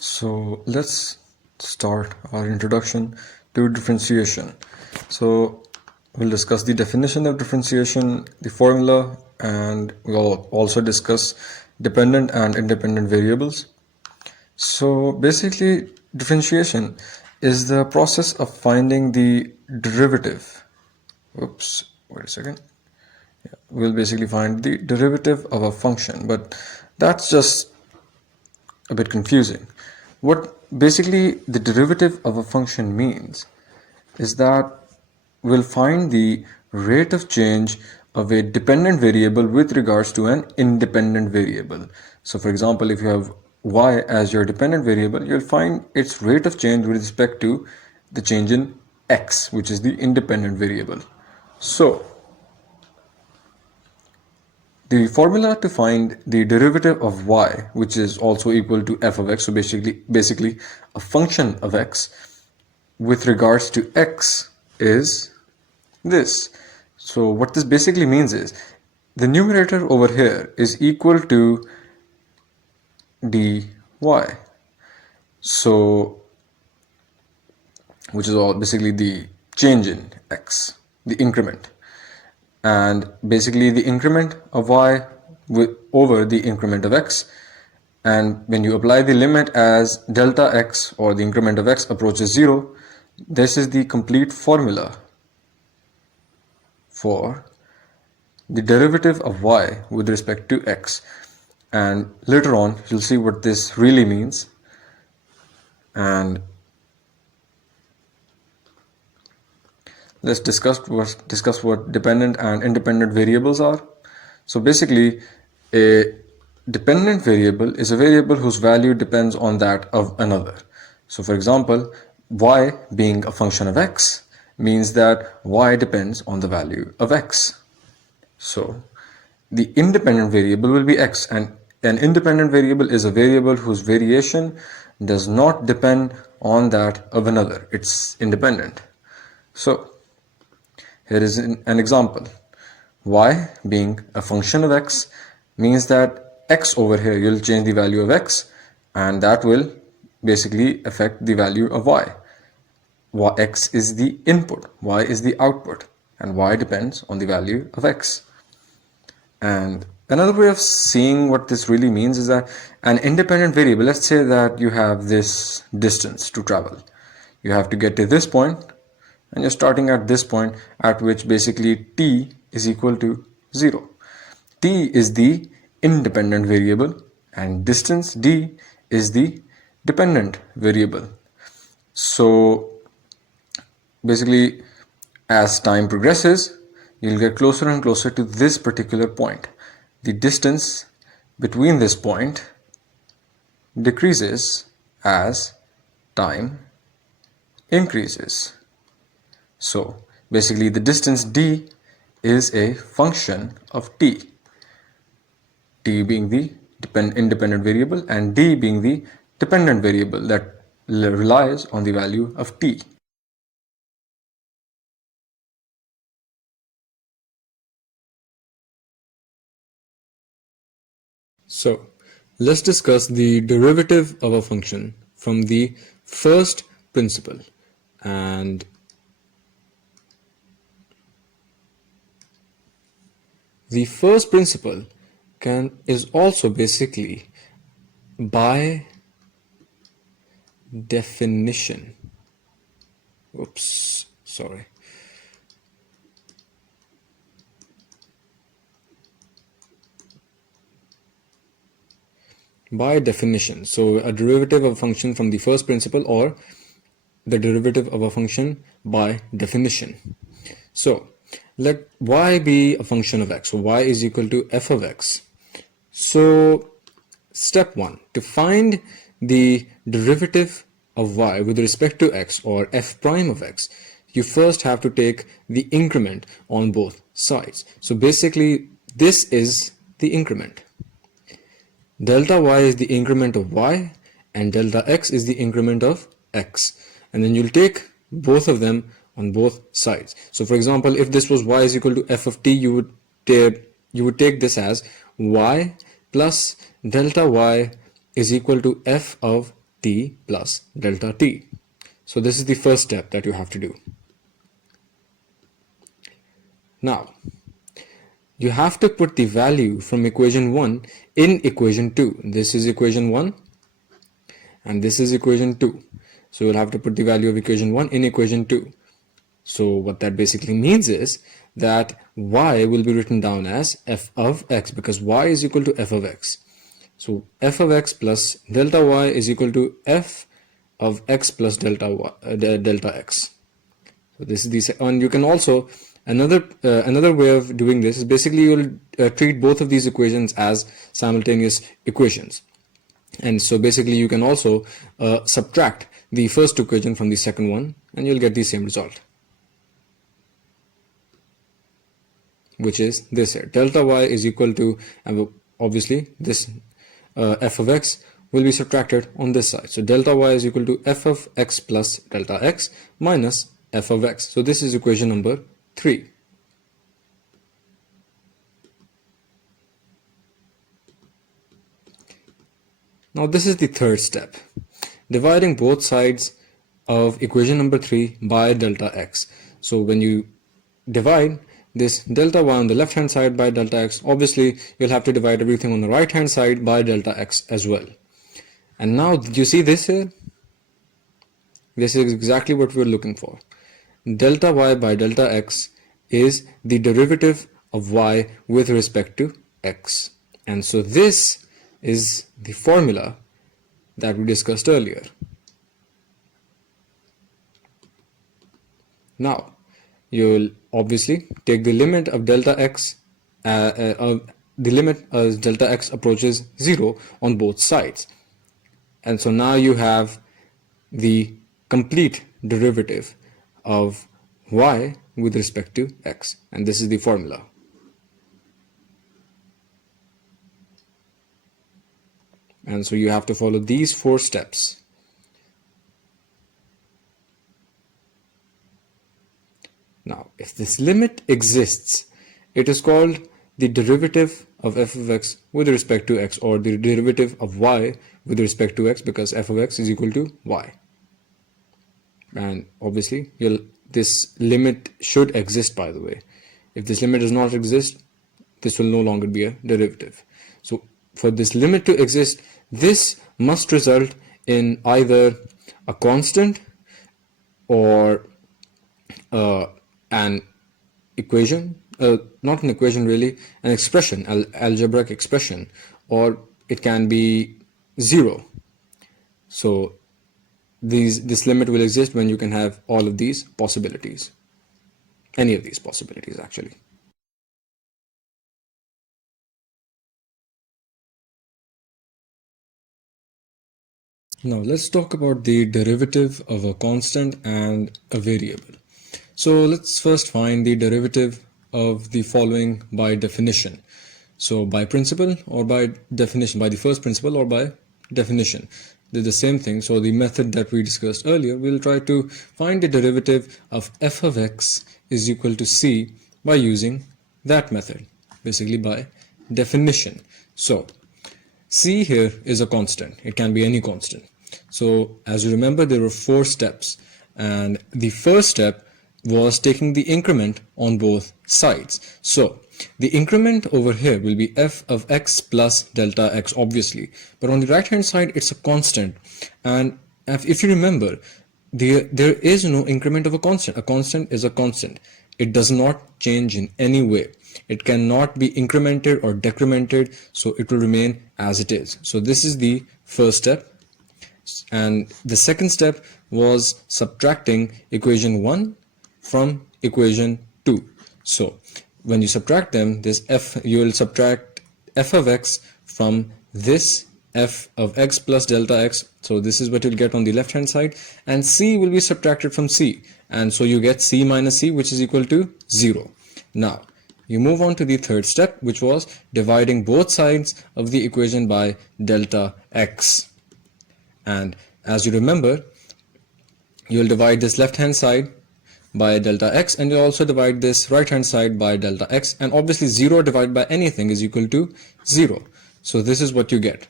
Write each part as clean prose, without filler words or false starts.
So let's start our introduction to differentiation. So we'll discuss the definition of differentiation, the formula, and we'll also discuss dependent and independent variables. So basically, differentiation is the process of finding the derivative. Oops, wait a second. We'll basically find the derivative of a function, but that's just a bit confusing. What basically the derivative of a function means is that we'll find the rate of change of a dependent variable with regards to an independent variable. So for example, if you have y as your dependent variable, you'll find its rate of change with respect to the change in x, which is the independent variable. So the formula to find the derivative of y, which is also equal to f of x, so basically a function of x with regards to x, is this. So what this basically means is the numerator over here is equal to dy, so which is all basically the change in x, the increment, and basically the increment of y over the increment of x. And when you apply the limit as delta x, or the increment of x, approaches 0, this is the complete formula for the derivative of y with respect to x. And later on you'll see what this really means, and let's discuss what dependent and independent variables are. So basically, a dependent variable is a variable whose value depends on that of another. So for example, y being a function of x means that y depends on the value of x. So the independent variable will be x, and an independent variable is a variable whose variation does not depend on that of another. It's independent. So here is an example. Y being a function of x means that x over here, you'll change the value of x, and that will basically affect the value of y. X is the input, y is the output, and y depends on the value of x. And another way of seeing what this really means is that an independent variable, let's say that you have this distance to travel. You have to get to this point, and you're starting at this point at which basically t is equal to 0. T is the independent variable and distance d is the dependent variable. So basically, as time progresses, you'll get closer and closer to this particular point. The distance between this point decreases as time increases. So basically, the distance d is a function of t being the independent variable and d being the dependent variable that relies on the value of t. So let's discuss the derivative of a function from the first principle. And the first principle is also basically by definition. Oops, sorry. By definition, so a derivative of a function from the first principle, or the derivative of a function by definition. So let y be a function of x, so y is equal to f of x. So step 1, to find the derivative of y with respect to x, or f prime of x, you first have to take the increment on both sides. So basically, this is the increment. Delta y is the increment of y, and delta x is the increment of x. And then you'll take both of them on both sides. So for example, if this was y is equal to f of t, you would take this as y plus delta y is equal to f of t plus delta t. So this is the first step that you have to do. Now, you have to put the value from equation 1 in equation 2. This is equation 1 and this is equation 2. So you'll have to put the value of equation 1 in equation 2. So what that basically means is that y will be written down as f of x, because y is equal to f of x. So f of x plus delta y is equal to f of x plus delta y, delta x. So this is the, and you can also, another way of doing this is basically you'll treat both of these equations as simultaneous equations. And so basically you can also subtract the first equation from the second one and you'll get the same result, which is this here. Delta y is equal to, obviously this f of x will be subtracted on this side. So delta y is equal to f of x plus delta x minus f of x. So this is equation number 3. Now this is the third step, dividing both sides of equation number 3 by delta x. So when you divide this delta y on the left hand side by delta x, obviously you'll have to divide everything on the right hand side by delta x as well. And now you see this here? This is exactly what we're looking for. Delta y by delta x is the derivative of y with respect to x. And so this is the formula that we discussed earlier. Now, you'll obviously take the limit of delta x, the limit as delta x approaches 0 on both sides. And so now you have the complete derivative of y with respect to x. And this is the formula. And so you have to follow these 4 steps. Now, if this limit exists, it is called the derivative of f of x with respect to x, or the derivative of y with respect to x, because f of x is equal to y. And obviously, this limit should exist, by the way. If this limit does not exist, this will no longer be a derivative. So for this limit to exist, this must result in either a constant or an equation, not an equation really, an expression, an algebraic expression, or it can be 0. So this limit will exist when you can have all of these possibilities, any of these possibilities actually. Now let's talk about the derivative of a constant and a variable. So let's first find the derivative of the following by definition. So by principle or by definition, by the first principle or by definition. They're the same thing. So the method that we discussed earlier, we'll try to find the derivative of f of x is equal to c by using that method, basically by definition. So c here is a constant. It can be any constant. So as you remember, there were 4 steps, and the first step was taking the increment on both sides. So the increment over here will be f of x plus delta x, obviously, but on the right hand side it's a constant, and if you remember, there is no increment of a constant. A constant is a constant. It does not change in any way. It cannot be incremented or decremented, so it will remain as it is. So this is the first step. And the second step was subtracting equation 1 from equation 2. So when you subtract them, you will subtract f of x from this f of x plus delta x. So this is what you'll get on the left hand side, and c will be subtracted from c, and so you get c minus c, which is equal to 0. Now you move on to the third step, which was dividing both sides of the equation by delta x. And as you remember, you'll divide this left hand side by delta x, and you also divide this right hand side by delta x, and obviously 0 divided by anything is equal to 0. So this is what you get.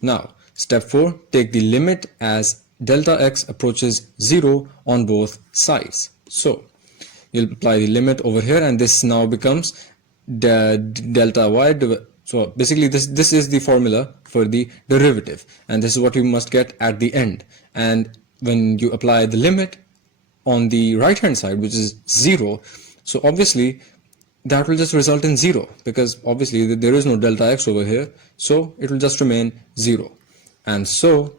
Now Step 4, take the limit as delta x approaches 0 on both sides. So you'll apply the limit over here, and this now becomes delta y. So basically this is the formula for the derivative, and this is what you must get at the end. And when you apply the limit on the right hand side, which is 0, so obviously that will just result in 0, because obviously there is no delta x over here, so it will just remain 0. And so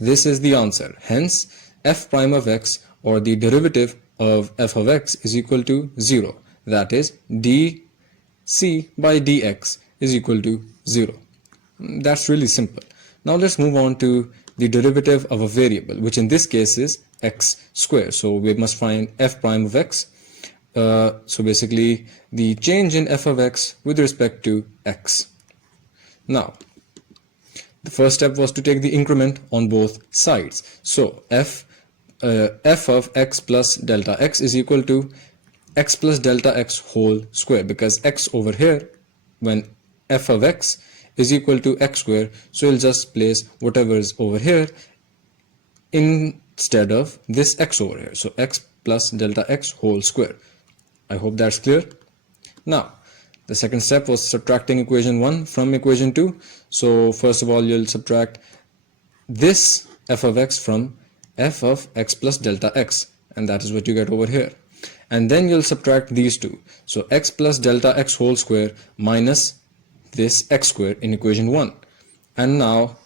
this is the answer. Hence f prime of x, or the derivative of f of x, is equal to 0. That is dc by dx is equal to 0. That's really simple. Now let's move on to the derivative of a variable, which in this case is x squared. So we must find f prime of x. So basically the change in f of x with respect to x. Now the first step was to take the increment on both sides. So f of x plus delta x is equal to x plus delta x whole square, because x over here, when f of x is equal to x square, so you'll just place whatever is over here instead of this x over here. So x plus delta x whole square. I hope that's clear. Now the second step was subtracting equation 1 from equation 2. So first of all, you'll subtract this f of x from f of x plus delta x, and that is what you get over here. And then you'll subtract these two. So x plus delta x whole square minus this x square in equation 1. And now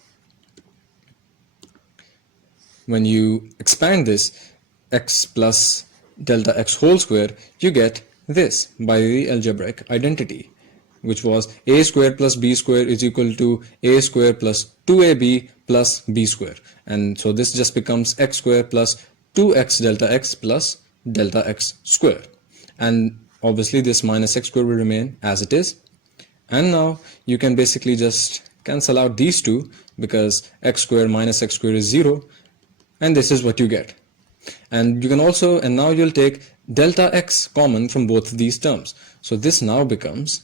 when you expand this x plus delta x whole square, you get this by the algebraic identity, which was a square plus b square is equal to a square plus 2ab plus b square. And so this just becomes x square plus 2x delta x plus delta x square. And obviously this minus x square will remain as it is. And now you can basically just cancel out these two, because x square minus x square is 0, and this is what you get. And you can also, and now you'll take delta x common from both of these terms. So this now becomes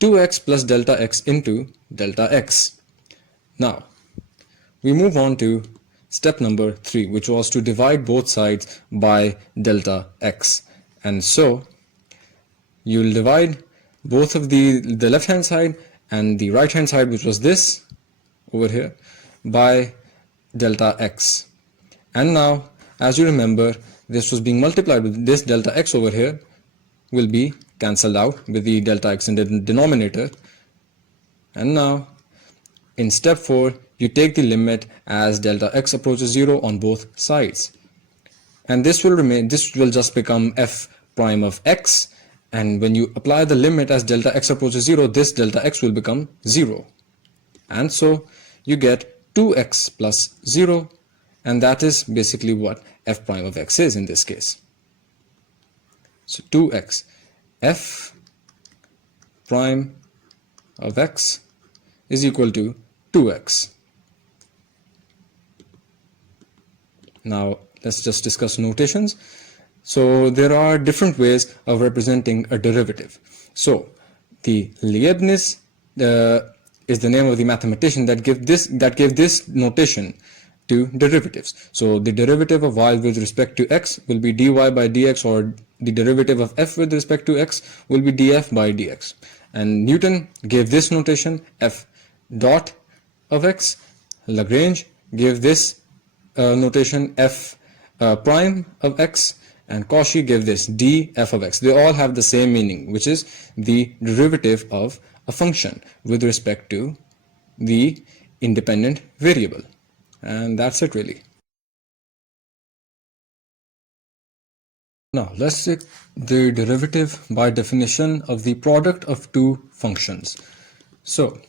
2x plus delta x into delta x. Now we move on to step number 3, which was to divide both sides by delta x. And so you'll divide both of the left hand side and the right hand side, which was this over here, by delta x. And now, as you remember, this was being multiplied with this delta x over here will be cancelled out with the delta x in the denominator. And now in step 4, you take the limit as delta x approaches 0 on both sides, and this will remain, this will just become f prime of x. And when you apply the limit as delta x approaches 0, this delta x will become 0, and so you get 2x plus 0, and that is basically what f prime of x is in this case. So 2x, f prime of x is equal to 2x. Now let's just discuss notations. So there are different ways of representing a derivative. So the Leibniz is the name of the mathematician that gave this notation to derivatives. So the derivative of y with respect to x will be dy by dx, or the derivative of f with respect to x will be df by dx. And Newton gave this notation f dot of x. Lagrange gave this notation f prime of x, and Cauchy gave this df of x. They all have the same meaning, which is the derivative of a function with respect to the independent variable. And that's it really. Now let's take the derivative by definition of the product of two functions. So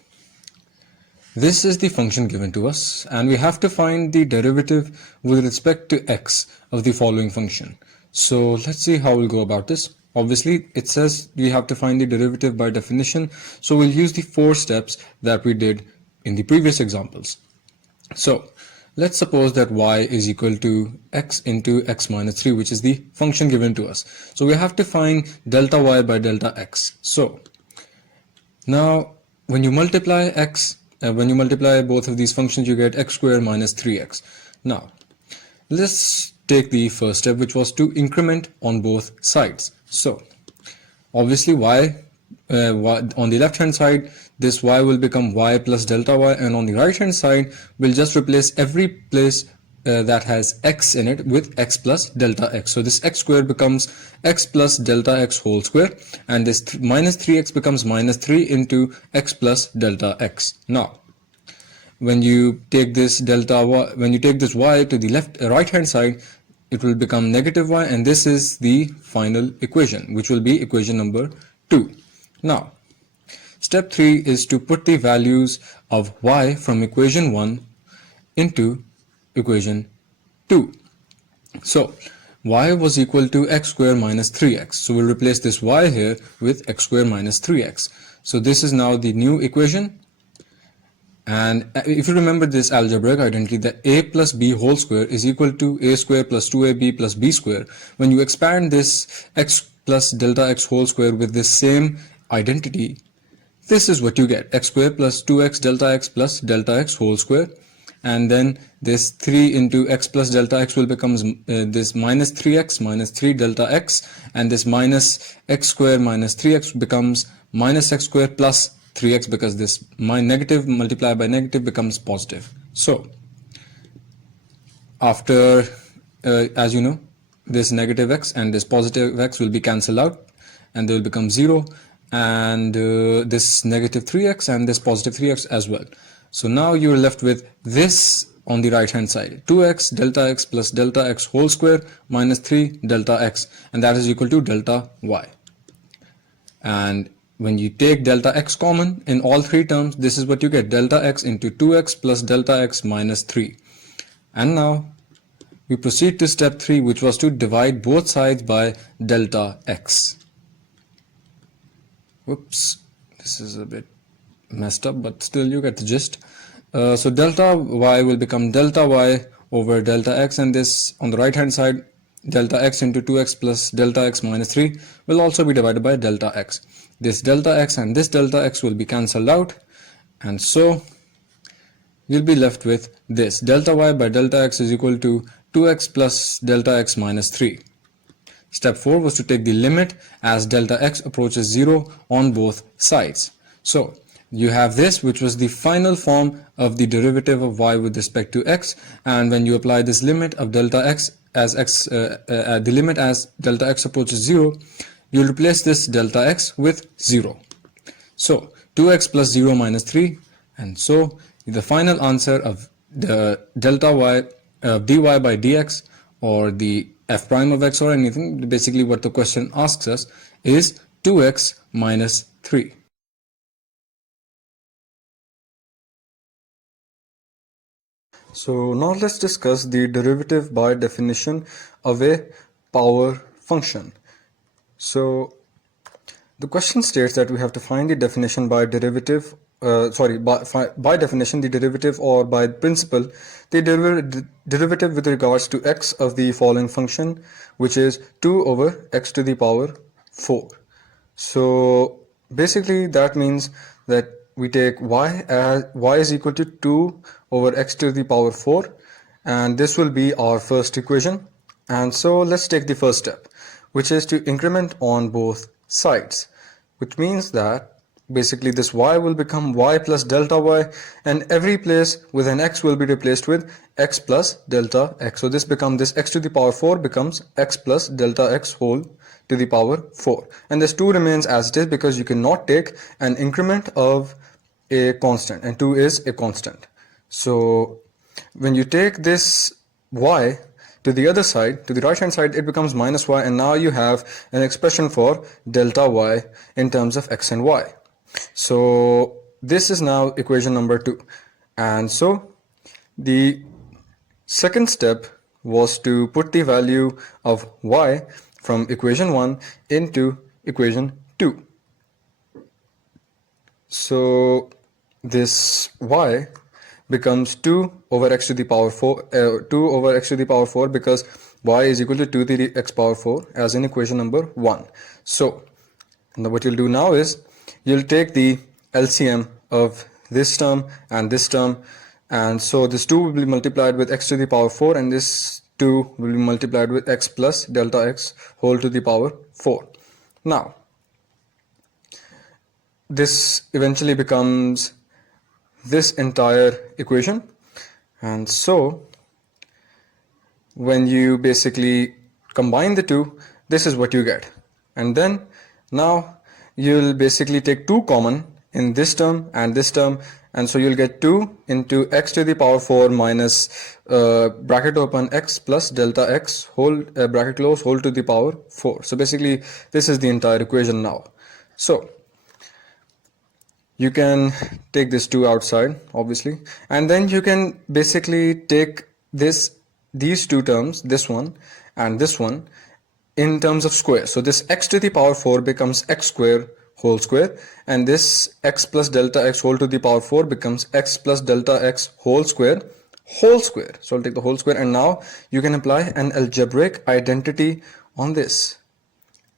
this is the function given to us, and we have to find the derivative with respect to x of the following function. So let's see how we'll go about this. Obviously it says we have to find the derivative by definition, so we'll use the 4 steps that we did in the previous examples. So let's suppose that y is equal to x into x minus 3, which is the function given to us. So we have to find delta y by delta x. So now when you multiply x when you multiply both of these functions, you get x squared minus 3x. Now, let's take the first step, which was to increment on both sides. So, obviously y on the left hand side, this y will become y plus delta y, and on the right hand side we'll just replace every place that has x in it with x plus delta x. So this x squared becomes x plus delta x whole square, and this minus 3x becomes minus 3 into x plus delta x. Now when you take this delta y, when you take this y to the right hand side, it will become negative y, and this is the final equation, which will be equation number 2. Now, step 3 is to put the values of y from equation 1 into equation 2. So, y was equal to x squared minus 3x. So, we'll replace this y here with x squared minus 3x. So, this is now the new equation. And if you remember this algebraic identity, that a plus b whole square is equal to a square plus 2ab plus b square. When you expand this x plus delta x whole square with this same identity, this is what you get: x square plus 2x delta x plus delta x whole square. And then this 3 into x plus delta x will become this minus 3x minus 3 delta x, and this minus x square minus 3x becomes minus x square plus 3x, because this negative multiplied by negative becomes positive. So after as you know, this negative x and this positive x will be cancelled out, and they will become 0, and this negative 3x and this positive 3x as well. So now you are left with this on the right hand side: 2x delta x plus delta x whole square minus 3 delta x, and that is equal to delta y. And when you take delta x common in all three terms, this is what you get: delta x into 2x plus delta x minus 3. And now we proceed to step 3, which was to divide both sides by delta x. Whoops, this is a bit messed up, but still you get the gist. So delta y will become delta y over delta x, and this on the right hand side, delta x into 2x plus delta x minus 3 will also be divided by delta x. This delta x and this delta x will be cancelled out, and so you'll be left with this: delta y by delta x is equal to 2x plus delta x minus 3. Step 4 was to take the limit as delta x approaches 0 on both sides. So you have this, which was the final form of the derivative of y with respect to x, and when you apply this limit of delta x as the limit as delta x approaches 0, you'll replace this delta x with 0. So 2x plus 0 minus 3, and so the final answer of the delta y dy by dx, or the f prime of x or anything, basically what the question asks us, is 2x minus 3. So now let's discuss the derivative by definition of a power function. So the question states that we have to find the definition by derivative, by definition the derivative, or by principle the derivative with regards to x of the following function, which is 2 over x to the power 4. So basically that means that we take y as y is equal to 2 over x to the power 4, and this will be our first equation. And so let's take the first step, which is to increment on both sides, which means that basically this y will become y plus delta y, and every place with an x will be replaced with x plus delta x. So this x to the power 4 becomes x plus delta x whole to the power 4, and this 2 remains as it is, because you cannot take an increment of a constant, and 2 is a constant. So when you take this y to the other side, to the right hand side, it becomes minus y, and now you have an expression for delta y in terms of x and y. So this is now equation number 2. And so the second step was to put the value of y from equation 1 into equation 2. So this y becomes 2 over x to the power 4, 2 over x to the power 4, because y is equal to 2 to the x power 4 as in equation number 1. So what you'll do now is you'll take the LCM of this term and this term, and so this 2 will be multiplied with x to the power 4, and this 2 will be multiplied with x plus delta x whole to the power 4. Now this eventually becomes this entire equation, and so when you basically combine the two, this is what you get. And then now you'll basically take 2 common in this term and this term, and so you'll get 2 into x to the power 4 minus bracket open x plus delta x whole bracket close whole to the power 4. So basically this is the entire equation now. So you can take this 2 outside, obviously, and then you can basically take these two terms, this one and this one, in terms of square. So this x to the power 4 becomes x square whole square, and this x plus delta x whole to the power 4 becomes x plus delta x whole square. So I'll take the whole square, and now you can apply an algebraic identity on this,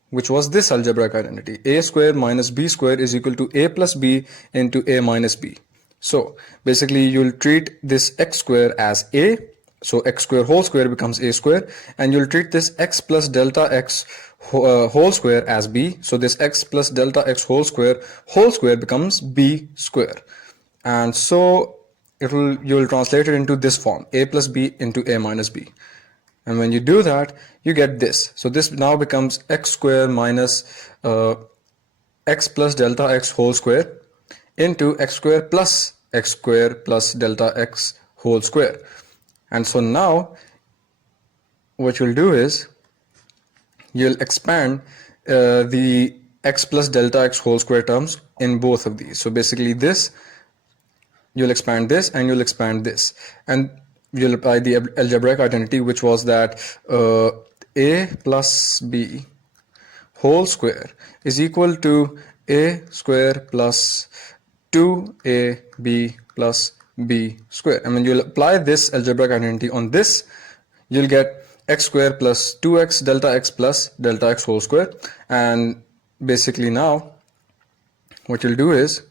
which was this algebraic identity: a square minus b square is equal to a plus b into a minus b. So basically you'll treat this x square as a, so x square whole square becomes a square, and you'll treat this x plus delta x whole square as b, so this x plus delta x whole square becomes b square. And so you'll translate it into this form: a plus b into a minus b. And when you do that, you get this. So this now becomes x square minus x plus delta x whole square into x square plus delta x whole square. And so now what you'll do is you'll expand the x plus delta x whole square terms in both of these. So basically this, you'll expand this and you'll expand this, and you'll apply the algebraic identity, which was that a plus b whole square is equal to a square plus 2ab plus b square. And when you'll apply this algebraic identity on this, you'll get x square plus 2x delta x plus delta x whole square. And basically now what you'll do is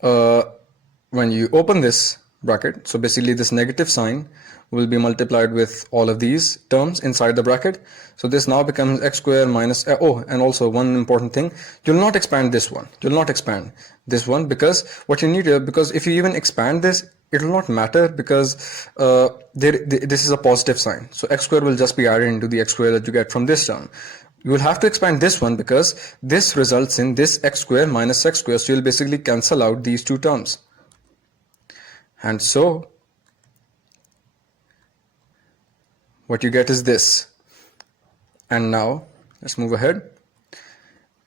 when you open this bracket, so basically this negative sign will be multiplied with all of these terms inside the bracket. So this now becomes x square minus, and also one important thing, you'll not expand this one. You'll not expand this one, because what you need to, because if you even expand this, it will not matter, because this is a positive sign. So x square will just be added into the x square that you get from this term. You will have to expand this one, because this results in this x square minus x square. So you'll basically cancel out these two terms. And so what you get is this. And now let's move ahead.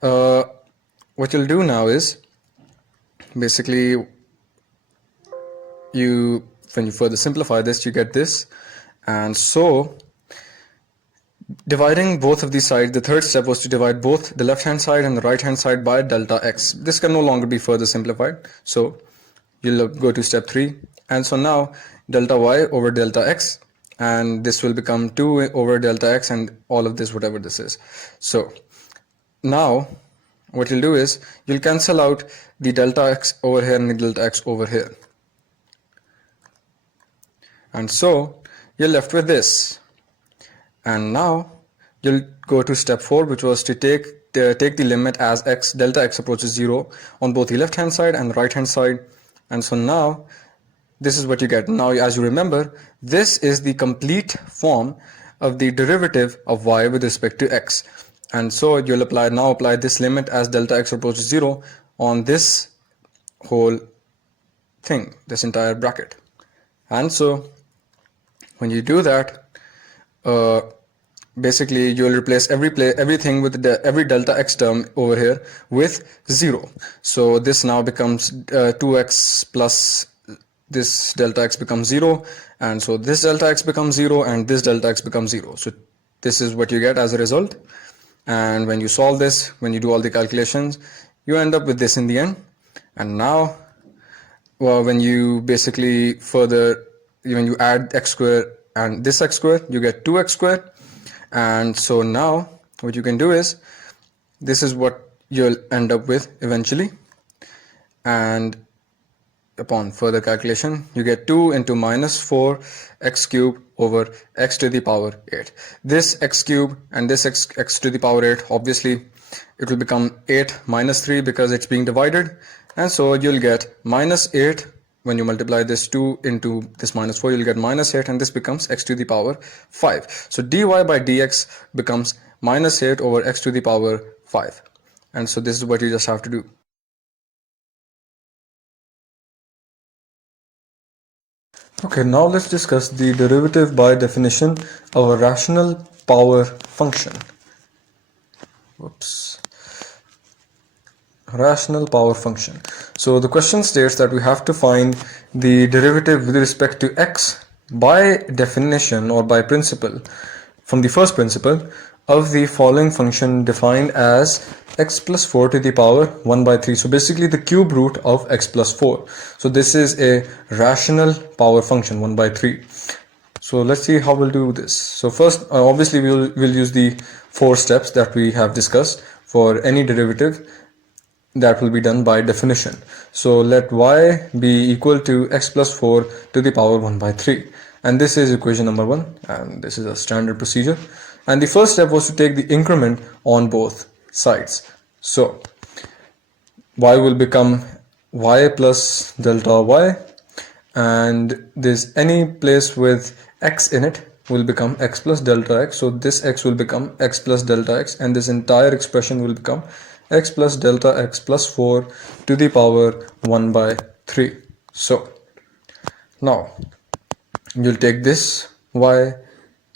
What you'll do now is basically when you further simplify this, you get this. And so dividing both of these sides, the third step was to divide both the left hand side and the right hand side by delta x. This can no longer be further simplified, so you'll go to step 3, and so now delta y over delta x, and this will become 2 over delta x, and all of this, whatever this is. So now what you'll do is you'll cancel out the delta x over here and the delta x over here, and so you're left with this. And now you'll go to step 4, which was to take the limit as delta x approaches 0 on both the left hand side and the right hand side. And so now this is what you get. Now, as you remember, this is the complete form of the derivative of y with respect to x. And so you'll apply this limit as delta x approaches 0 on this whole thing, this entire bracket. And so when you do that, basically you'll replace everything with every delta x term over here with 0. So this now becomes 2x plus this delta x becomes 0, and so this delta x becomes 0 and this delta x becomes 0. So this is what you get as a result. And when you solve this, when you do all the calculations, you end up with this in the end. And now when you basically when you add x square and this x square, you get 2x square. And so now what you can do is, this is what you'll end up with eventually. And upon further calculation, you get 2 into minus 4 x cubed over x to the power 8. This x cubed and this x to the power 8, obviously it will become 8 minus 3 because it's being divided, and so you'll get minus 8. When you multiply this 2 into this minus 4, you'll get minus 8, and this becomes x to the power 5. So dy by dx becomes minus 8 over x to the power 5. And so this is what you just have to do. Okay, now let's discuss the derivative by definition of a rational power function. Rational power function. So the question states that we have to find the derivative with respect to x by definition or by principle from the first principle of the following function defined as x plus 4 to the power 1 by 3. So basically the cube root of x plus 4. So this is a rational power function 1 by 3. So let's see how we'll do this. So first, obviously we'll use the 4 steps that we have discussed for any derivative that will be done by definition. So let y be equal to x plus 4 to the power 1 by 3. And this is equation number 1, and this is a standard procedure. And the first step was to take the increment on both sides. So y will become y plus delta y, and this any place with x in it will become x plus delta x. So this x will become x plus delta x, and this entire expression will become x plus delta x plus 4 to the power 1 by 3. So now you'll take this y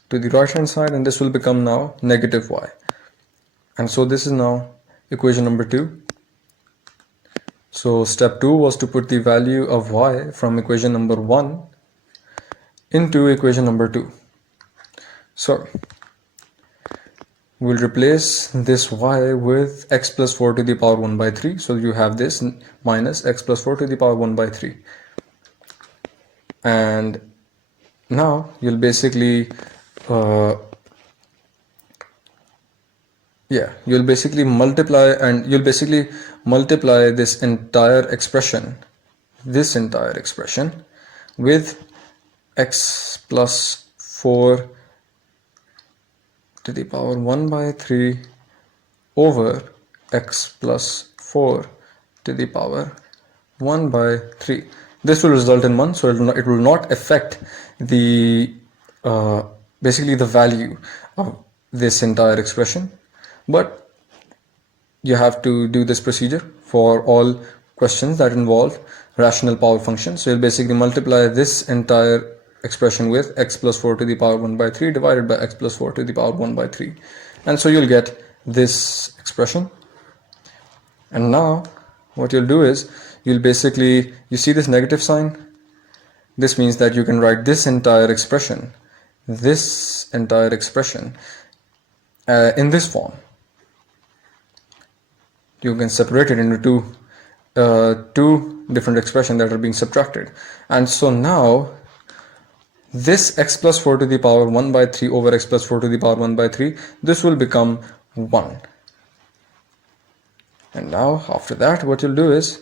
to the right hand side, and this will become now negative y. And so this is now equation number 2. So step 2 was to put the value of y from equation number 1 into equation number 2. So we'll replace this y with x plus 4 to the power 1 by 3. So you have this minus x plus 4 to the power 1 by 3. And now you'll basically multiply, and you'll basically multiply this entire expression with x plus 4 to the power 1 by 3 over x plus 4 to the power 1 by 3. This will result in 1, so it will not affect the basically the value of this entire expression, but you have to do this procedure for all questions that involve rational power functions. So you'll basically multiply this entire expression with x plus 4 to the power 1 by 3 divided by x plus 4 to the power 1 by 3, and so you'll get this expression. And now what you'll do is you'll basically, you see this negative sign? This means that you can write this entire expression in this form. You can separate it into two different expressions that are being subtracted. And so now this x plus 4 to the power 1 by 3 over x plus 4 to the power 1 by 3, this will become 1. And now after that, what you'll do is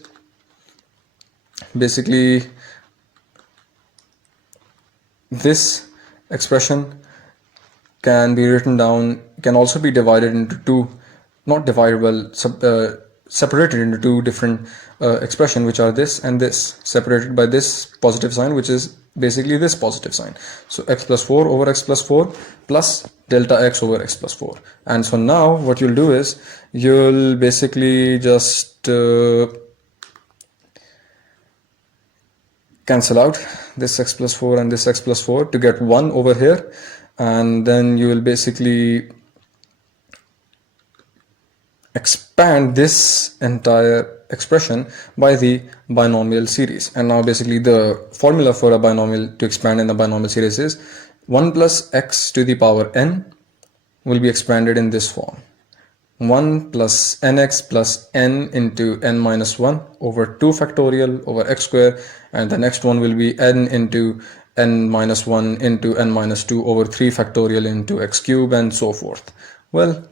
basically this expression can be written down, can also be divided into two, not divided, well, separated into two different expressions, which are this and this, separated by this positive sign, which is basically this positive sign. So x plus 4 over x plus 4 plus delta x over x plus 4. And so now what you'll do is you'll basically just cancel out this x plus 4 and this x plus 4 to get 1 over here, and then you will basically expand this entire expression by the binomial series. And now basically the formula for a binomial to expand in the binomial series is 1 plus x to the power n will be expanded in this form: 1 plus nx plus n into n minus 1 over 2 factorial over x square, and the next one will be n into n minus 1 into n minus 2 over 3 factorial into x cube, and so forth. Well,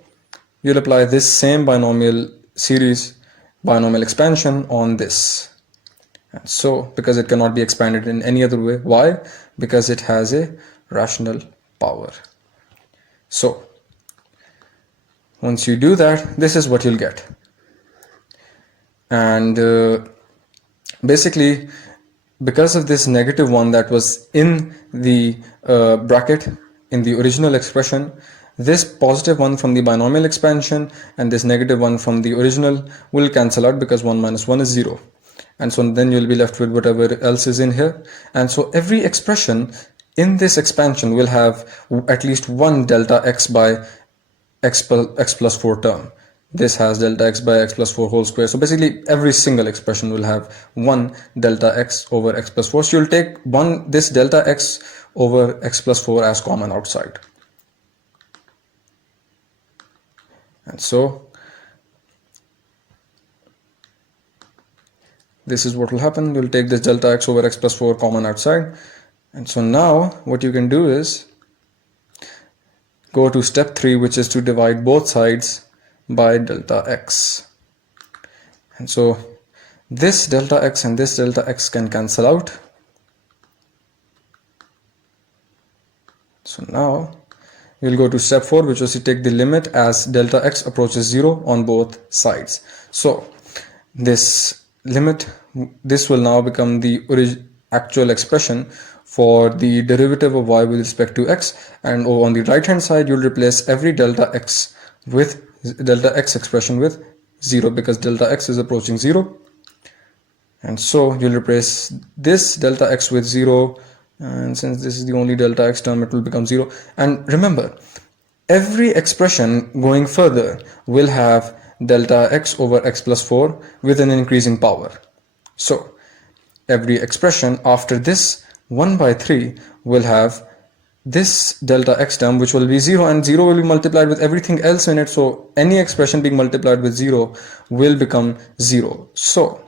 you'll apply this same binomial series, binomial expansion on this, And so, because it cannot be expanded in any other way. Why? Because it has a rational power. So, once you do that, this is what you'll get. And basically, because of this negative one that was in the bracket in the original expression, this positive one from the binomial expansion and this negative one from the original will cancel out because 1 minus 1 is 0. And so then you'll be left with whatever else is in here. And so every expression in this expansion will have at least one delta x by x plus 4 term. This has delta x by x plus 4 whole square. So basically every single expression will have one delta x over x plus 4. So you'll take this delta x over x plus 4 as common outside. And so this is what will happen. You'll take this delta x over x plus 4 common outside. And so now what you can do is go to step 3, which is to divide both sides by delta x. And so this delta x and this delta x can cancel out. So now we'll go to step 4, which was to take the limit as delta x approaches 0 on both sides. So this limit, this will now become the actual expression for the derivative of y with respect to x, and on the right hand side you'll replace every delta x expression with 0 because delta x is approaching 0. And so you'll replace this delta x with 0, and since this is the only delta x term, it will become 0. And remember, every expression going further will have delta x over x plus 4 with an increasing power. So every expression after this 1 by 3 will have this delta x term, which will be 0, and 0 will be multiplied with everything else in it. So any expression being multiplied with 0 will become 0. So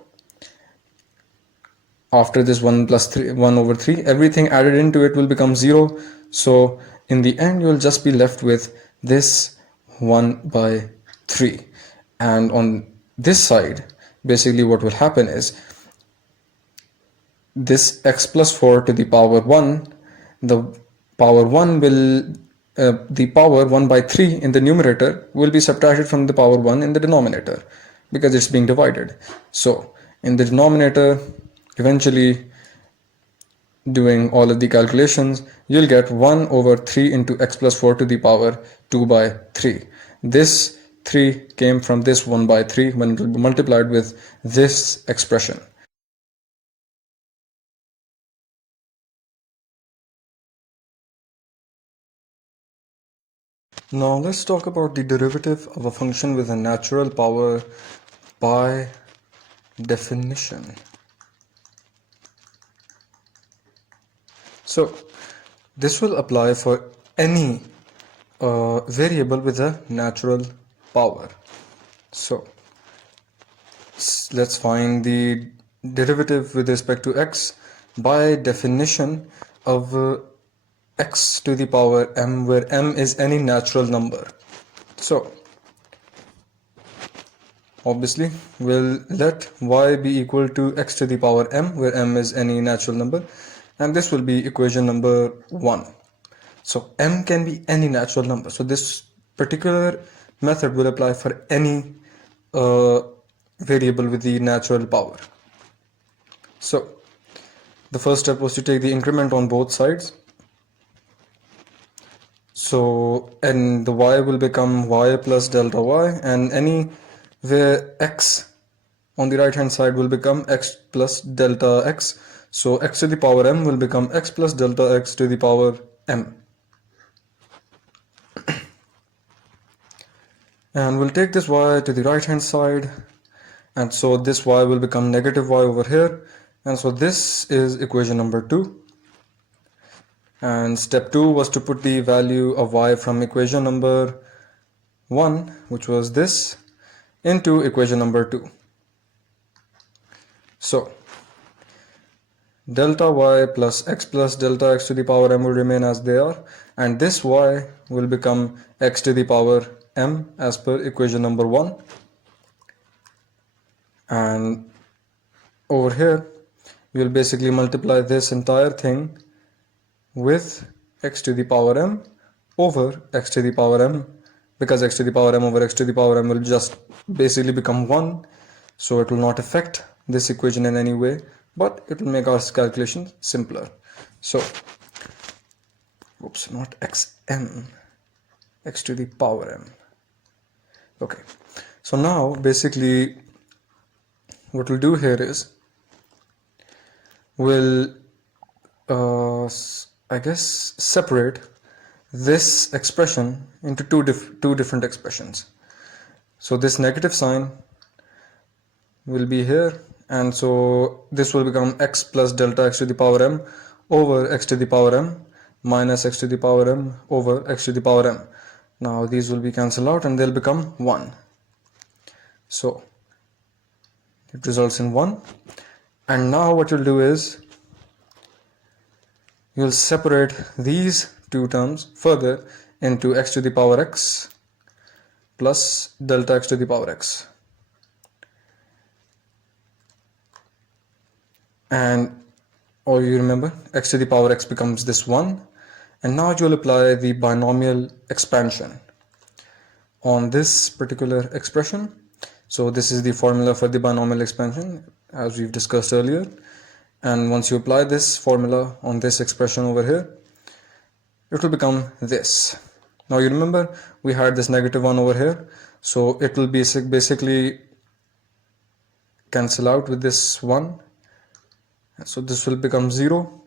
after this 1 plus 3, 1 over 3, everything added into it will become 0. So in the end, you'll just be left with this 1 by 3. And on this side, basically what will happen is this x plus 4 to the power 1, the power 1 will, the power 1 by 3 in the numerator will be subtracted from the power 1 in the denominator because it's being divided. So in the denominator, eventually doing all of the calculations, you'll get 1 over 3 into x plus 4 to the power 2 by 3. This 3 came from this 1 by 3 when it will be multiplied with this expression. Now let's talk about the derivative of a function with a natural power by definition. So this will apply for any variable with a natural power. So let's find the derivative with respect to x by definition of x to the power m, where m is any natural number. So obviously we'll let y be equal to x to the power m, where m is any natural number, and this will be equation number 1. So m can be any natural number, so this particular method will apply for any variable with the natural power. So the first step was to take the increment on both sides. So and the y will become y plus delta y, and any where x on the right hand side will become x plus delta x. So x to the power m will become x plus delta x to the power m. And we'll take this y to the right hand side, and so this y will become negative y over here, and so this is equation number 2. And step 2 was to put the value of y from equation number 1, which was this, into equation number 2. So delta y plus delta x to the power m will remain as they are, and this y will become x to the power m as per equation number 1. And over here You'll basically multiply this entire thing with x to the power m over x to the power m, because x to the power m over x to the power m will just basically become 1, so it will not affect this equation in any way, but it will make our calculation simpler. So oops, not xm, x to the power m. Okay, so now basically what we'll do here is we'll I guess separate this expression into two different expressions. So this negative sign will be here, and so this will become x plus delta x to the power m over x to the power m minus x to the power m over x to the power m. Now these will be cancelled out and they'll become 1. So it results in 1. And now what you'll do is you'll separate these two terms further into x to the power x plus delta x to the power x. And or you remember, x to the power x becomes this 1. And now you'll apply the binomial expansion on this particular expression. So this is the formula for the binomial expansion as we've discussed earlier. And once you apply this formula on this expression over here, it will become this. Now you remember we had this negative 1 over here, so it will basically cancel out with this 1. So this will become 0,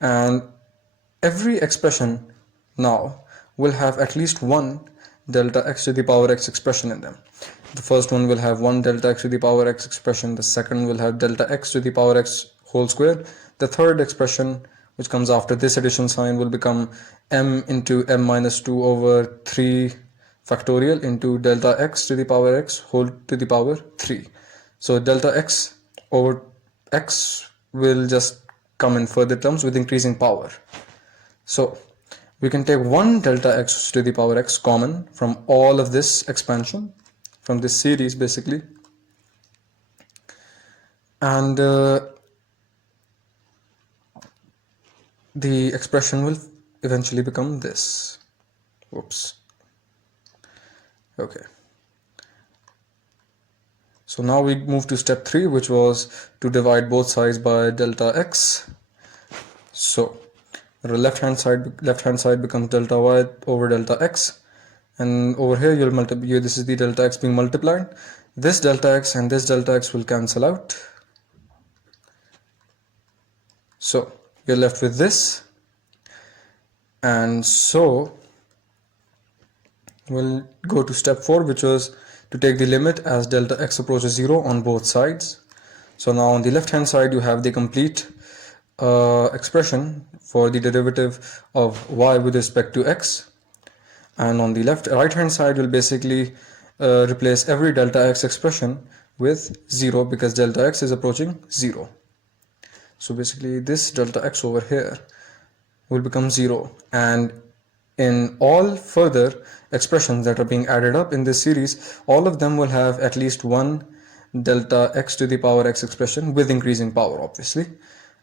and every expression now will have at least one delta x to the power x expression in them. The first one will have one delta x to the power x expression, the second will have delta x to the power x whole square, the third expression which comes after this addition sign will become m into m minus 2 over 3 factorial into delta x to the power x whole to the power 3. So delta x over x will just come in further terms with increasing power. So we can take one delta x to the power x common from all of this expansion, from this series basically, and the expression will eventually become this. Whoops. Okay. So now we move to step 3, which was to divide both sides by delta x. So the left hand side becomes delta y over delta x, and over here you'll multiply. This is the delta x being multiplied. This delta x and this delta x will cancel out. So you're left with this, and so we'll go to step 4, which was to take the limit as delta x approaches 0 on both sides. So now on the left hand side you have the complete expression for the derivative of y with respect to x, and on the right hand side you'll basically replace every delta x expression with 0 because delta x is approaching 0. So basically this delta x over here will become 0, and in all further expressions that are being added up in this series, all of them will have at least one delta x to the power x expression with increasing power, obviously,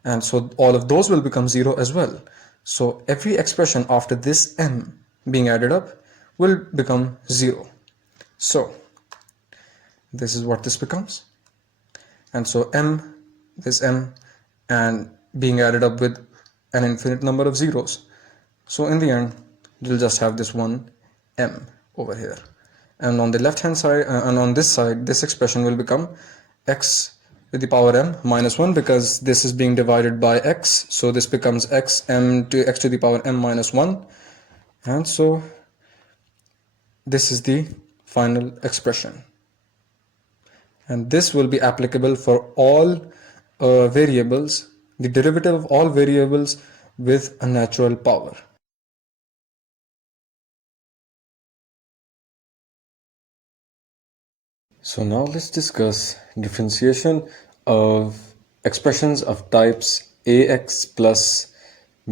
and so all of those will become 0 as well. So every expression after this m being added up will become 0. So this is what this becomes, and so this m and being added up with an infinite number of zeros. So in the end you'll just have this one m over here, and on the left hand side and on this side this expression will become x to the power m minus 1 because this is being divided by x, so this becomes x to the power m minus 1, and so this is the final expression, and this will be applicable for all variables, the derivative of all variables with a natural power. So now let's discuss differentiation of expressions of types ax plus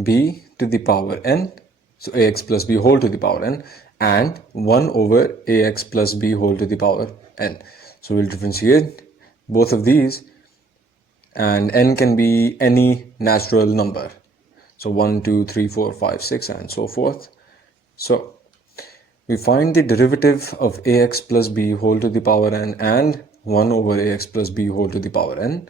b to the power n, so ax plus b whole to the power n, and 1 over ax plus b whole to the power n. So we'll differentiate both of these and n can be any natural number. So 1, 2, 3, 4, 5, 6, and so forth. So we find the derivative of ax plus b whole to the power n and 1 over ax plus b whole to the power n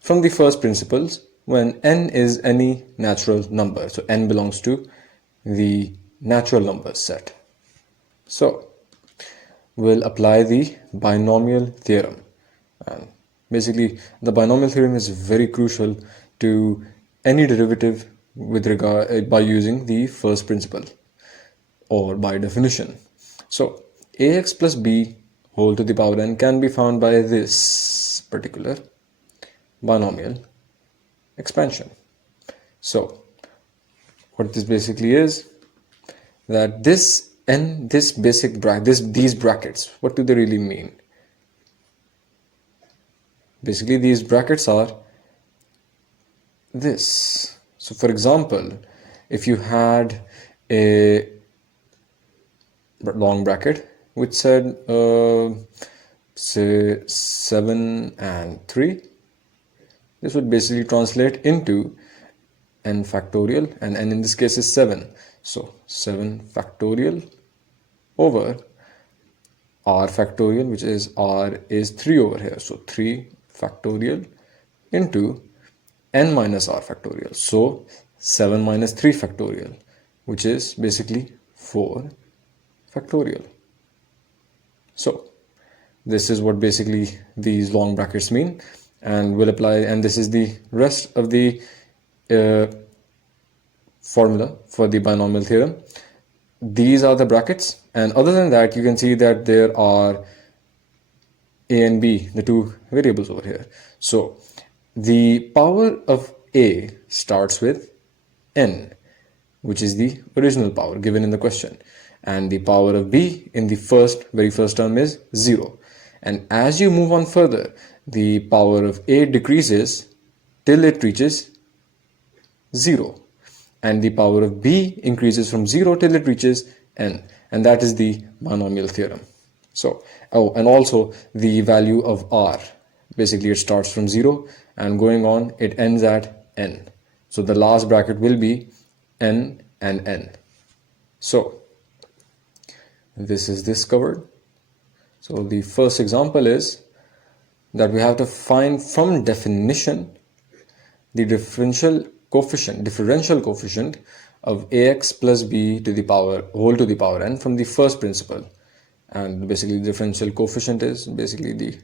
from the first principles when n is any natural number. So n belongs to the natural numbers set. So we'll apply the binomial theorem. And basically, the binomial theorem is very crucial to any derivative with regard by using the first principle or by definition. So ax plus b whole to the power n can be found by this particular binomial expansion. So what this basically is that this n, this basic bracket, these brackets, what do they really mean? Basically, these brackets are this. So for example, if you had a long bracket which said say 7 and 3, this would basically translate into n factorial, and n in this case is 7. So 7 factorial over r factorial, which is r is 3 over here. So 3 factorial into n minus r factorial. So 7 minus 3 factorial, which is basically 4 factorial. So this is what basically these long brackets mean, and we'll apply, and this is the rest of the formula for the binomial theorem. These are the brackets, and other than that you can see that there are a and b, the two variables over here. So the power of a starts with n, which is the original power given in the question, and the power of b in the very first term is 0. And as you move on further, the power of a decreases till it reaches 0, and the power of b increases from 0 till it reaches n, and that is the binomial theorem. So, and also the value of r, basically it starts from 0 and going on it ends at n. So the last bracket will be n and n. So this is this covered. So the first example is that we have to find from definition the differential coefficient of ax plus b to the power whole to the power n from the first principle. And basically the differential coefficient is basically the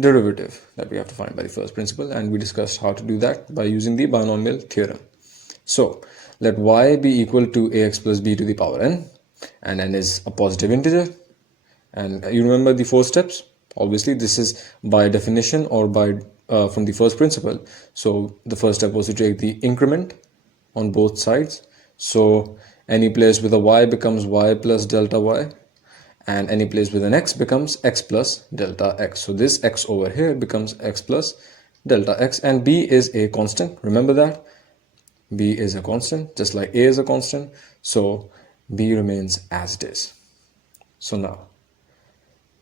derivative that we have to find by the first principle, and we discussed how to do that by using the binomial theorem. So let y be equal to ax plus b to the power n, and n is a positive integer. And you remember the 4 steps. Obviously this is by definition or by from the first principle. So the first step was to take the increment on both sides. So any place with a y becomes y plus delta y, and any place with an x becomes x plus delta x. So this x over here becomes x plus delta x, and b is a constant. Remember that b is a constant, just like a is a constant. So b remains as it is. So now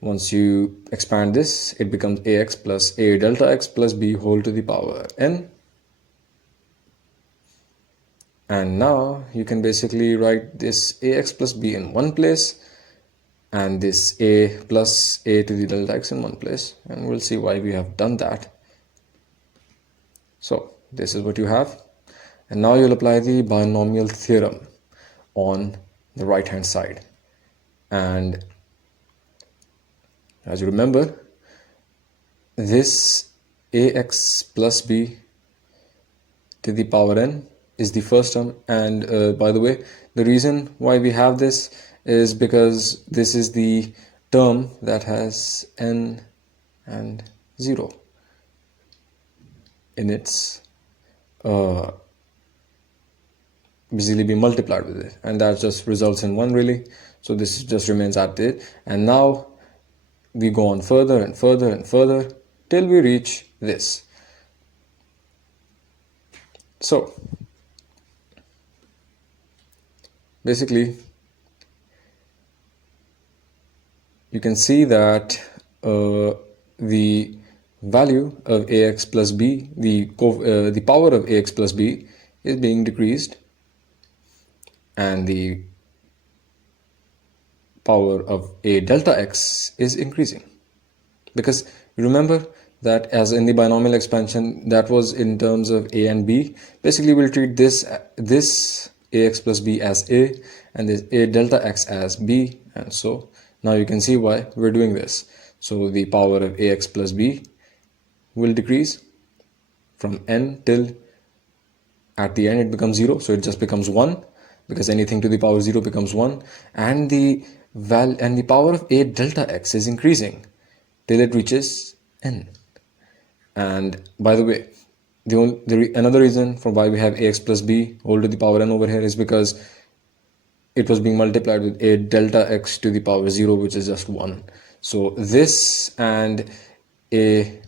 once you expand this, it becomes ax plus a delta x plus b whole to the power n. And now you can basically write this ax plus b in one place and this a plus a to the delta x in one place, and we'll see why we have done that. So this is what you have, and now you'll apply the binomial theorem on the right hand side. And as you remember, this ax plus b to the power n is the first term, and by the way, the reason why we have this is because this is the term that has n and 0 in its basically be multiplied with it, and that just results in 1 really. So this just remains at it, and now we go on further and further and further till we reach this. So basically you can see that the value of ax plus b, the power of ax plus b is being decreased, and the power of a delta x is increasing. Because remember that as in the binomial expansion, that was in terms of a and b. Basically, we'll treat this ax plus b as a and this a delta x as b, and so now you can see why we're doing this. So the power of ax plus b will decrease from n till at the end it becomes 0, so it just becomes 1, because anything to the power 0 becomes 1, and the power of a delta x is increasing till it reaches n. And by the way, another reason for why we have ax plus b whole to the power n over here is because it was being multiplied with a delta x to the power 0, which is just 1. So this and a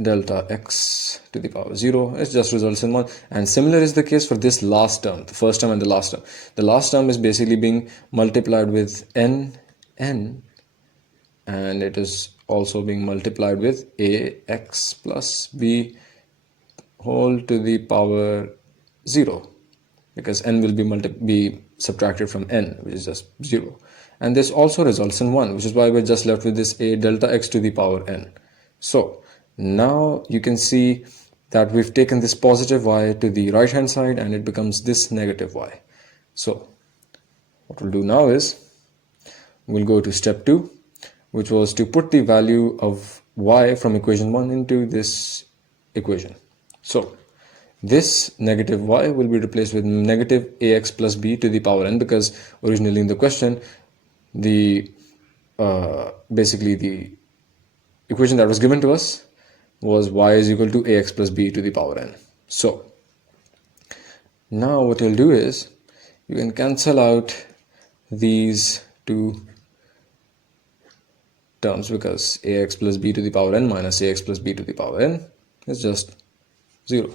delta x to the power 0, it just results in 1. And similar is the case for this last term, the first term and the last term. The last term is basically being multiplied with n, and it is also being multiplied with ax plus b whole to the power 0, because n will be subtracted from n, which is just 0. And this also results in 1, which is why we're just left with this a delta x to the power n. So now you can see that we've taken this positive y to the right hand side and it becomes this negative y. So what we'll do now is we'll go to step 2, which was to put the value of y from equation 1 into this equation. So this negative y will be replaced with negative ax plus b to the power n, because originally in the question, basically the equation that was given to us was y is equal to ax plus b to the power n. So now what you'll do is you can cancel out these two terms, because ax plus b to the power n minus ax plus b to the power n is just 0.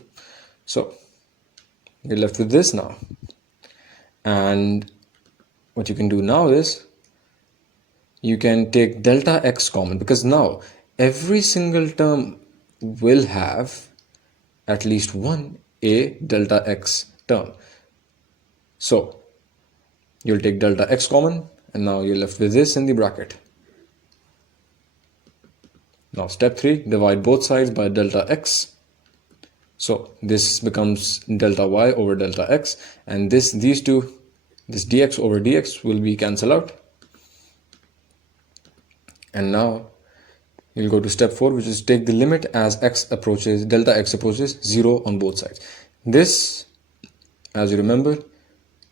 So you're left with this now. And what you can do now is you can take delta x common, because now every single term will have at least one a delta x term. So you'll take delta x common, and now you're left with this in the bracket. Now step 3, divide both sides by delta x. So this becomes delta y over delta x, and this dx over dx will be cancelled out. And now you'll go to step 4, which is take the limit as delta x approaches 0 on both sides. This, as you remember,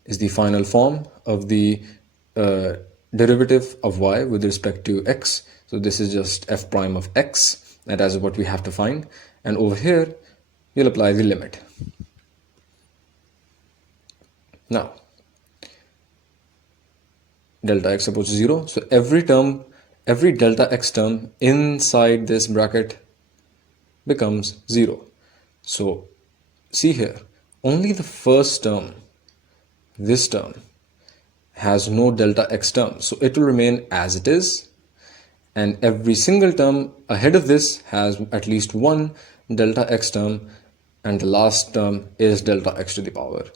is the final form of the derivative of y with respect to x. So this is just f prime of x, and that is what we have to find. And over here, you'll apply the limit. Now, delta x approaches 0. So every delta x term inside this bracket becomes 0. So see here, only the first term, this term, has no delta x term. So it will remain as it is. And every single term ahead of this has at least one delta x term, and the last term is delta x to the power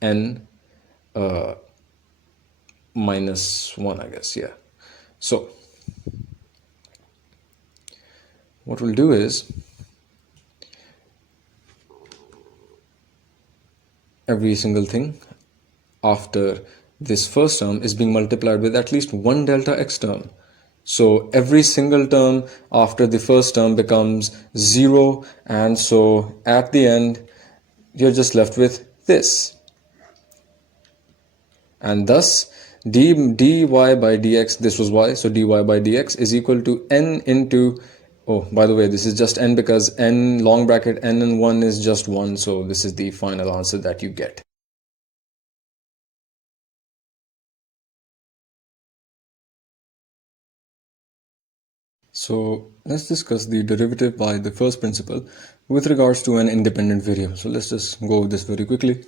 n minus 1, I guess, yeah. So what we'll do is every single thing after this first term is being multiplied with at least one delta x term. So every single term after the first term becomes 0, and so at the end you're just left with this. And thus dy by dx, this was y, so dy by dx is equal to n into, oh, by the way, this is just n because n long bracket n and 1 is just 1, so this is the final answer that you get. So let's discuss the derivative by the first principle with regards to an independent variable. So let's just go over this very quickly,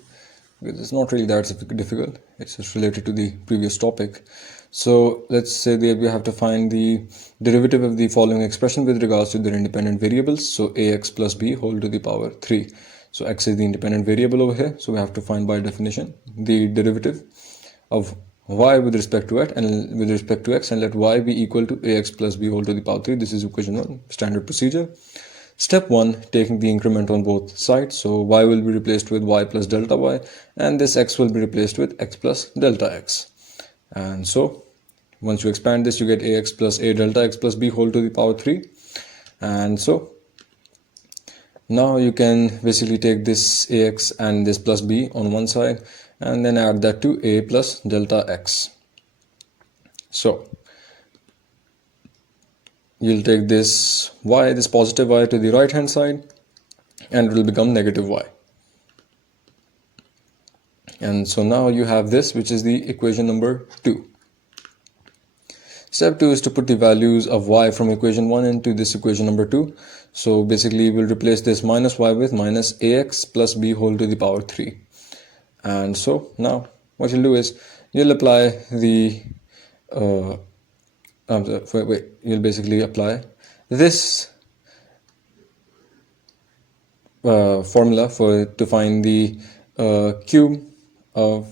because it's not really that difficult. It's just related to the previous topic. So let's say that we have to find the derivative of the following expression with regards to their independent variables. So ax plus b whole to the power 3. So x is the independent variable over here. So we have to find by definition the derivative of y with respect to x and let y be equal to ax plus b whole to the power 3. This is equation 1, standard procedure. Step 1, taking the increment on both sides. So y will be replaced with y plus delta y and this x will be replaced with x plus delta x. And so once you expand this, you get ax plus a delta x plus b whole to the power 3. And so now you can basically take this ax and this plus b on one side and then add that to a plus delta x. So you'll take this y, this positive y, to the right hand side and it will become negative y. And so now you have this, which is the equation number 2. Step 2 is to put the values of y from equation 1 into this equation number 2. So basically we'll replace this minus y with minus ax plus b whole to the power 3. And so now what you'll do is you'll apply the you'll basically apply this formula to find the cube of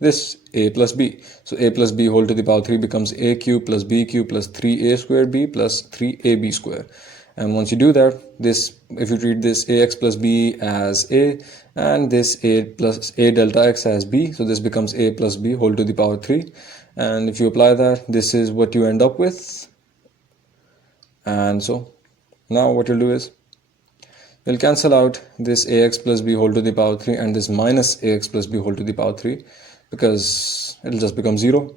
this a plus b. So a plus b whole to the power 3 becomes a cube plus b cube plus 3a squared b plus 3ab squared. And once you do that, this, if you treat this ax plus b as a and this a plus a delta x as b, so this becomes a plus b whole to the power 3. And if you apply that, this is what you end up with. And so now what you'll do is you'll cancel out this ax plus b whole to the power 3 and this minus ax plus b whole to the power 3 because it'll just become 0.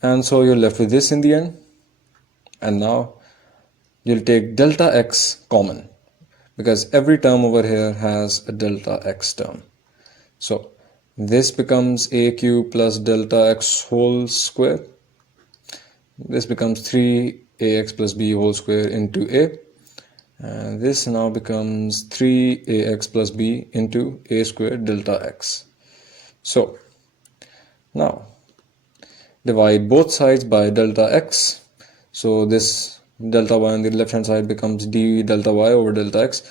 And so you're left with this in the end. And now you'll take delta x common because every term over here has a delta x term. So this becomes a cube plus delta x whole square. This becomes 3ax plus b whole square into a. And this now becomes 3ax plus b into a squared delta x. So now divide both sides by delta x. So this delta y on the left hand side becomes d delta y over delta x.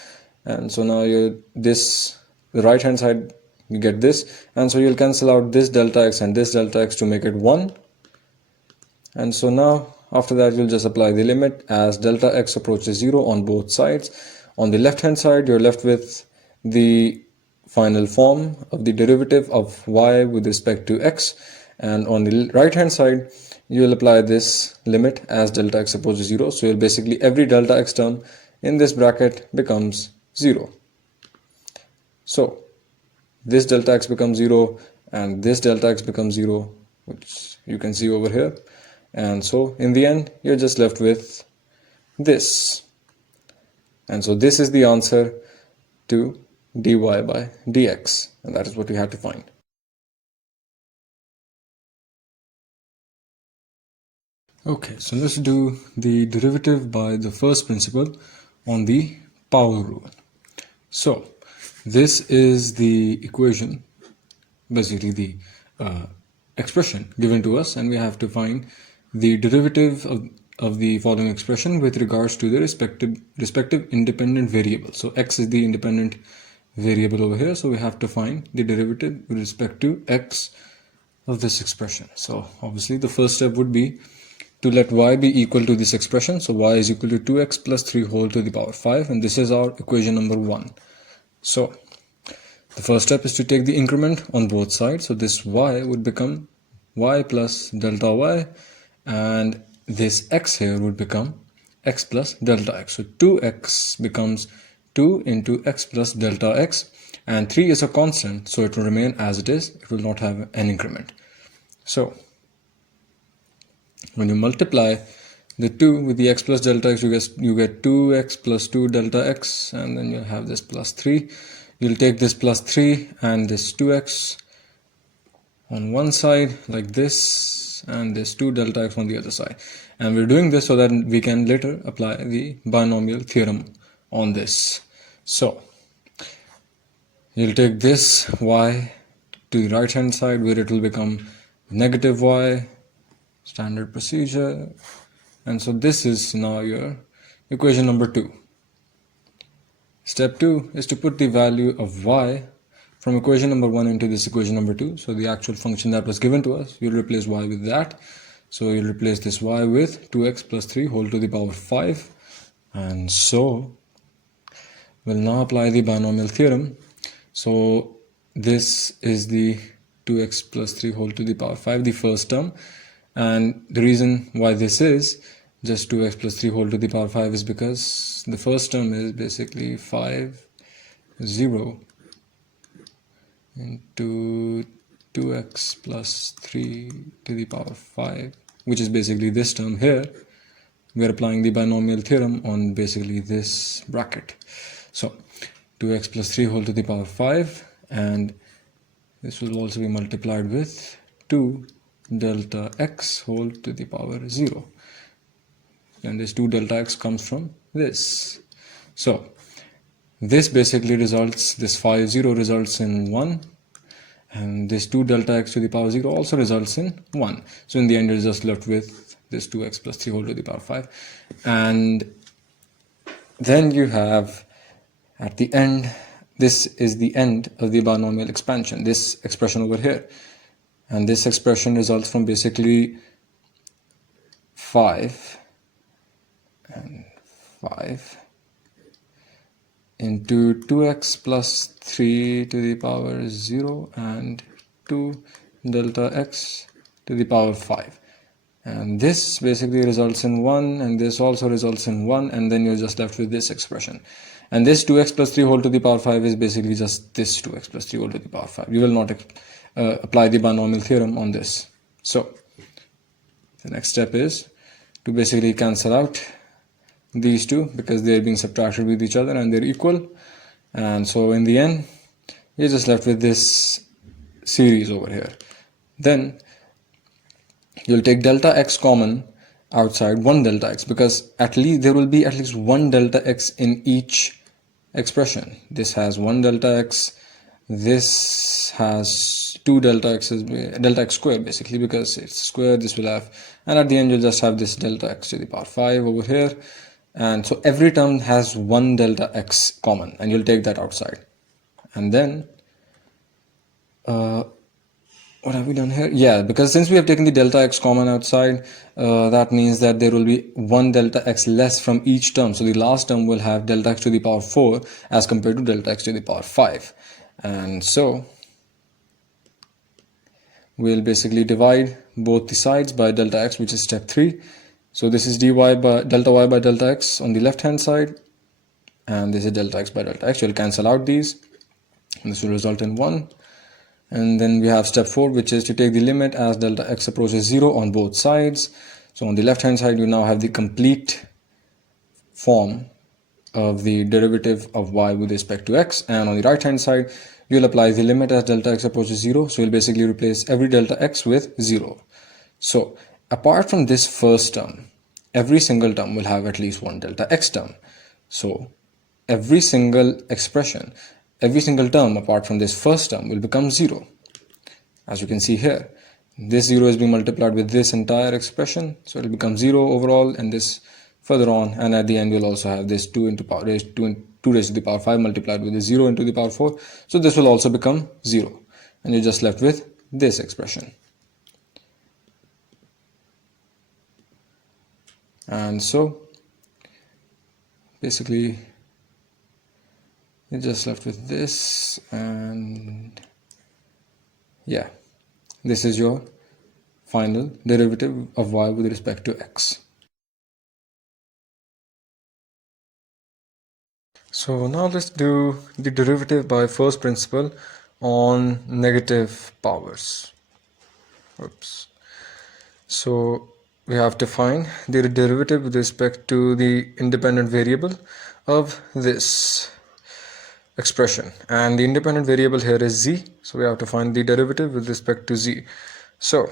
And so now the right hand side, you get this. And so you'll cancel out this delta x and this delta x to make it 1. And so now after that you'll just apply the limit as delta x approaches 0 on both sides. On the left hand side you're left with the final form of the derivative of y with respect to x, and on the right hand side you will apply this limit as delta x approaches 0. So you'll basically every delta x term in this bracket becomes 0. So this delta x becomes 0 and this delta x becomes 0, which you can see over here. And so in the end you're just left with this. And so this is the answer to dy by dx, and that is what we had to find. Okay, so let's do the derivative by the first principle on the power rule. So this is the equation, basically the expression given to us, and we have to find the derivative of the following expression with regards to the respective independent variable. So x is the independent variable over here, so we have to find the derivative with respect to x of this expression. So obviously the first step would be to let y be equal to this expression. So y is equal to 2x plus 3 whole to the power 5, and this is our equation number 1. So the first step is to take the increment on both sides. So this y would become y plus delta y, and this x here would become x plus delta x. So 2x becomes 2 into x plus delta x, and 3 is a constant, so it will remain as it is. It will not have an increment. So when you multiply the 2 with the x plus delta x, you get 2x plus 2 delta x, and then you have this plus 3. You'll take this plus 3 and this 2x on one side like this, and this 2 delta x on the other side. And we're doing this so that we can later apply the binomial theorem on this. So you'll take this y to the right hand side where it will become negative y, standard procedure. And so this is now your equation number 2. Step 2 is to put the value of y from equation number 1 into this equation number 2. So the actual function that was given to us, you'll replace y with that. So you'll replace this y with 2x plus 3 whole to the power 5. And so we'll now apply the binomial theorem. So this is the 2x plus 3 whole to the power 5, the first term. And the reason why this is just 2x plus 3 whole to the power 5 is because the first term is basically 5, 0 into 2x plus 3 to the power 5, which is basically this term here. We are applying the binomial theorem on basically this bracket. So 2x plus 3 whole to the power 5, and this will also be multiplied with 2 delta x whole to the power 0. And this 2 delta x comes from this. So this basically results, this 5, 0 results in 1. And this 2 delta x to the power 0 also results in 1. So in the end, you're just left with this 2x plus 3 whole to the power 5. And then you have, at the end, this is the end of the binomial expansion, this expression over here. And this expression results from basically 5 and 5 into 2x plus 3 to the power 0 and 2 delta x to the power 5. And this basically results in 1, and this also results in 1, and then you're just left with this expression. And this 2x plus 3 whole to the power 5 is basically just this 2x plus 3 whole to the power 5. You will not apply the binomial theorem on this. So the next step is to basically cancel out these two because they're being subtracted with each other and they're equal. And so in the end, you're just left with this series over here. Then you'll take delta x common outside, 1 delta x, because at least there will be at least 1 delta x in each expression. This has 1 delta x, this has 2 delta x's, delta x squared basically, because it's squared, this will have, and at the end you'll just have this delta x to the power 5 over here. And so every term has 1 delta x common, and you'll take that outside. And then what have we done here? Yeah, because since we have taken the delta x common outside, that means that there will be 1 delta x less from each term. So the last term will have delta x to the power 4 as compared to delta x to the power 5. And so we'll basically divide both the sides by delta x, which is step 3. So this is dy by delta y by delta x on the left hand side, and this is delta x by delta x. You'll cancel out these, and this will result in 1. And then we have step 4, which is to take the limit as delta x approaches 0 on both sides. So on the left hand side, you now have the complete form of the derivative of y with respect to x, and on the right hand side, you'll apply the limit as delta x approaches 0. So you'll basically replace every delta x with 0. So apart from this first term, every single term will have at least 1 delta x term. So every single expression, every single term apart from this first term will become 0. As you can see here, this 0 is being multiplied with this entire expression, so it will become 0 overall, and this further on, and at the end you'll also have this 2 into power raised 2 raised to the power 5 multiplied with the 0 into the power 4. So this will also become 0, and you're just left with this expression. And so basically you're just left with this, and yeah, this is your final derivative of y with respect to x. So now let's do the derivative by first principle on negative powers. Oops. So we have to find the derivative with respect to the independent variable of this expression, and the independent variable here is z, so we have to find the derivative with respect to z. So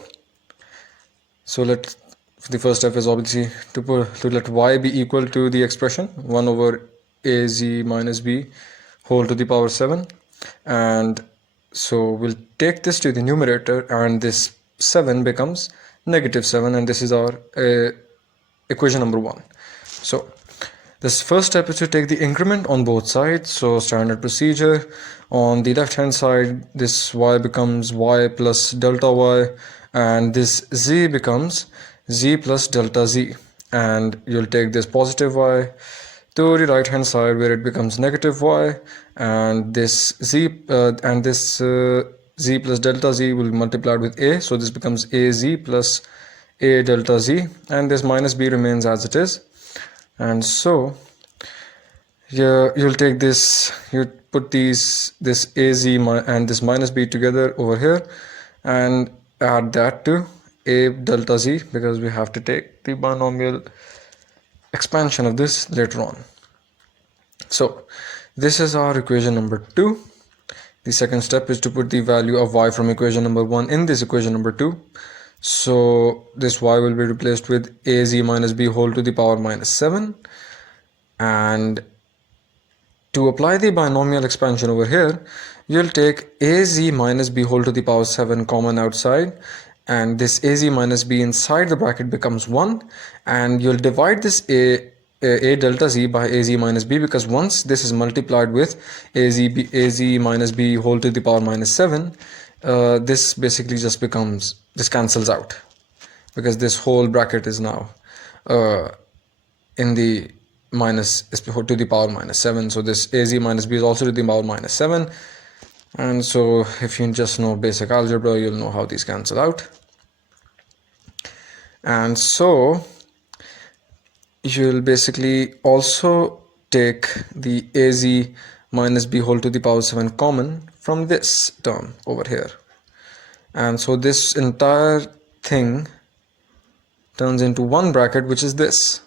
the first step is obviously to let y be equal to the expression 1 over az minus b whole to the power 7, and so we'll take this to the numerator, and this 7 becomes -7, and this is our equation number 1. So this first step is to take the increment on both sides. So standard procedure, on the left hand side this y becomes y plus delta y, and this z becomes z plus delta z, and you'll take this positive y to the right hand side where it becomes negative y, and this z z plus delta z will be multiplied with a, so this becomes az plus a delta z, and this minus b remains as it is. And so you'll take this, you put this az and this minus b together over here and add that to a delta z, because we have to take the binomial expansion of this later on. So this is our equation number 2. The second step is to put the value of y from equation number 1 in this equation number 2. So this y will be replaced with az minus b whole to the power minus 7, and to apply the binomial expansion over here, you'll take az minus b whole to the power 7 common outside, and this az minus b inside the bracket becomes 1, and you'll divide this a delta z by az minus b, because once this is multiplied with az minus b whole to the power minus 7, this basically just becomes, this cancels out, because this whole bracket is now in the minus is to the power minus 7. So this az minus b is also to the power minus 7, and so if you just know basic algebra, you'll know how these cancel out. And so you'll basically also take the az minus b whole to the power 7 common from this term over here, and so this entire thing turns into one bracket, which is this.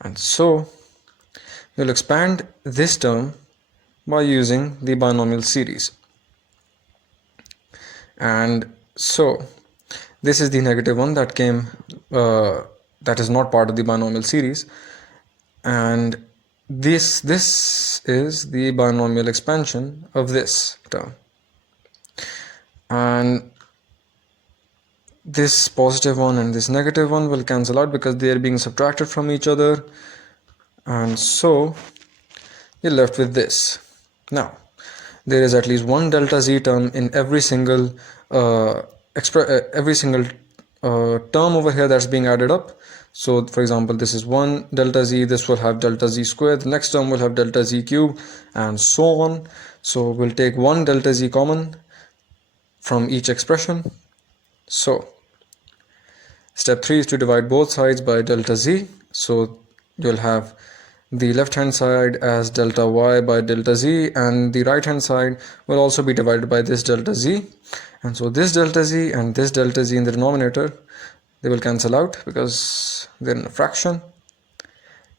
And so you'll expand this term by using the binomial series, and so this is the negative one that came that is not part of the binomial series, and this is the binomial expansion of this term, and this positive one and this negative one will cancel out because they are being subtracted from each other, and so you're left with this. Now there is at least one delta z term in every single term over here that's being added up. So for example, this is 1 delta z, this will have delta z squared, the next term will have delta z cubed, and so on. So we'll take 1 delta z common from each expression. So step 3 is to divide both sides by delta z. So you'll have the left hand side as delta y by delta z, and the right hand side will also be divided by this delta z, and so this delta z and this delta z in the denominator, they will cancel out because they're in a fraction.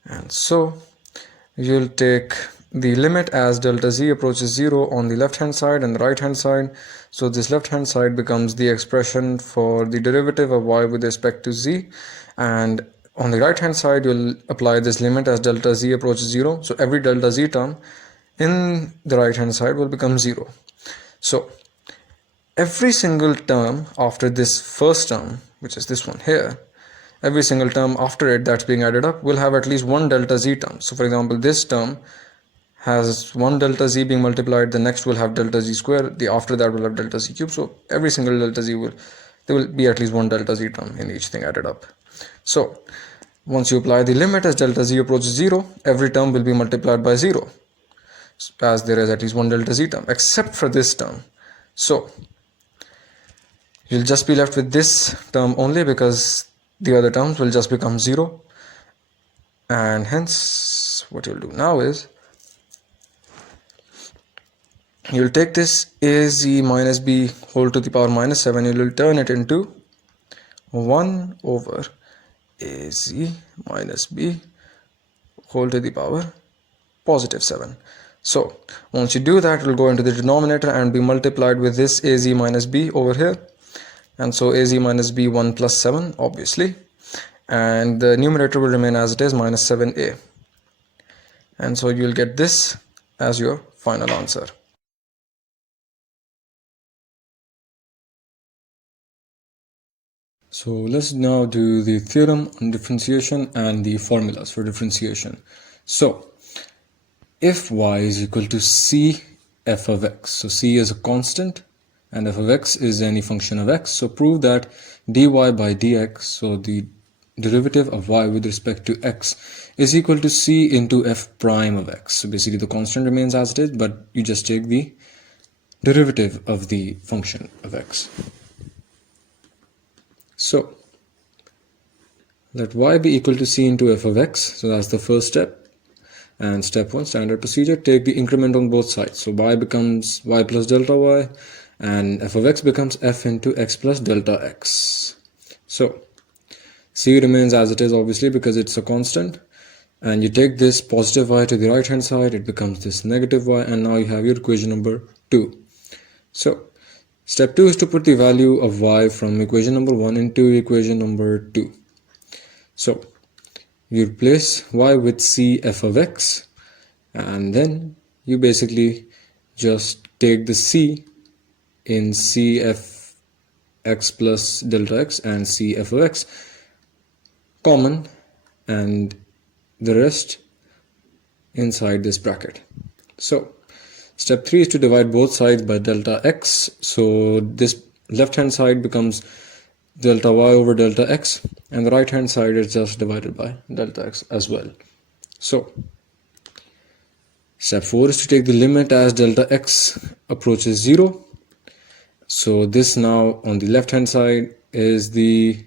And so you'll take the limit as delta z approaches 0 on the left hand side and the right hand side. So this left hand side becomes the expression for the derivative of y with respect to z, and on the right hand side you'll apply this limit as delta z approaches 0. So every delta z term in the right hand side will become 0. So every single term after this first term, which is this one here, every single term after it that's being added up will have at least one delta z term. So for example, this term has one delta z being multiplied, the next will have delta z squared, the after that will have delta z cubed. So every single delta z there will be at least one delta z term in each thing added up. So once you apply the limit as delta z approaches 0, every term will be multiplied by 0, as there is at least one delta z term, except for this term. So you'll just be left with this term only, because the other terms will just become 0, and hence what you'll do now is you'll take this az minus b whole to the power minus 7, you will turn it into 1 over az minus b whole to the power positive 7. So once you do that, it will go into the denominator and be multiplied with this az minus b over here, and so az minus b 1 plus 7 obviously, and the numerator will remain as it is, minus 7a, and so you'll get this as your final answer. So let's now do the theorem on differentiation and the formulas for differentiation. So if y is equal to c f of x, so c is a constant and f of x is any function of x, so prove that dy by dx, so the derivative of y with respect to x, is equal to c into f prime of x. So basically the constant remains as it is, but you just take the derivative of the function of x. So let y be equal to c into f of x, so that's the first step. And step 1, standard procedure, take the increment on both sides. So y becomes y plus delta y, and f of x becomes f into x plus delta x. So c remains as it is, obviously, because it's a constant. And you take this positive y to the right hand side, it becomes this negative y, and now you have your equation number 2. So step 2 is to put the value of y from equation number 1 into equation number 2. So you replace y with c f of x, and then you basically just take the c in c f x plus delta x and c f of x common, and the rest inside this bracket. So step 3 is to divide both sides by delta x. So this left hand side becomes delta y over delta x, and the right hand side is just divided by delta x as well. So step 4 is to take the limit as delta x approaches 0. So this now on the left hand side is the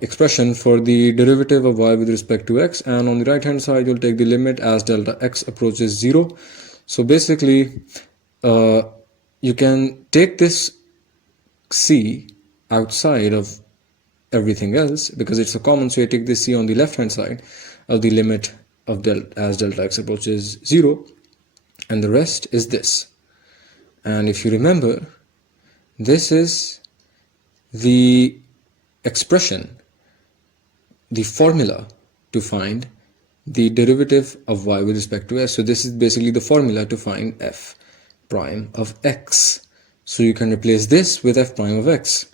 expression for the derivative of y with respect to x, and on the right hand side you'll take the limit as delta x approaches 0. So basically you can take this c outside of everything else because it's a common, so you take this c on the left hand side of the limit of as delta x approaches 0, and the rest is this. And if you remember, this is the expression, the formula to find the derivative of y with respect to s. So this is basically the formula to find f prime of x. So you can replace this with f prime of x,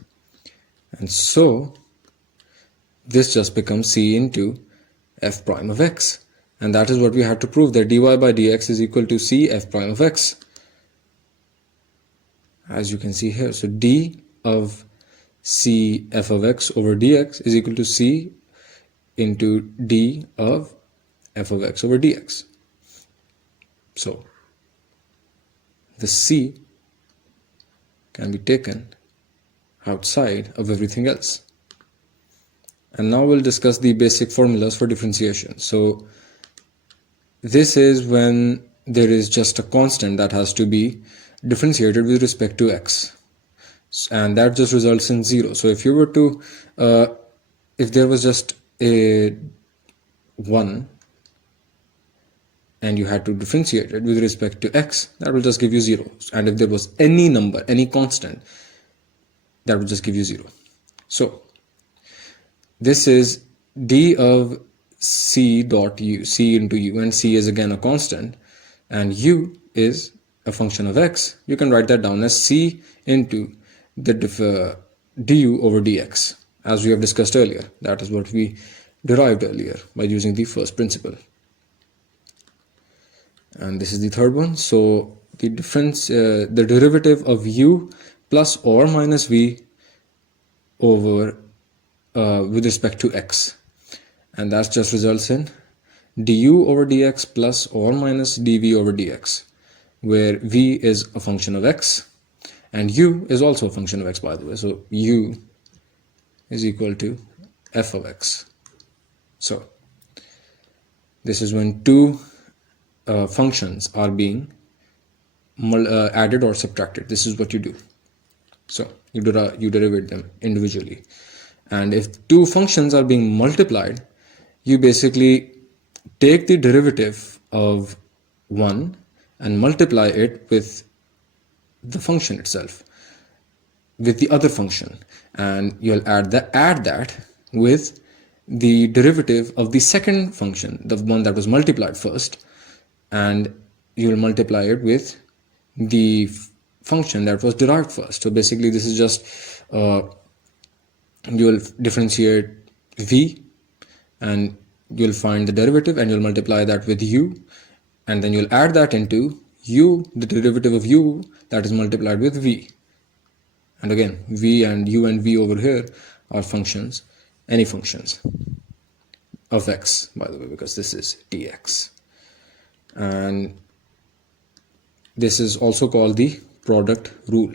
and so this just becomes c into f prime of x, and that is what we have to prove, that dy by dx is equal to c f prime of x, as you can see here. So d of c f of x over dx is equal to c into d of f of x over dx. So the c can be taken outside of everything else. And now we'll discuss the basic formulas for differentiation. So this is when there is just a constant that has to be differentiated with respect to x, and that just results in 0. So if you were to if there was just a 1 and you had to differentiate it with respect to x, that will just give you 0. And if there was any number, any constant, that will just give you 0. So this is d of c dot u, c into u, and c is again a constant, and u is a function of x. You can write that down as c into the du over dx, as we have discussed earlier. That is what we derived earlier by using the first principle. And this is the third one. So the derivative of u plus or minus v over with respect to x, and that just results in du over dx plus or minus dv over dx, where v is a function of x and u is also a function of x, by the way. So u is equal to f of x. So this is when two functions are being added or subtracted. This is what you do. So you derive them individually. And if two functions are being multiplied, you basically take the derivative of one and multiply it with the function itself, with the other function, and you'll add that with the derivative of the second function, the one that was multiplied first, and you will multiply it with the function that was derived first. So basically this is just you'll differentiate v, and you'll find the derivative and you'll multiply that with u, and then you'll add that into u, the derivative of u, that is multiplied with v. And again, v and u and v over here are functions, any functions of x, by the way, because this is dx. And this is also called the product rule.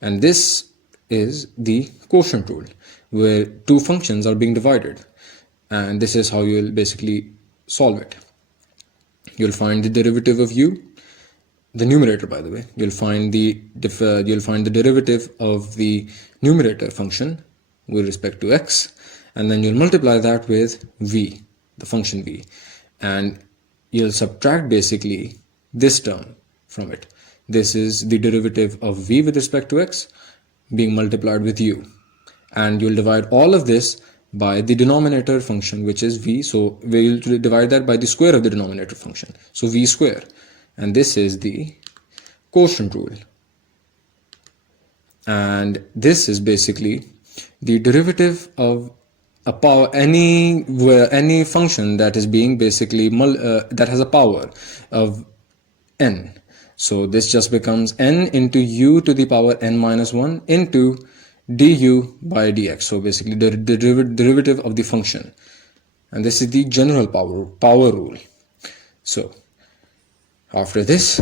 And this is the quotient rule, where two functions are being divided. And this is how you'll basically solve it. You'll find the derivative of u, the numerator, by the way. You'll find the derivative of the numerator function with respect to x, and then you'll multiply that with v, the function v, and you'll subtract basically this term from it. This is the derivative of v with respect to x being multiplied with u, and you'll divide all of this by the denominator function, which is v. So we'll divide that by the square of the denominator function, so v square. And this is the quotient rule. And this is basically the derivative of a power, any function that is being basically that has a power of n. So this just becomes n into u to the power n minus 1 into du by dx. So basically the derivative of the function. And this is the general power rule. So after this,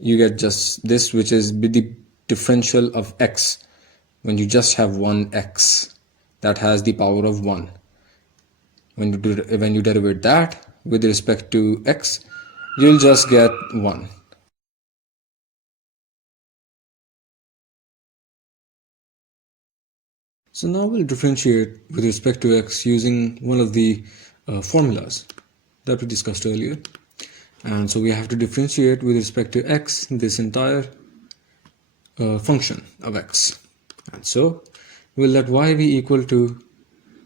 you get just this, which is the differential of x, when you just have one x that has the power of 1. When you derivate that with respect to x, you'll just get 1. So now we'll differentiate with respect to x using one of the formulas that we discussed earlier. And so we have to differentiate with respect to x this entire function of x. And so we'll let y be equal to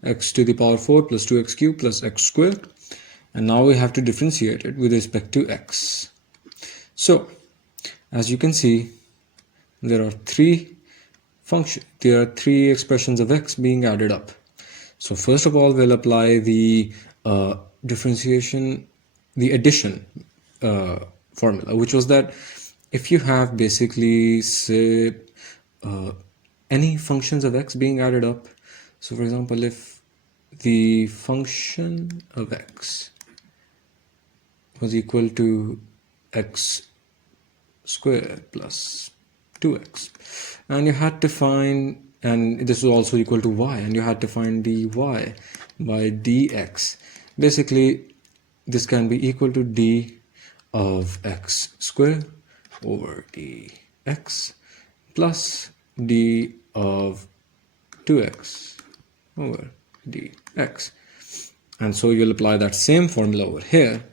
x to the power 4 plus 2x cubed plus x squared. And now we have to differentiate it with respect to x. So as you can see, there are three expressions of x being added up. So first of all, we'll apply the differentiation, the addition formula, which was that if you have basically, say, any functions of x being added up. So for example, if the function of x was equal to x squared plus 2x, and you had to find, and this was also equal to y, and you had to find dy by dx. Basically, this can be equal to d of x squared over dx plus d of 2x over dx. And so you'll apply that same formula over here,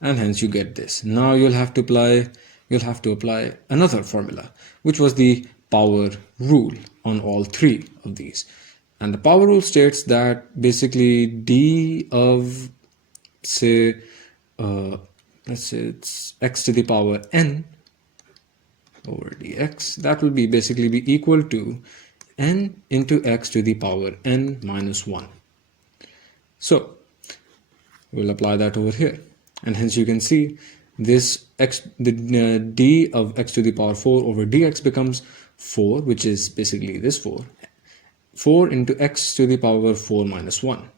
and hence you get this. Now you'll have to apply another formula, which was the power rule on all three of these. And the power rule states that basically d of, say, let's say it's x to the power n over dx, that will be basically be equal to n into x to the power n minus 1. So we'll apply that over here, and hence you can see this d of x to the power 4 over dx becomes 4, which is basically this 4 into x to the power 4 minus 1.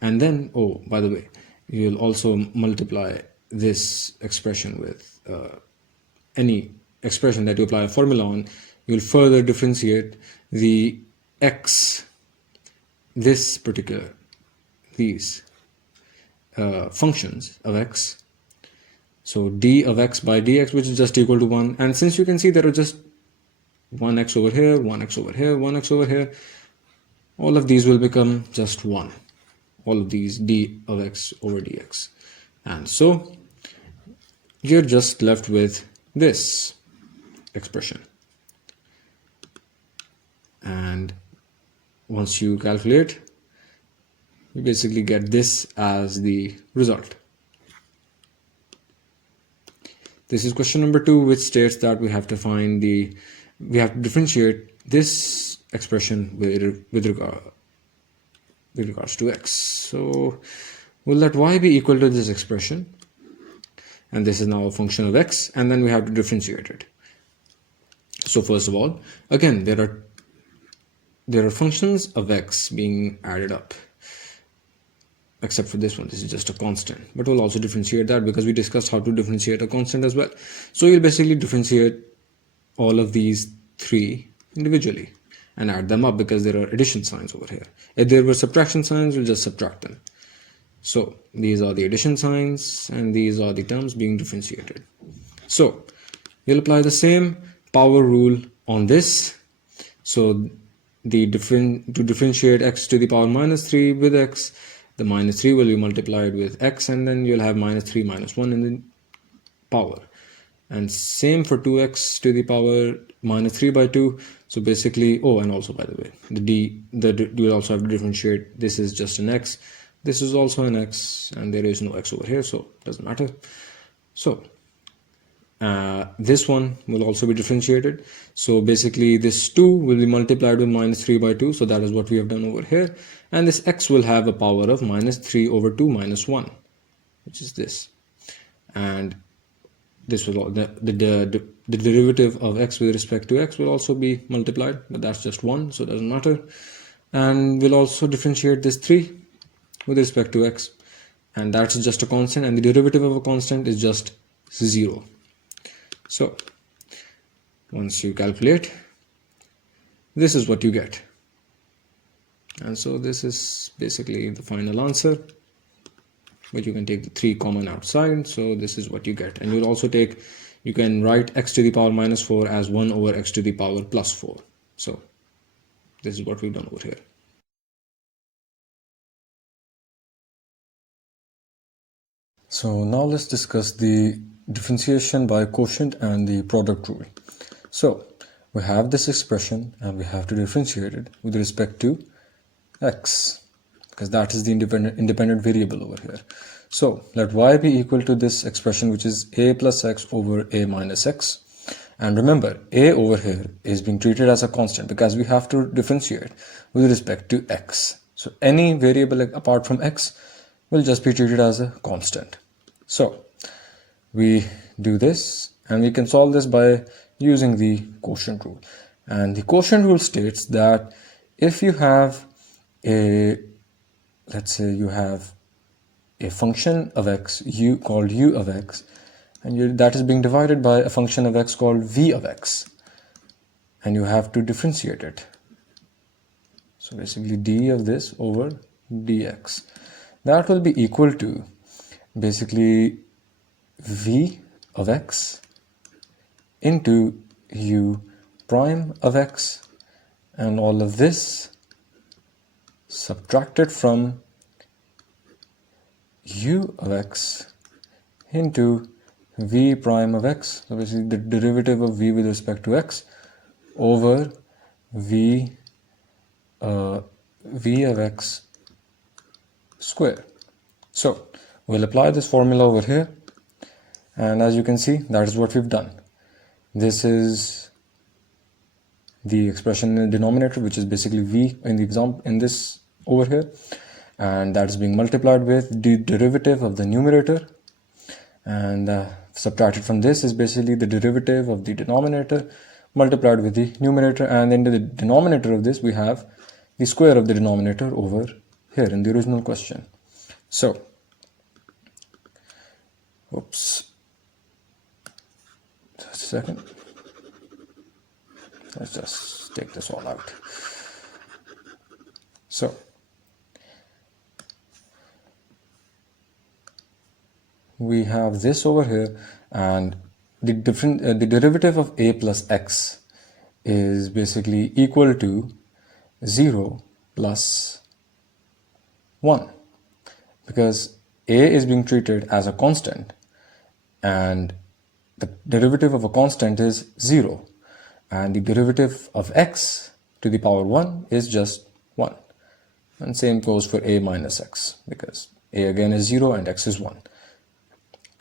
And then, oh, by the way, you'll also multiply this expression with any expression that you apply a formula on. You'll further differentiate the x, these functions of x. So d of x by dx, which is just equal to 1. And since you can see there are just 1x over here, 1x over here, 1x over here, all of these will become just 1. All of these d of x over dx. And so you're just left with this expression. And once you calculate, you basically get this as the result. This is question number 2, which states that we have to differentiate this expression with regard with regards to x. So we'll let y be equal to this expression, and this is now a function of x, and then we have to differentiate it. So first of all, again, there are functions of x being added up, except for this one. This is just a constant, but we'll also differentiate that because we discussed how to differentiate a constant as well. So you'll basically differentiate all of these three individually and add them up because there are addition signs over here. If there were subtraction signs, we'll just subtract them. So these are the addition signs and these are the terms being differentiated. So we'll apply the same power rule on this. So to differentiate x to the power minus 3 with x, the minus 3 will be multiplied with x, and then you'll have minus 3 minus 1 in the power. And same for 2x to the power minus 3 by 2. So basically, oh, and also by the way, you'll also have to differentiate. This is just an x, this is also an x, and there is no x over here, so it doesn't matter. So this one will also be differentiated. So basically this 2 will be multiplied with minus 3 by 2. So that is what we have done over here. And this x will have a power of minus 3 over 2 minus 1, which is this. And this will the derivative of x with respect to x will also be multiplied, but that's just 1, so it doesn't matter. And we'll also differentiate this 3 with respect to x, and that's just a constant, and the derivative of a constant is just 0. So once you calculate, this is what you get. And so this is basically the final answer, but you can take the 3 common outside. So this is what you get. And you'll also you can write x to the power minus 4 as 1 over x to the power plus 4. So this is what we've done over here. So now let's discuss the differentiation by quotient and the product rule. So we have this expression and we have to differentiate it with respect to x, because that is the independent variable over here. So let y be equal to this expression, which is a plus x over a minus x. And remember, a over here is being treated as a constant because we have to differentiate with respect to x. So any variable apart from x will just be treated as a constant. So we do this, and we can solve this by using the quotient rule. And the quotient rule states that if you have let's say you have a function of x called u of x, and that is being divided by a function of x called v of x, and you have to differentiate it. So basically d of this over dx, that will be equal to basically v of x into u prime of x, and all of this subtracted from u of x into v prime of x. So basically the derivative of v with respect to x over v of x square. So we'll apply this formula over here, and as you can see, that is what we've done. This is the expression in the denominator, which is basically v in the example in this over here, and that is being multiplied with the derivative of the numerator, and subtracted from this is basically the derivative of the denominator multiplied with the numerator, and into the denominator of this we have the square of the denominator over here in the original question. So oops, just a second, let's just take this all out. So we have this over here, and the derivative of a plus x is basically equal to 0 plus 1, because a is being treated as a constant and the derivative of a constant is 0, and the derivative of x to the power 1 is just 1, and same goes for a minus x, because a again is 0 and x is 1.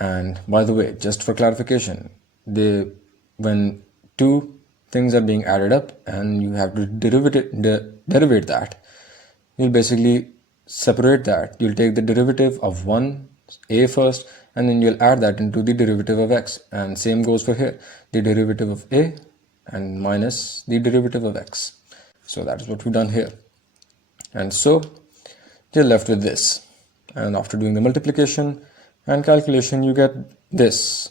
And by the way, just for clarification, when two things are being added up and you have to derivate that, you'll basically separate that, you'll take the derivative of 1a first, and then you'll add that into the derivative of x. And same goes for here, the derivative of a and minus the derivative of x. So that is what we've done here. And so you're left with this. And after doing the multiplication and calculation, you get this.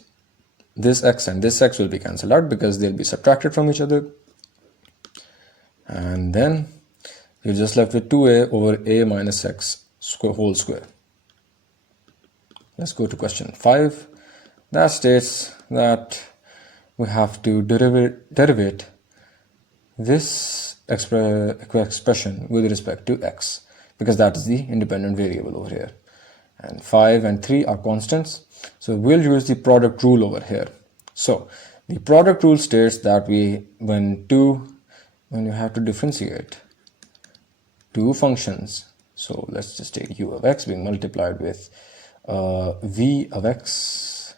This x and this x will be cancelled out because they'll be subtracted from each other. And then you're just left with 2a over a minus x whole square. Let's go to question 5. That states that we have to derivate this expression with respect to x, because that is the independent variable over here. And 5 and 3 are constants. So we'll use the product rule over here. So the product rule states that when you have to differentiate two functions, so let's just take u of x being multiplied with v of x,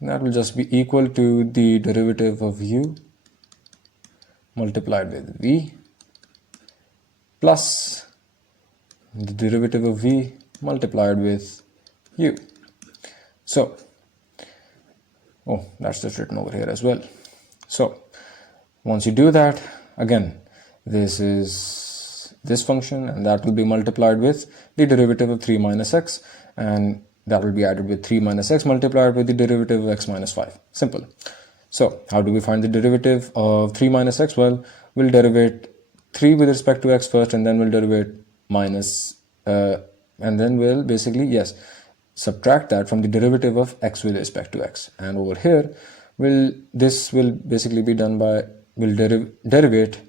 that will just be equal to the derivative of u multiplied with v plus the derivative of v multiplied with u. So, that's just written over here as well. So once you do that, again, this is this function, and that will be multiplied with the derivative of 3 minus x, and that will be added with 3 minus x multiplied with the derivative of x minus 5. Simple. So how do we find the derivative of 3 minus x? Well, we'll derivate 3 with respect to x first, and then we'll derivate minus, and then we'll basically, subtract that from the derivative of x with respect to x. And over here, this will basically be done by, we'll derivate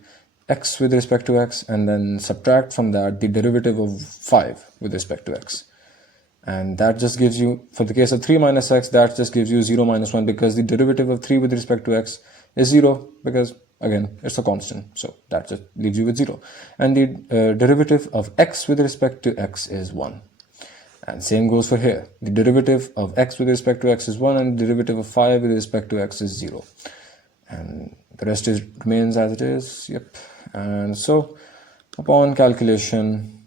x with respect to x, and then subtract from that the derivative of 5 with respect to x. And that just gives you, for the case of 3 minus x, that just gives you 0 minus 1, because the derivative of 3 with respect to x is 0, because again, it's a constant. So that just leaves you with 0. And the derivative of x with respect to x is 1. And same goes for here. The derivative of x with respect to x is 1, and the derivative of 5 with respect to x is 0. And the rest remains as it is. Yep. And so upon calculation,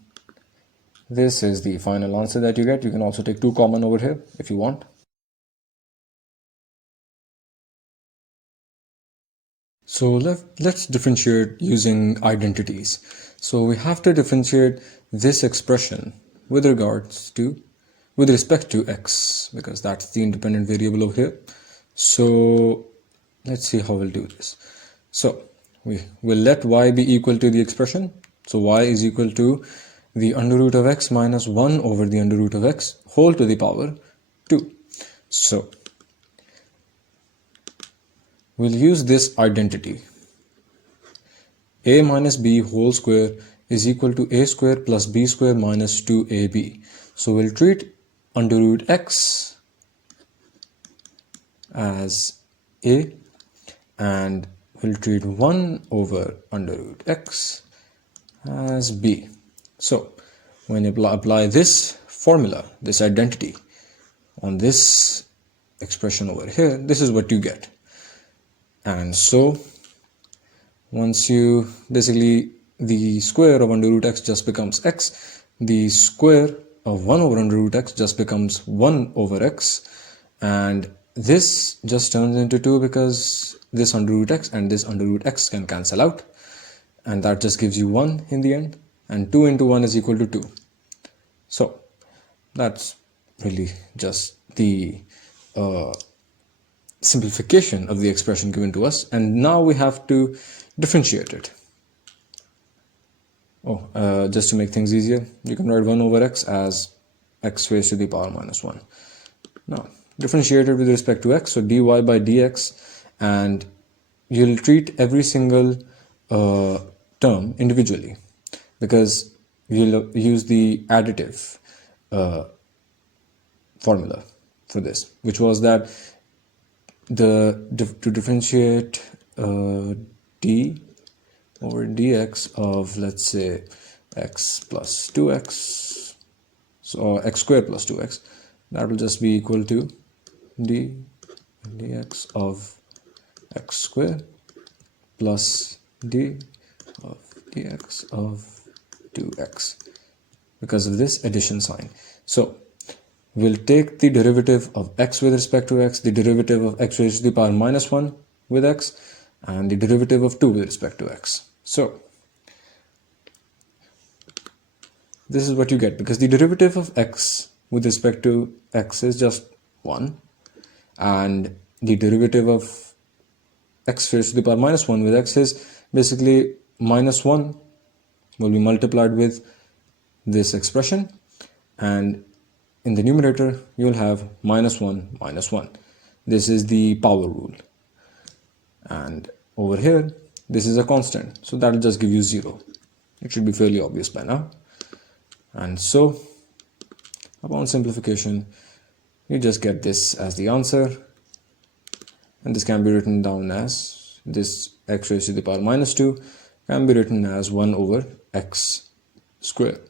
this is the final answer that you get. You can also take 2 common over here if you want. So let's differentiate using identities. So we have to differentiate this expression with respect to x, because that's the independent variable over here. So let's see how we'll do this. So we will let y be equal to the expression. So y is equal to the under root of x minus 1 over the under root of x whole to the power 2. So we'll use this identity. A minus b whole square is equal to a square plus b square minus 2ab. So we'll treat under root x as a, and we'll treat 1 over under root x as b. So when you apply this formula, this identity, on this expression over here, this is what you get. And so once you basically, the square of under root x just becomes x, the square of 1 over under root x just becomes 1 over x, and this just turns into 2 because this under root x and this under root x can cancel out, and that just gives you 1 in the end, and 2 into 1 is equal to 2. So that's really just the simplification of the expression given to us, and now we have to differentiate it. Just to make things easier, you can write 1 over x as x raised to the power minus 1. Now differentiate it with respect to x, so dy by dx, and you'll treat every single term individually, because we'll use the additive formula for this, which was that to differentiate d over dx of, let's say, x plus 2x, so x squared plus 2x, that will just be equal to d dx of x squared plus d of dx of 2x. because of this addition sign. So we'll take the derivative of x with respect to x, the derivative of x raised to the power minus 1 with x, and the derivative of 2 with respect to x. So this is what you get, because the derivative of x with respect to x is just 1, and the derivative of x raised to the power minus 1 with x is basically minus 1 will be multiplied with this expression, and in the numerator you will have minus 1 minus 1. This is the power rule, and over here this is a constant, so that will just give you 0. It should be fairly obvious by now. And so upon simplification you just get this as the answer, and this can be written down as, this x raised to the power minus 2 can be written as 1 over x squared.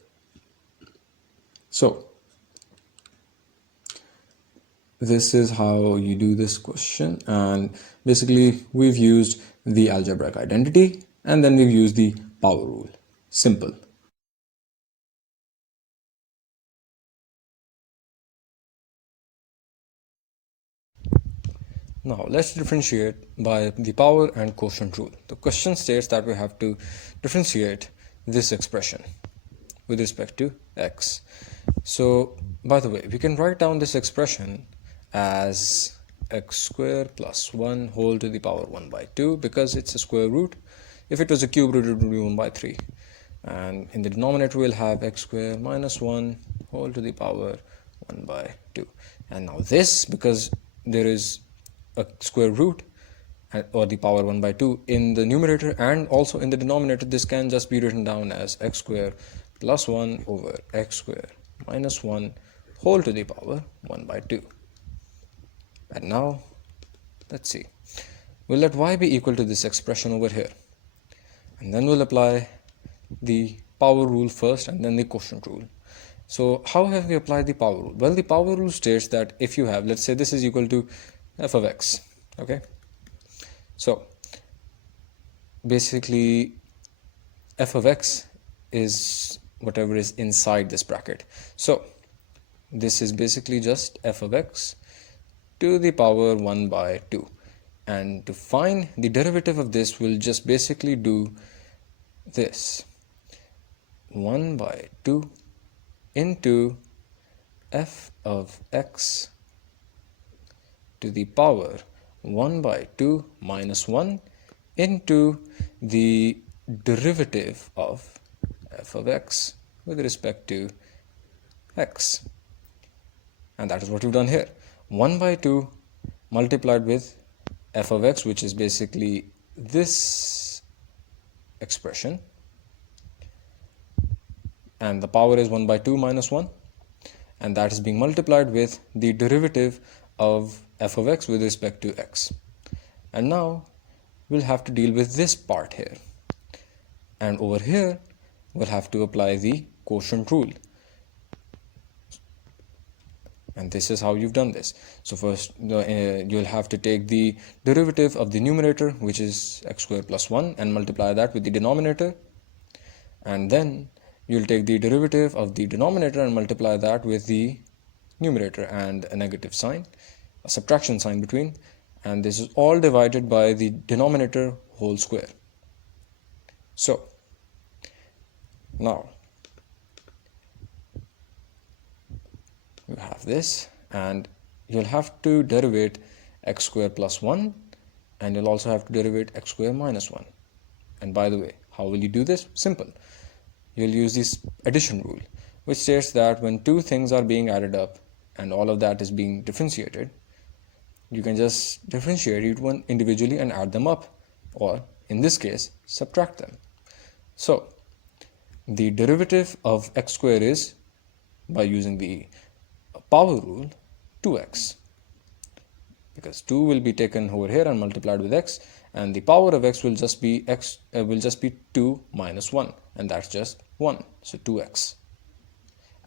So this is how you do this question, and basically we've used the algebraic identity and then we've used the power rule. Simple. Now let's differentiate by the power and quotient rule. The question states that we have to differentiate this expression with respect to x. So by the way, we can write down this expression as x squared plus 1 whole to the power 1 by 2 because it's a square root. If it was a cube root, it would be 1 by 3. And in the denominator, we'll have x squared minus 1 whole to the power 1 by 2. And now this, because there is a square root or the power 1 by 2 in the numerator and also in the denominator, this can just be written down as x squared plus 1 over x squared minus 1 whole to the power 1 by 2. And now let's see, we'll let y be equal to this expression over here, and then we'll apply the power rule first and then the quotient rule. So how have we applied the power rule? Well, the power rule states that if you have, let's say this is equal to f of x, okay, so basically f of x is whatever is inside this bracket. So this is basically just f of x to the power 1 by 2, and to find the derivative of this, we'll just basically do this 1 by 2 into f of x to the power 1 by 2 minus 1 into the derivative of f of x with respect to x. And that is what we've done here. 1 by 2 multiplied with f of x, which is basically this expression, and the power is 1 by 2 minus 1, and that is being multiplied with the derivative of f of x with respect to x. And now we'll have to deal with this part here, and over here we'll have to apply the quotient rule. And this is how you've done this. So first you'll have to take the derivative of the numerator, which is x squared plus 1, and multiply that with the denominator, and then you'll take the derivative of the denominator and multiply that with the numerator and a negative sign, a subtraction sign between, and this is all divided by the denominator whole square. So now you have this, and you'll have to derivate x squared plus 1, and you'll also have to derivate x squared minus 1. And by the way, how will you do this? Simple. You'll use this addition rule, which states that when two things are being added up and all of that is being differentiated, you can just differentiate each one individually and add them up, or in this case subtract them. So the derivative of x squared is, by using the power rule, 2x, because 2 will be taken over here and multiplied with x, and the power of x will just be 2 minus 1, and that's just 1, so 2x.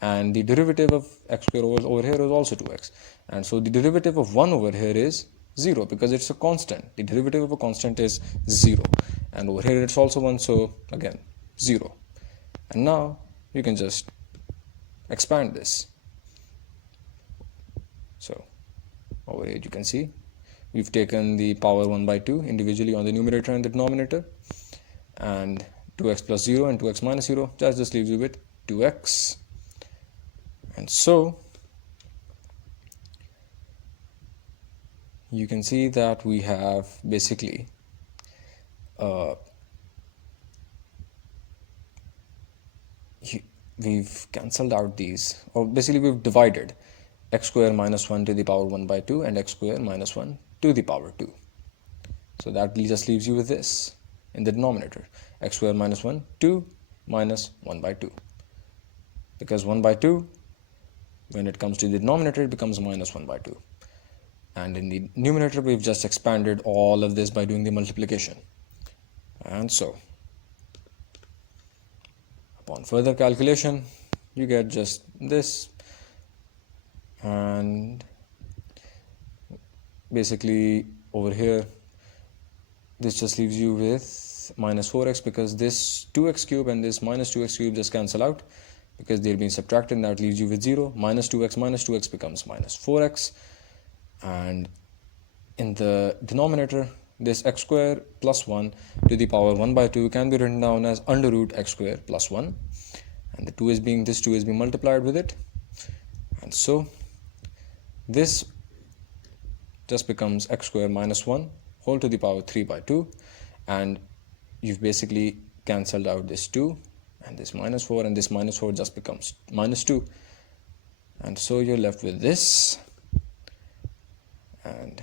And the derivative of x squared over here is also 2x, and so the derivative of 1 over here is 0 because it's a constant. The derivative of a constant is 0, and over here it's also 1, so again 0. And now you can just expand this. So over here you can see we've taken the power 1 by 2 individually on the numerator and the denominator, and 2x plus 0 and 2x minus 0, that just leaves you with 2x. And so you can see that we have basically we've cancelled out these, or basically we've divided x square minus 1 to the power 1 by 2 and x square minus 1 to the power 2. So that just leaves you with this in the denominator, x square minus 1, 2 minus 1 by 2. Because 1 by 2, when it comes to the denominator, it becomes minus 1 by 2. And in the numerator, we've just expanded all of this by doing the multiplication. And so, upon further calculation, you get just this. And basically, over here, this just leaves you with minus 4x, because this 2x cube and this minus 2x cube just cancel out because they're being subtracted, and that leaves you with 0. Minus 2x becomes minus 4x. And in the denominator, this x square plus 1 to the power 1 by 2 can be written down as under root x square plus 1. And this 2 is being multiplied with it. And so this just becomes x square minus 1 whole to the power 3 by 2. And you've basically cancelled out this 2 and this minus 4, and this minus 4 just becomes minus 2. And so you're left with this. And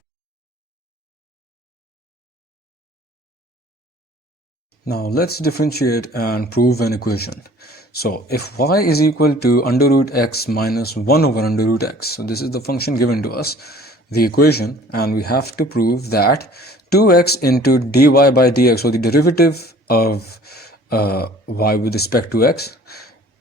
now let's differentiate and prove an equation. So if y is equal to under root x minus 1 over under root x, so this is the function given to us, the equation, and we have to prove that 2x into dy by dx, so the derivative of y with respect to x,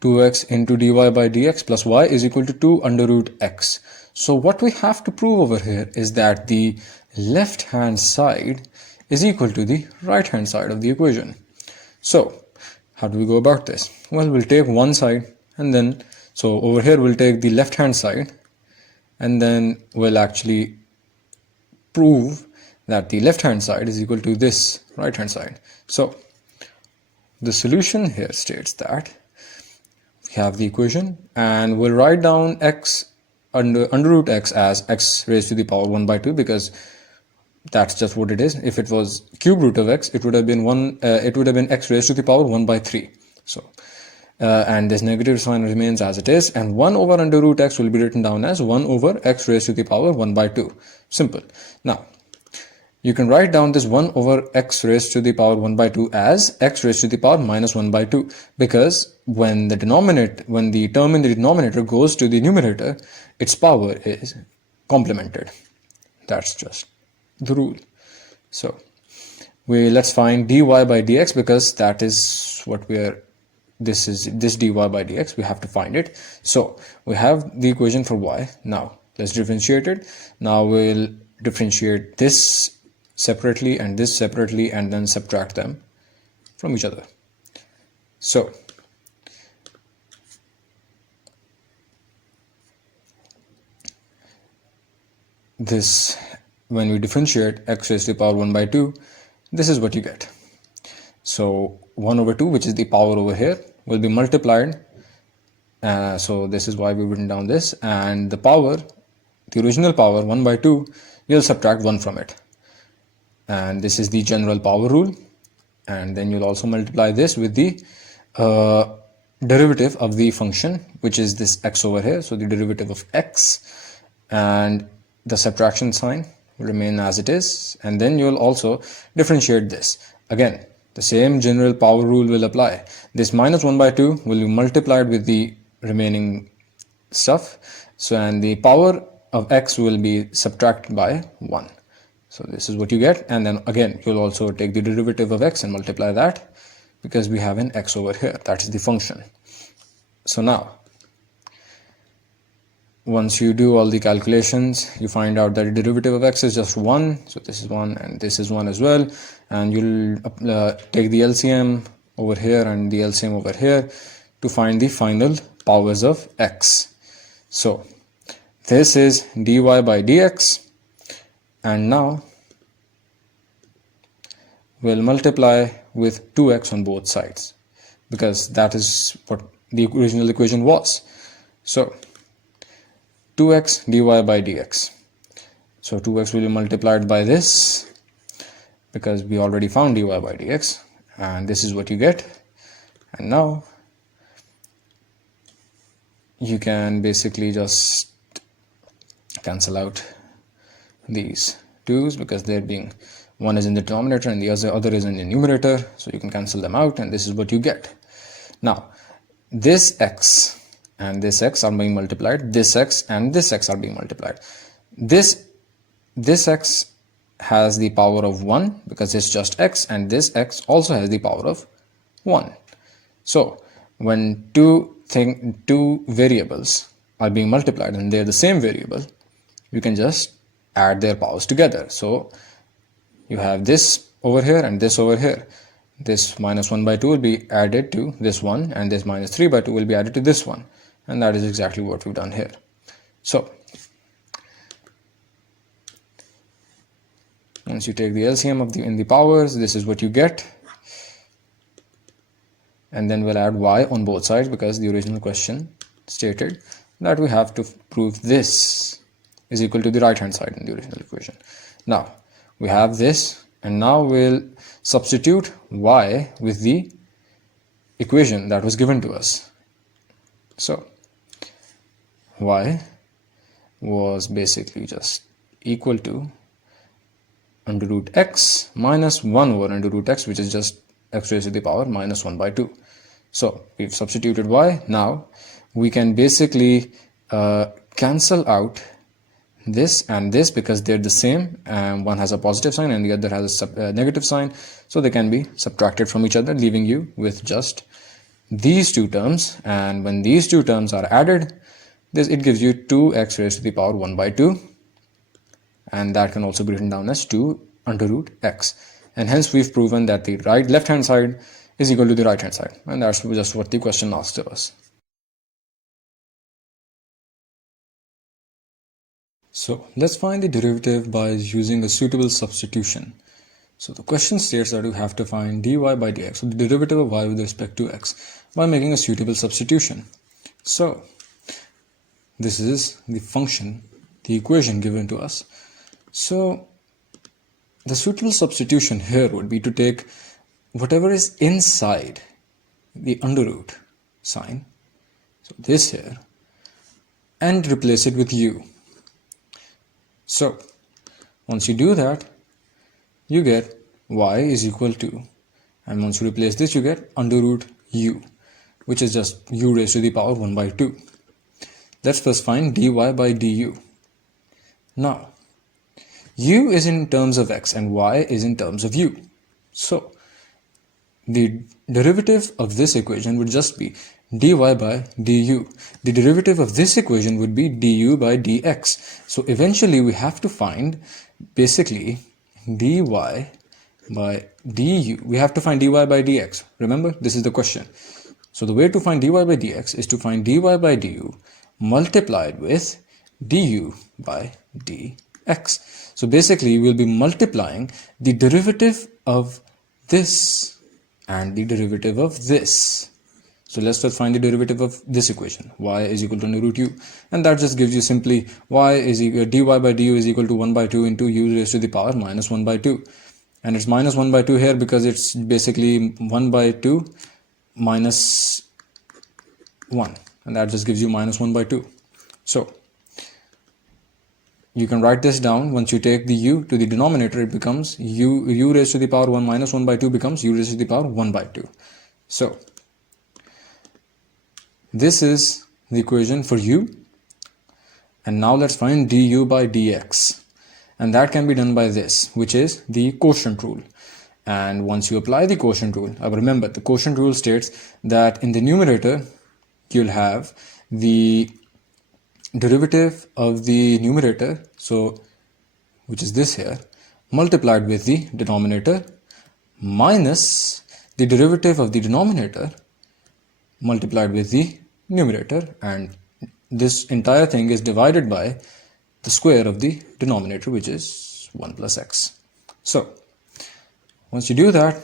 2x into dy by dx plus y is equal to 2 under root x. So what we have to prove over here is that the left hand side is equal to the right hand side of the equation. So how do we go about this? Well, we'll take one side, and then so over here we'll take the left hand side, and then we'll actually prove that the left hand side is equal to this right hand side. So the solution here states that we have the equation, and we'll write down x under root x as x raised to the power 1 by 2, because that's just what it is. If it was cube root of x, it would have been x raised to the power 1 by 3. So and this negative sign remains as it is, and 1 over under root x will be written down as 1 over x raised to the power 1 by 2. Simple. Now you can write down this 1 over x raised to the power 1 by 2 as x raised to the power minus 1 by 2, because when the term in the denominator goes to the numerator, its power is complemented. That's just the rule. So let's find dy by dx, because that is what this dy by dx, we have to find it. So we have the equation for y. Now let's differentiate it. Now we'll differentiate this separately and this separately, and then subtract them from each other. So this, when we differentiate x raised to the power 1 by 2, this is what you get. So 1 over 2, which is the power over here, will be multiplied. So this is why we've written down this, and the power, the original power 1 by 2, you'll subtract 1 from it. And this is the general power rule. And then you'll also multiply this with the derivative of the function, which is this x over here. So the derivative of x, and the subtraction sign will remain as it is. And then you'll also differentiate this. Again, the same general power rule will apply. This minus 1 by 2 will be multiplied with the remaining stuff. So, and the power of x will be subtracted by 1. So this is what you get. And then again, you'll also take the derivative of x and multiply that, because we have an x over here. That is the function. So now, once you do all the calculations, you find out that the derivative of x is just 1. So this is 1 and this is 1 as well. And you'll take the LCM over here and the LCM over here to find the final powers of x. So this is dy by dx, and now we'll multiply with 2x on both sides, because that is what the original equation was. So 2x dy by dx. So 2x will be multiplied by this, because we already found dy by dx, and this is what you get. And now you can basically just cancel out these 2's, because they're being, one is in the denominator and the other is in the numerator, so you can cancel them out, and this is what you get. Now this x and this x are being multiplied, this x and this x are being multiplied. This x has the power of 1 because it's just x, and this x also has the power of 1. So when two variables are being multiplied and they're the same variable, you can just add their powers together. So you have this over here and this over here. This minus 1 by 2 will be added to this one, and this minus 3 by 2 will be added to this one, and that is exactly what we've done here. So once you take the LCM in the powers, this is what you get. And then we'll add y on both sides, because the original question stated that we have to prove this is equal to the right hand side in the original equation. Now we have this, and now we'll substitute y with the equation that was given to us. So y was basically just equal to under root x minus 1 over under root x, which is just x raised to the power minus 1 by 2. So we've substituted y. Now we can basically cancel out this and this, because they're the same, and one has a positive sign and the other has a negative sign, so they can be subtracted from each other, leaving you with just these two terms. And when these two terms are added, it gives you 2x raised to the power 1 by 2, and that can also be written down as 2 under root x. And hence we've proven that the left hand side is equal to the right hand side, and that's just what the question asked of us. So let's find the derivative by using a suitable substitution. So the question states that you have to find dy by dx, so the derivative of y with respect to x, by making a suitable substitution. So this is the function, the equation given to us. So the suitable substitution here would be to take whatever is inside the under root sign, so this here, and replace it with u. So once you do that, you get y is equal to, and once you replace this, you get under root u, which is just u raised to the power 1 by 2. Let's first find dy by du. Now u is in terms of x and y is in terms of u. So the derivative of this equation would just be dy by du. The derivative of this equation would be du by dx. So eventually we have to find basically dy by du. We have to find dy by dx. Remember, this is the question. So the way to find dy by dx is to find dy by du multiplied with du by dx. So basically we'll be multiplying the derivative of this and the derivative of this. So let's first find the derivative of this equation. Y is equal to under root u, and that just gives you simply y is equal, dy by du is equal to 1 by 2 into u raised to the power minus 1 by 2. And it's minus 1 by 2 here because it's basically 1 by 2 minus 1, and that just gives you minus 1 by 2. So you can write this down. Once you take the u to the denominator, it becomes u raised to the power 1 minus 1 by 2 becomes u raised to the power 1 by 2. So this is the equation for u. And now let's find du by dx. And that can be done by this, which is the quotient rule. And once you apply the quotient rule, remember the quotient rule states that in the numerator, you'll have the derivative of the numerator, so which is this here, multiplied with the denominator minus the derivative of the denominator multiplied with the numerator, and this entire thing is divided by the square of the denominator, which is 1 plus x. So once you do that,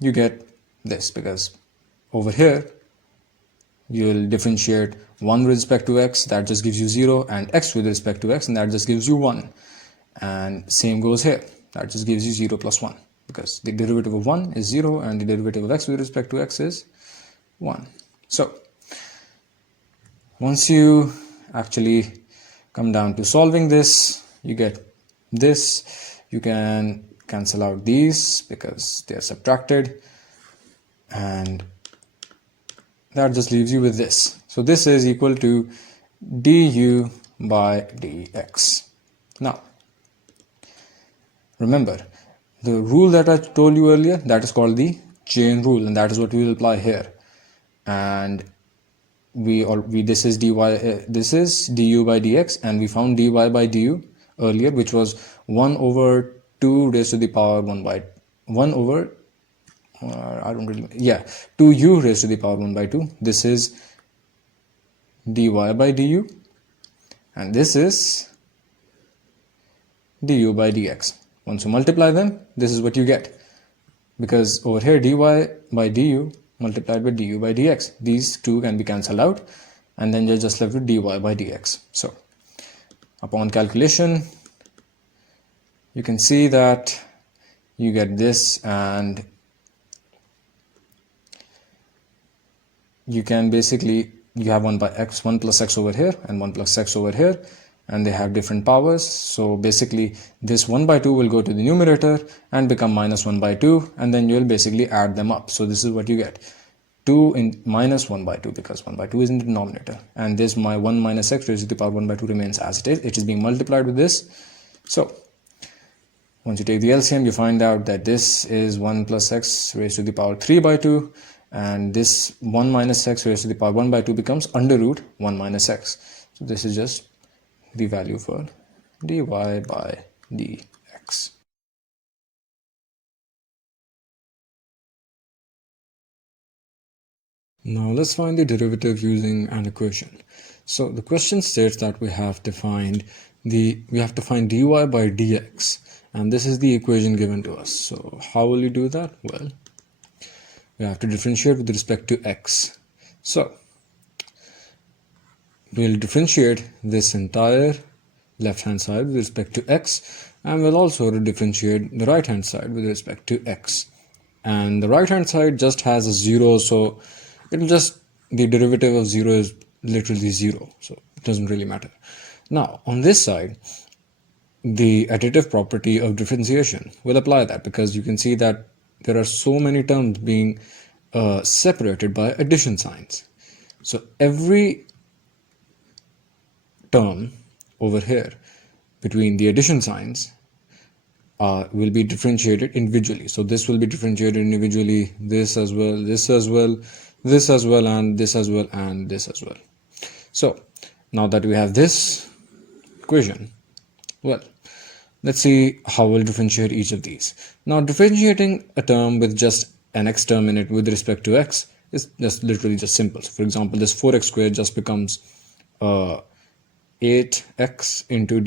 you get this, because over here you'll differentiate 1 with respect to x, that just gives you 0, and x with respect to x, and that just gives you 1. And same goes here, that just gives you 0 plus 1, because the derivative of 1 is 0 and the derivative of x with respect to x is 1. So once you actually come down to solving this, you get this. You can cancel out these because they are subtracted, and that just leaves you with this. So this is equal to du by dx. Now remember the rule that I told you earlier, that is called the chain rule, and that is what we will apply here. And this is du by dx, and we found dy by du earlier, which was 1 over 2 raised to the power 1 by 1 over 2u raised to the power 1 by 2. This is dy by du, and this is du by dx. Once you multiply them, this is what you get, because over here dy by du multiplied by du by dx, these two can be cancelled out, and then you're just left with dy by dx. So upon calculation, you can see that you get this, and you can basically, you have 1 plus x over here and 1 plus x over here, and they have different powers. So basically this 1 by 2 will go to the numerator and become minus 1 by 2, and then you'll basically add them up. So this is what you get, 2 in minus 1 by 2, because 1 by 2 is in the denominator, and this my 1 minus x raised to the power 1 by 2 remains as it is. It is being multiplied with this. So once you take the LCM, you find out that this is 1 plus x raised to the power 3 by 2, and this 1 minus x raised to the power 1 by 2 becomes under root 1 minus x. So this is just the value for dy by dx. Now let's find the derivative using an equation. So the question states that we have to find dy by dx, and this is the equation given to us. So how will you do that? Well, we have to differentiate with respect to x. So we'll differentiate this entire left hand side with respect to x, and we'll also differentiate the right hand side with respect to x. And the right hand side just has a 0, so it'll just, the derivative of 0 is literally 0, so it doesn't really matter. Now on this side, the additive property of differentiation will apply that, because you can see that there are so many terms being separated by addition signs. So every term over here between the addition signs will be differentiated individually. So this will be differentiated individually, this as well, this as well, this as well, and this as well, and this as well. So now that we have this equation, well, let's see how we'll differentiate each of these. Now differentiating a term with just an x term in it with respect to x is just literally just simple. So for example, this 4x squared just becomes 8x into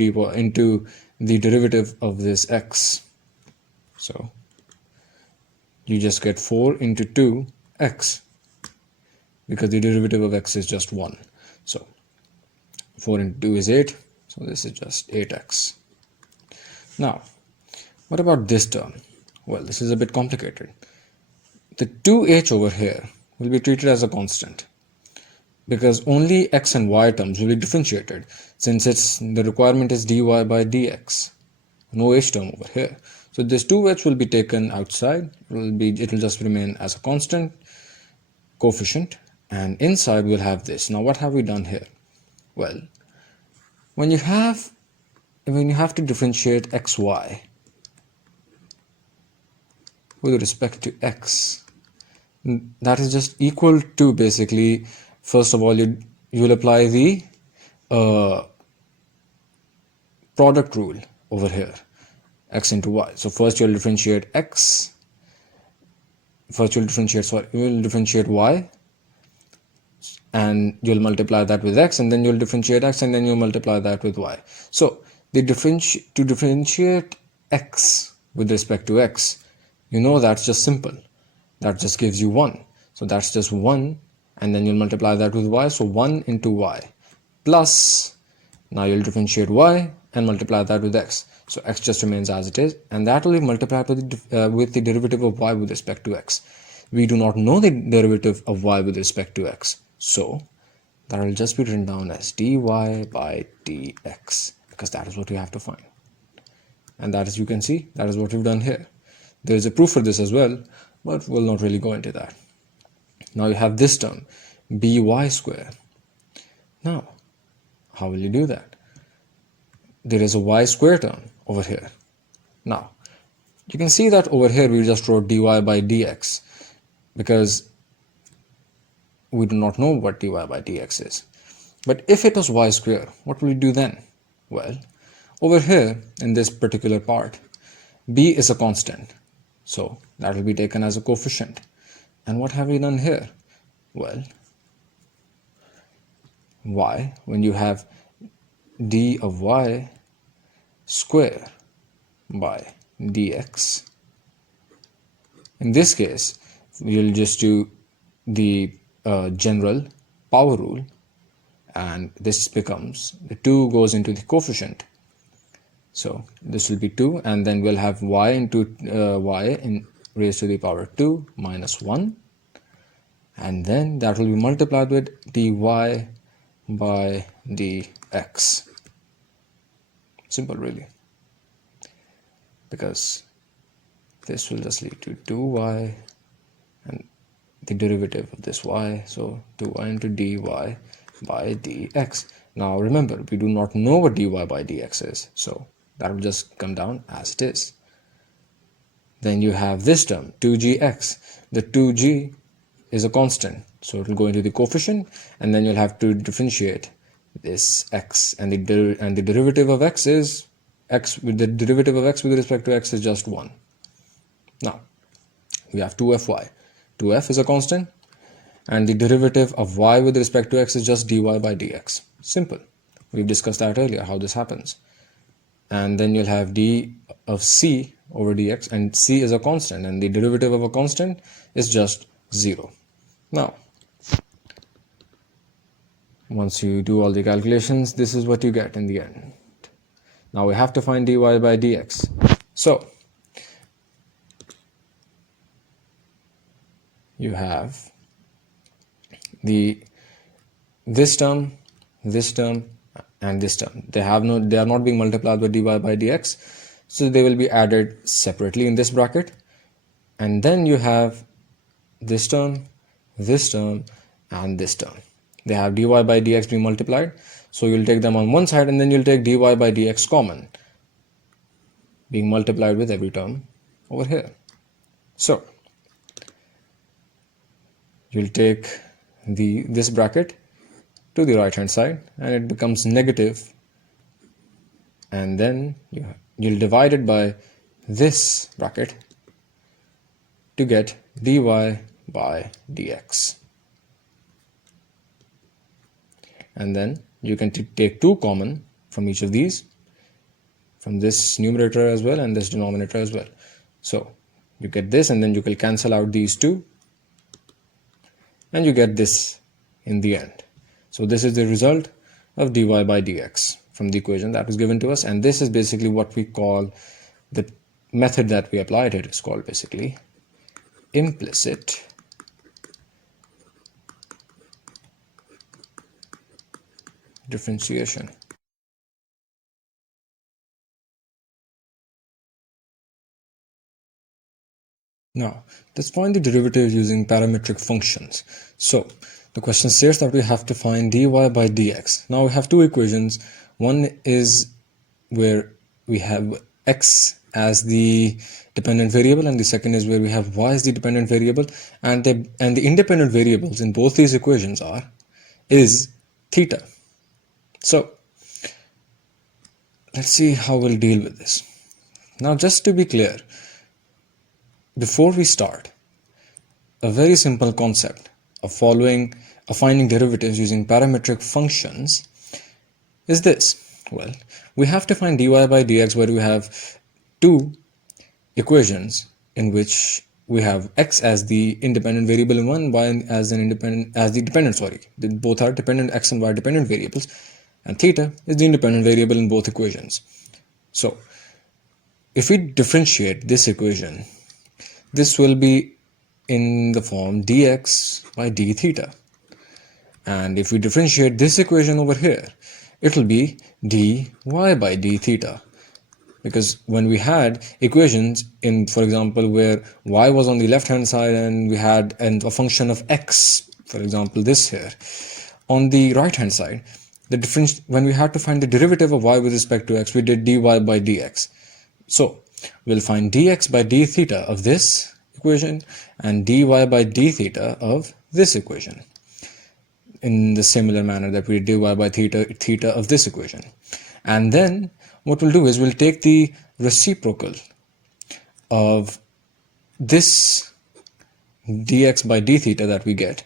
the derivative of this x. So you just get 4 into 2x, because the derivative of x is just 1. So 4 into 2 is 8, so this is just 8x. Now what about this term? Well, this is a bit complicated. The 2h over here will be treated as a constant, because only x and y terms will be differentiated, since the requirement is dy by dx, no h term over here. So this 2h will be taken outside, it will just remain as a constant coefficient, and inside we'll have this. Now what have we done here? Well, when you have to differentiate xy with respect to x, that is just equal to, basically, first of all you will apply the product rule over here, x into y. So first you'll differentiate y and you'll multiply that with x, and then you'll differentiate x, and then you'll multiply that with y. So to differentiate x with respect to x, that's just simple. That just gives you 1. So that's just 1, and then you'll multiply that with y. So 1 into y plus, now you'll differentiate y and multiply that with x. So x just remains as it is, and that will be multiplied with the derivative of y with respect to x. We do not know the derivative of y with respect to x, so that will just be written down as dy by dx, because that is what we have to find. And that, as you can see, that is what we've done here. There is a proof for this as well, but we'll not really go into that. Now you have this term, by square. Now, how will you do that? There is a y square term over here. Now, you can see that over here we just wrote dy by dx because we do not know what dy by dx is. But if it was y square, what will we do then? Well, over here in this particular part, b is a constant, so that will be taken as a coefficient. And what have we done here? Well, y, when you have d of y square by dx, in this case we'll just do the general power rule, and this becomes, the 2 goes into the coefficient, so this will be 2, and then we'll have y into y in raised to the power 2 minus 1, and then that will be multiplied with dy by dx. Simple, really, because this will just lead to 2y and the derivative of this y, so 2y into dy by dx. Now remember, we do not know what dy by dx is, so that will just come down as it is. Then you have this term, 2gx. The 2g is a constant, so it will go into the coefficient, and then you'll have to differentiate this x, and the derivative of x is x, with the derivative of x with respect to x is just 1. Now we have 2fy. 2f is a constant, and the derivative of y with respect to x is just dy by dx. Simple. We've discussed that earlier, how this happens. And then you'll have d of c over dx, and c is a constant, and the derivative of a constant is just 0. Now, once you do all the calculations, this is what you get in the end. Now we have to find dy by dx. So you have this term, and this term. They are not being multiplied by dy by dx, so they will be added separately in this bracket. And then you have this term, and this term. They have dy by dx being multiplied, so you'll take them on one side, and then you'll take dy by dx common, being multiplied with every term over here. So you'll take this bracket to the right hand side, and it becomes negative, and then you'll divide it by this bracket to get dy by dx. And then you can take 2 common from each of these, from this numerator as well and this denominator as well. So you get this, and then you can cancel out these 2, and you get this in the end. So this is the result of dy by dx from the equation that was given to us, and this is basically what we call, the method that we applied here is called basically implicit differentiation. Now, let's find the derivative using parametric functions. So, the question says that we have to find dy by dx. Now, we have 2 equations. One is where we have x as the dependent variable, and the second is where we have y as the dependent variable, and the independent variables in both these equations is theta. So, let's see how we'll deal with this. Now, just to be clear, before we start, a very simple concept of following of finding derivatives using parametric functions is this. Well, we have to find dy by dx where we have two equations in which we have x as the independent variable in one, y as the dependent, both are dependent, x and y dependent variables, and theta is the independent variable in both equations. So if we differentiate this equation, this will be in the form dx by d theta. And if we differentiate this equation over here, it will be dy by d theta. Because when we had equations in, for example, where y was on the left hand side and we had a function of x, for example this here, on the right hand side, the difference, when we had to find the derivative of y with respect to x, we did dy by dx. So we'll find dx by d theta of this equation and dy by d theta of this equation in the similar manner that we did dy by theta of this equation. And then what we'll do is we'll take the reciprocal of this dx by d theta that we get,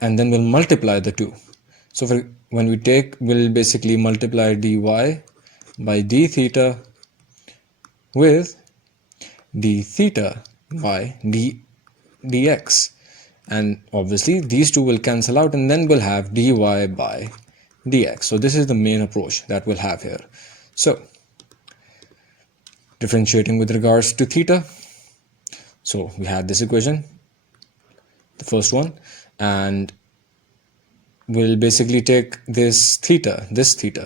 and then we'll multiply the two. So we'll basically multiply dy by d theta with d theta by dx, and obviously these two will cancel out, and then we'll have dy by dx. So this is the main approach that we'll have here. So differentiating with regards to theta, so we had this equation, the first one, and we'll basically take this theta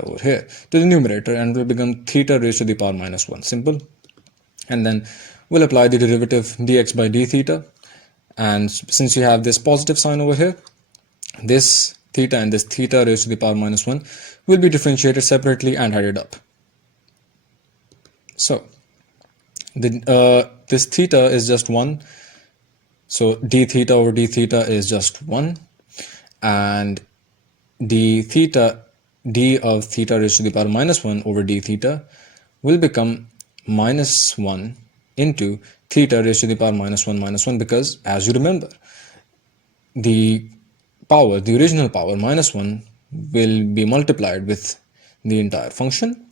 over here to the numerator, and will become theta raised to the power minus 1, simple. And then we'll apply the derivative dx by d theta, and since you have this positive sign over here, this theta and this theta raised to the power minus 1 will be differentiated separately and added up. So this theta is just 1, so d theta over d theta is just 1, and d of theta raised to the power minus 1 over d theta will become minus 1 into theta raised to the power minus 1, because as you remember, the original power minus 1 will be multiplied with the entire function,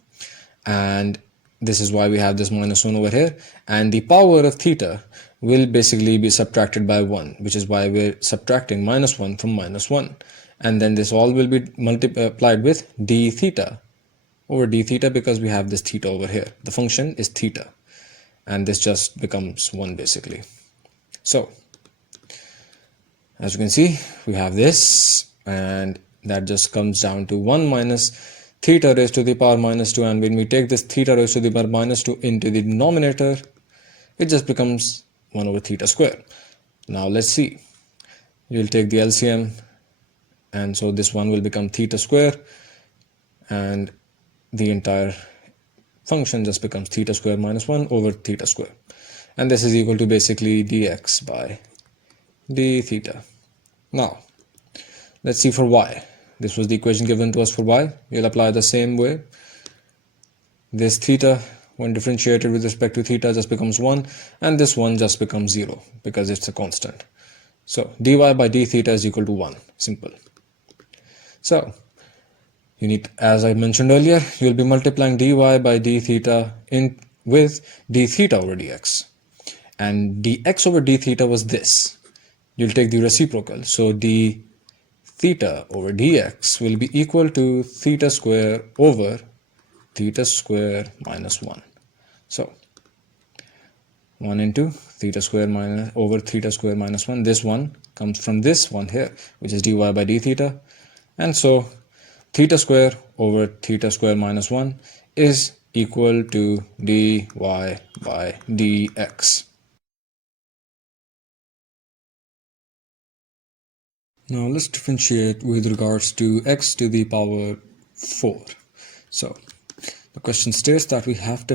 and this is why we have this minus 1 over here, and the power of theta will basically be subtracted by 1, which is why we're subtracting minus 1 from minus 1, and then this all will be multiplied with d theta over d theta, because we have this theta over here. The function is theta, and this just becomes 1 basically. So as you can see, we have this, and that just comes down to 1 minus theta raised to the power minus 2, and when we take this theta raised to the power minus 2 into the denominator, it just becomes 1 over theta square. Now let's see, you'll take the LCM, and so this one will become theta square, and the entire function just becomes theta square minus 1 over theta square, and this is equal to basically dx by d theta. Now let's see for y. This was the equation given to us for y. We'll apply the same way. This theta, when differentiated with respect to theta, just becomes 1, and this one just becomes 0 because it's a constant. So dy by d theta is equal to 1, simple. So you need, as I mentioned earlier, you'll be multiplying dy by d theta with d theta over dx, and dx over d theta was this. You'll take the reciprocal, so d theta over dx will be equal to theta square over theta square minus 1. So 1 into theta square minus over theta square minus 1. This one comes from this one here, which is dy by d theta, and so theta square over theta square minus 1 is equal to dy by dx. Now let's differentiate with regards to x to the power 4. So the question states that we have to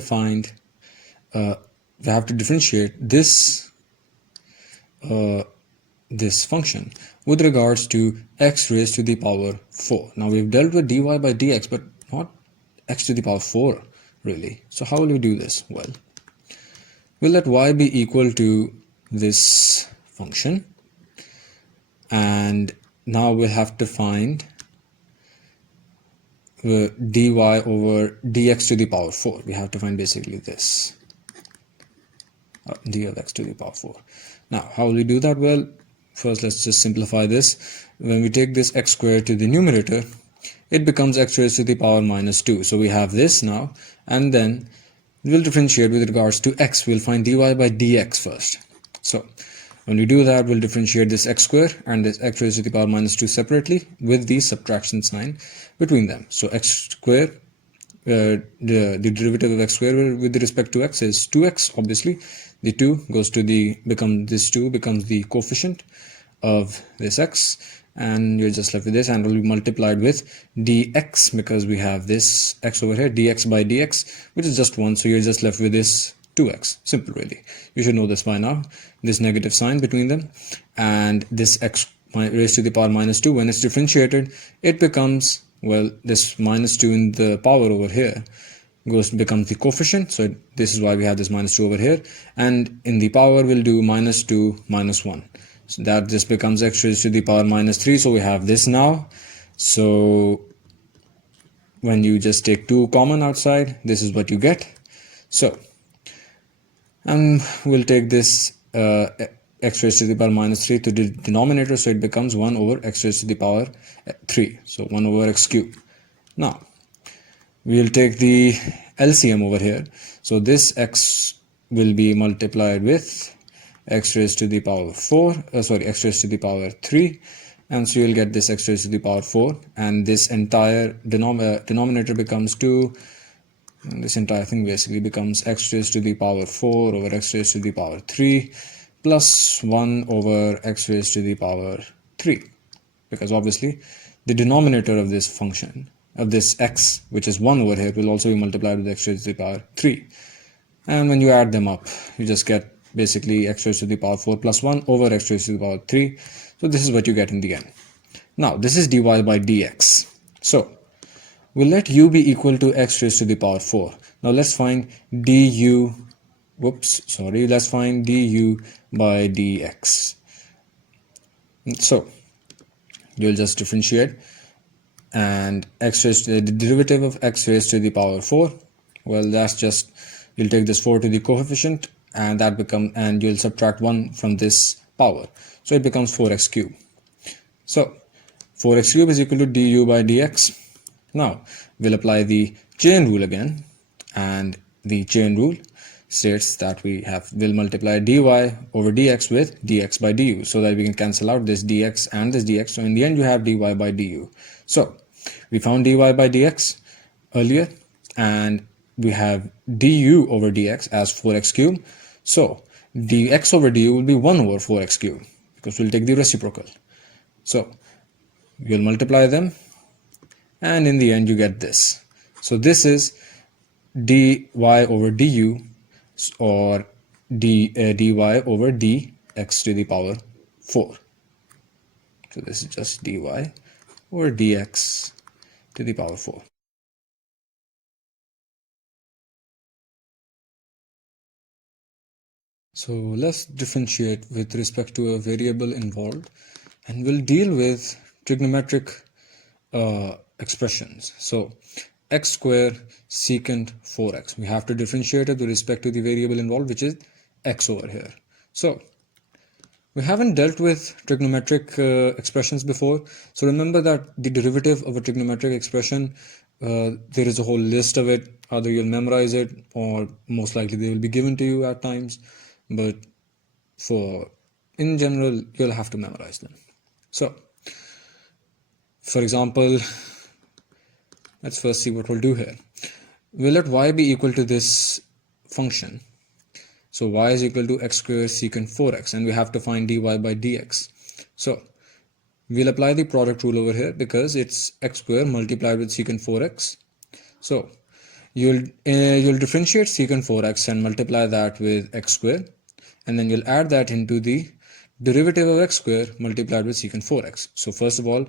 differentiate this function with regards to x raised to the power 4. Now we've dealt with dy by dx, but not x to the power 4 really. So how will we do this? Well, we'll let y be equal to this function, and now we'll have to find dy over dx to the power 4. We have to find basically this, d of x to the power 4. Now, how will we do that? Well, first let's just simplify this. When we take this x squared to the numerator, it becomes x raised to the power minus 2. So we have this now, and then we'll differentiate with regards to x. We'll find dy by dx first. So when we do that, we'll differentiate this x squared and this x raised to the power minus 2 separately with the subtraction sign between them. So x squared, the derivative of x squared with respect to x is 2x. Obviously, the 2 goes to the this 2 becomes the coefficient of this x, and you're just left with this, and will be multiplied with dx because we have this x over here, dx by dx, which is just 1. So you're just left with this 2x. Simple, really. You should know this by now. This negative sign between them, and this x raised to the power minus 2, when it's differentiated, it becomes, well, this minus 2 in the power over here becomes the coefficient. So this is why we have this minus 2 over here, and in the power we'll do minus 2 minus 1. So that just becomes x raised to the power minus 3. So we have this now. So when you just take 2 common outside, this is what you get. So, and we'll take this x raised to the power minus 3 to the denominator, so it becomes 1 over x raised to the power 3. So 1 over x cubed. Now, we'll take the LCM over here. So this x will be multiplied with x raised to the power 4, x raised to the power 3, and so you'll get this x raised to the power 4, and this entire denominator becomes 2, and this entire thing basically becomes x raised to the power 4 over x raised to the power 3 plus 1 over x raised to the power 3, because obviously the denominator of this function, of this x, which is 1 over here, will also be multiplied with x raised to the power 3, and when you add them up, you just get basically x raised to the power 4 plus 1 over x raised to the power 3. So this is what you get in the end. Now this is dy by dx. So we'll let u be equal to x raised to the power 4. Now let's find let's find du by dx. So you'll just differentiate, and x raised to the derivative of x raised to the power 4, well, that's just, you'll take this 4 to the coefficient, and that and you'll subtract 1 from this power, so it becomes 4x cubed. So 4x cubed is equal to du by dx. Now we'll apply the chain rule again, and the chain rule states that we'll multiply dy over dx with dx by du, so that we can cancel out this dx and this dx. So in the end you have dy by du. So we found dy by dx earlier, and we have du over dx as 4x cubed. So dx over du will be 1 over 4x cubed, because we'll take the reciprocal. So you'll multiply them, and in the end you get this. So this is dy over du, or dy over dx to the power 4. So this is just dy over dx to the power 4. So let's differentiate with respect to a variable involved, and we'll deal with trigonometric expressions. So x squared secant 4x, we have to differentiate it with respect to the variable involved, which is x over here. So we haven't dealt with trigonometric expressions before, so remember that the derivative of a trigonometric expression, there is a whole list of it. Either you'll memorize it, or most likely they will be given to you at times, but in general you'll have to memorize them. So for example, let's first see what we'll do here. We'll let y be equal to this function. So y is equal to x squared secant 4x, and we have to find dy by dx. So we'll apply the product rule over here, because it's x squared multiplied with secant 4x. So you'll differentiate secant 4x and multiply that with x squared, and then you'll add that into the derivative of x squared multiplied with secant 4x. So first of all,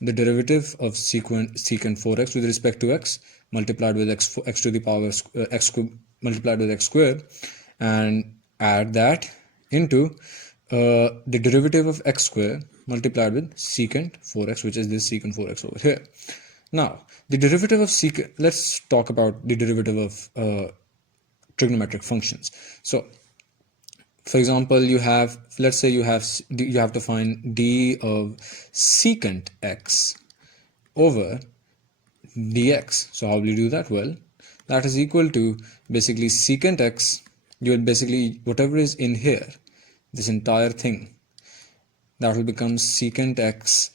the derivative of secant 4x with respect to x multiplied with x to the power x multiplied with x squared, and add that into the derivative of x squared multiplied with secant 4x, which is this secant 4x over here. Now, the derivative of secant, let's talk about the derivative of trigonometric functions. So, for example, you have, let's say you have to find d of secant x over dx. So how will you do that? Well, that is equal to basically secant x. You will basically, whatever is in here, this entire thing, that will become secant x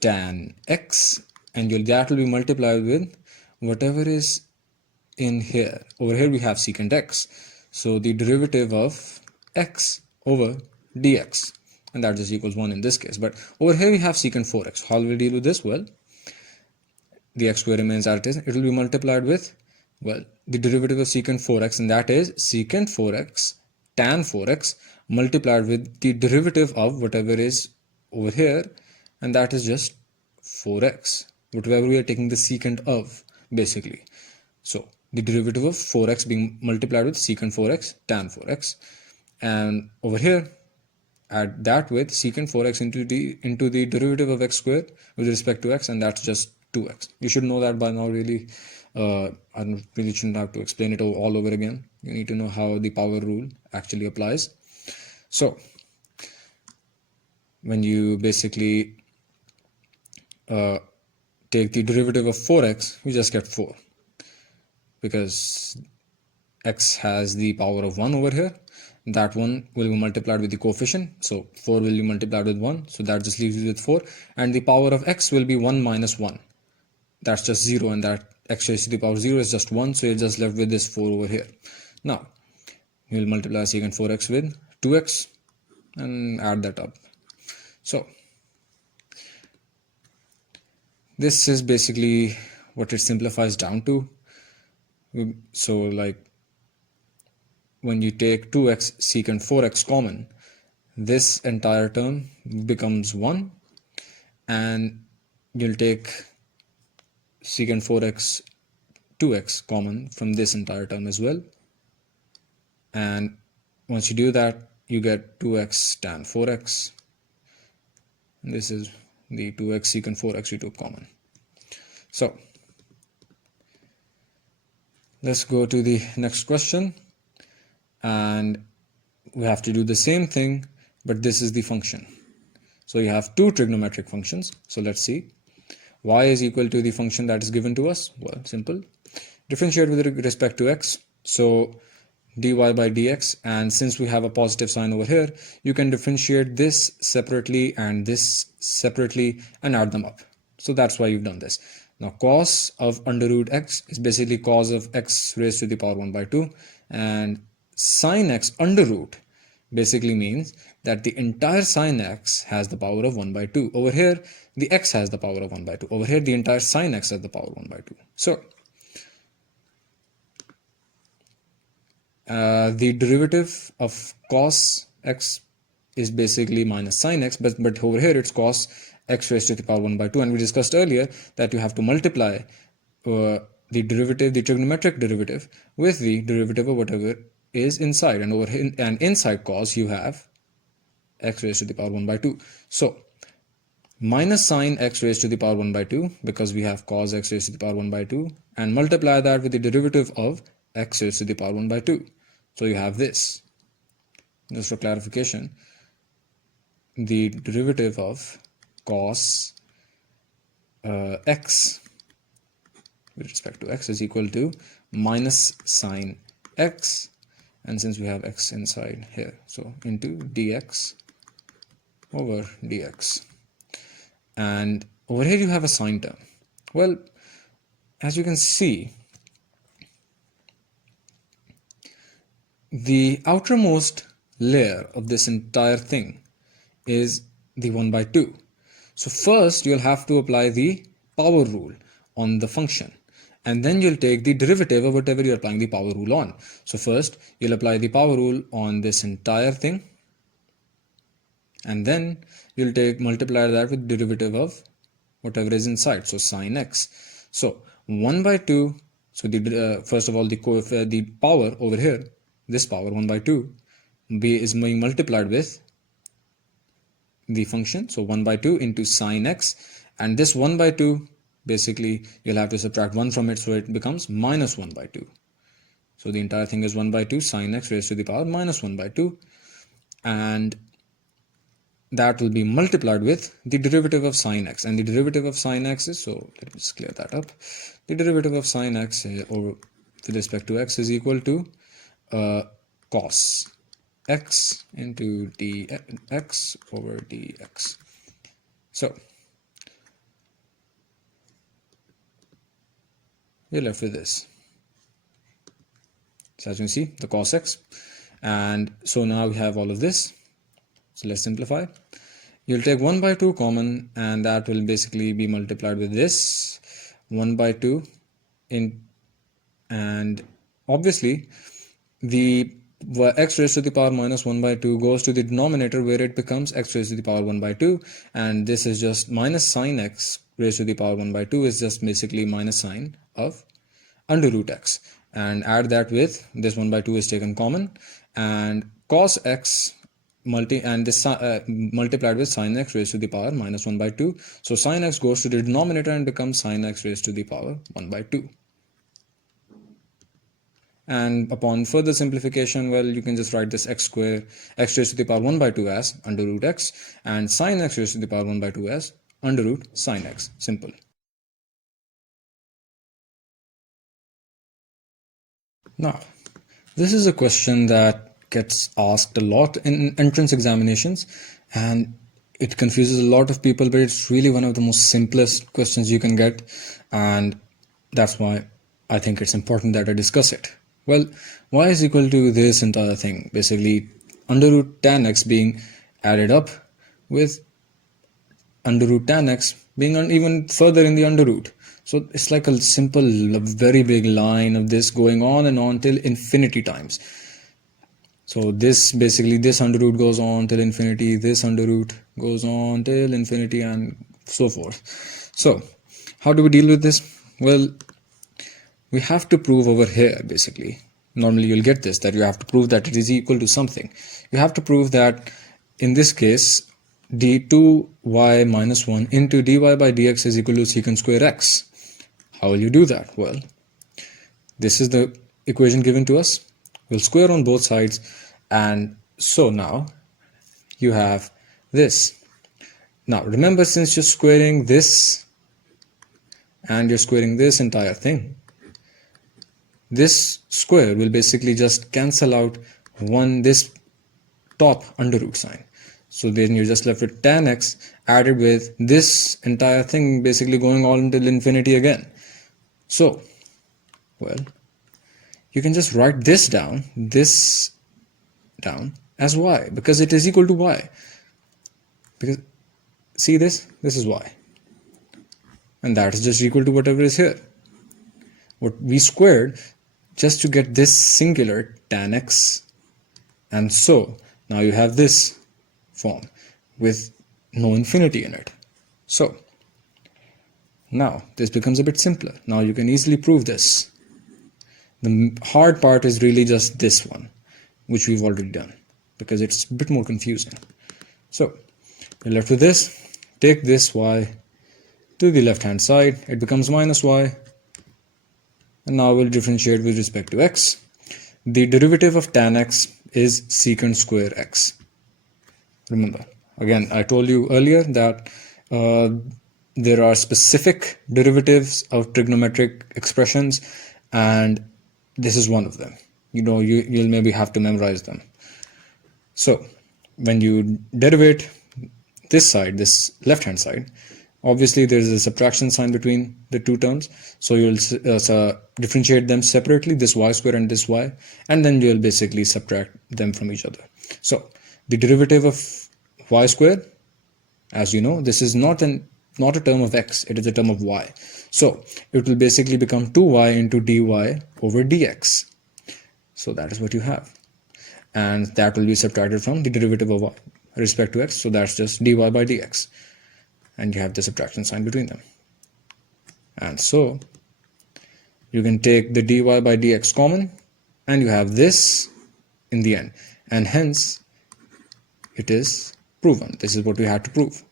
tan x, and that will be multiplied with whatever is in here. Over here we have secant x, so the derivative of x over dx, and that just equals 1 in this case. But over here we have secant 4x. How will we deal with this? Well, the x square remains as it is. It will be multiplied with, well, the derivative of secant 4x, and that is secant 4x tan 4x multiplied with the derivative of whatever is over here, and that is just 4x, whatever we are taking the secant of, basically. So the derivative of 4x being multiplied with secant 4x tan 4x, and over here add that with secant 4x into the derivative of x squared with respect to x, and that's just 2x. You should know that by now, really. I really shouldn't have to explain it all over again. You need to know how the power rule actually applies. So when you basically take the derivative of 4x, you just get 4, because x has the power of 1 over here. That 1 will be multiplied with the coefficient, so 4 will be multiplied with 1, so that just leaves you with 4, and the power of x will be 1 minus 1. That's just 0, and that x raised to the power 0 is just 1, so you're just left with this 4 over here. Now you'll multiply secant 4x with 2x and add that up. So this is basically what it simplifies down to. So like, when you take 2x secant 4x common, this entire term becomes 1, and you'll take secant 4x 2x common from this entire term as well, and once you do that, you get 2x tan 4x, and this is the 2x secant 4x we took common. So let's go to the next question, and we have to do the same thing, but this is the function. So you have two trigonometric functions. So let's see. Y is equal to the function that is given to us. Well, simple. Differentiate with respect to x. So dy by dx, and since we have a positive sign over here, you can differentiate this separately and this separately and add them up. So that's why you've done this. Now cos of under root x is basically cos of x raised to the power 1 by 2, and sin x under root basically means that the entire sin x has the power of 1 by 2. Over here the x has the power of 1 by 2. Over here the entire sin x has the power 1 by 2. So the derivative of cos x is basically minus sin x, but over here it's cos x raised to the power 1 by 2, and we discussed earlier that you have to multiply the derivative, the trigonometric derivative, with the derivative of whatever is inside, and over here, and inside cos you have x raised to the power 1 by 2. So minus sin x raised to the power 1 by 2, because we have cos x raised to the power 1 by 2, and multiply that with the derivative of x raised to the power 1 by 2. So you have this. Just for clarification, the derivative of cos x with respect to x is equal to minus sin x, and since we have x inside here, so into dx over dx. And over here you have a sine term. Well, as you can see, the outermost layer of this entire thing is the 1 by 2. So first you'll have to apply the power rule on the function, and then you'll take the derivative of whatever you're applying the power rule on. So first you'll apply the power rule on this entire thing, and then you'll multiply that with derivative of whatever is inside, so sin x. So 1 by 2, so the first of all the power over here, this power 1 by 2 is being multiplied with the function, so 1 by 2 into sine x, and this 1 by 2 basically you'll have to subtract 1 from it, so it becomes minus 1 by 2. So the entire thing is 1 by 2 sine x raised to the power minus 1 by 2, and that will be multiplied with the derivative of sine x, and the derivative of sine x is, so let me just clear that up, the derivative of sine x over with respect to x is equal to cos x into dx over dx. So you're left with this. So as you can see, the cos x, and so now we have all of this. So let's simplify. You'll take 1 by 2 common, and that will basically be multiplied with this 1 by 2 in, and obviously the x raised to the power minus 1 by 2 goes to the denominator, where it becomes x raised to the power 1 by 2, and this is just minus sine x raised to the power 1 by 2 is just basically minus sine of under root x, and add that with this 1 by 2 is taken common, and cos x multiplied with sine x raised to the power minus 1 by 2. So sine x goes to the denominator and becomes sine x raised to the power 1 by 2. And upon further simplification, well, you can just write this x raised to the power 1 by 2 as under root x, and sine x raised to the power 1 by 2 as under root sine x. Simple. Now, this is a question that gets asked a lot in entrance examinations, and it confuses a lot of people, but it's really one of the most simplest questions you can get, and that's why I think it's important that I discuss it. Well, y is equal to this entire thing, basically under root tan x being added up with under root tan x being even further in the under root. So it's like a simple, very big line of this going on and on till infinity times. So this basically, this under root goes on till infinity, this under root goes on till infinity, and so forth. So how do we deal with this? Well, we have to prove over here, basically. Normally you'll get this, that you have to prove that it is equal to something. You have to prove that in this case d2y minus 1 into dy by dx is equal to secant square x. How will you do that? Well, this is the equation given to us. We'll square on both sides, and so now you have this. Now remember, since you're squaring this and you're squaring this entire thing, this square will basically just cancel out this top under root sign. So then you're just left with tan x added with this entire thing basically going all until infinity again. So, well, you can just write this down as y, because it is equal to y. Because see this is y, and that is just equal to whatever is here. What we squared just to get this singular tan x, and so now you have this form with no infinity in it. So now this becomes a bit simpler. Now you can easily prove this. The hard part is really just this one, which we've already done, because it's a bit more confusing. So you're left with this. Take this y to the left hand side, it becomes minus y, and now we'll differentiate with respect to x. The derivative of tan x is secant square x. Remember, again, I told you earlier that there are specific derivatives of trigonometric expressions, and this is one of them. You'll maybe have to memorize them. So when you derivate this side, this left hand side, obviously there's a subtraction sign between the two terms, so you'll differentiate them separately, this y square and this y, and then you'll basically subtract them from each other. So the derivative of y squared, as you know, this is not a term of x, it is a term of y. So it will basically become 2y into dy over dx. So that is what you have. And that will be subtracted from the derivative of y with respect to x. So that's just dy by dx. And you have the subtraction sign between them. And so you can take the dy by dx common, and you have this in the end. And hence it is proven. This is what we had to prove.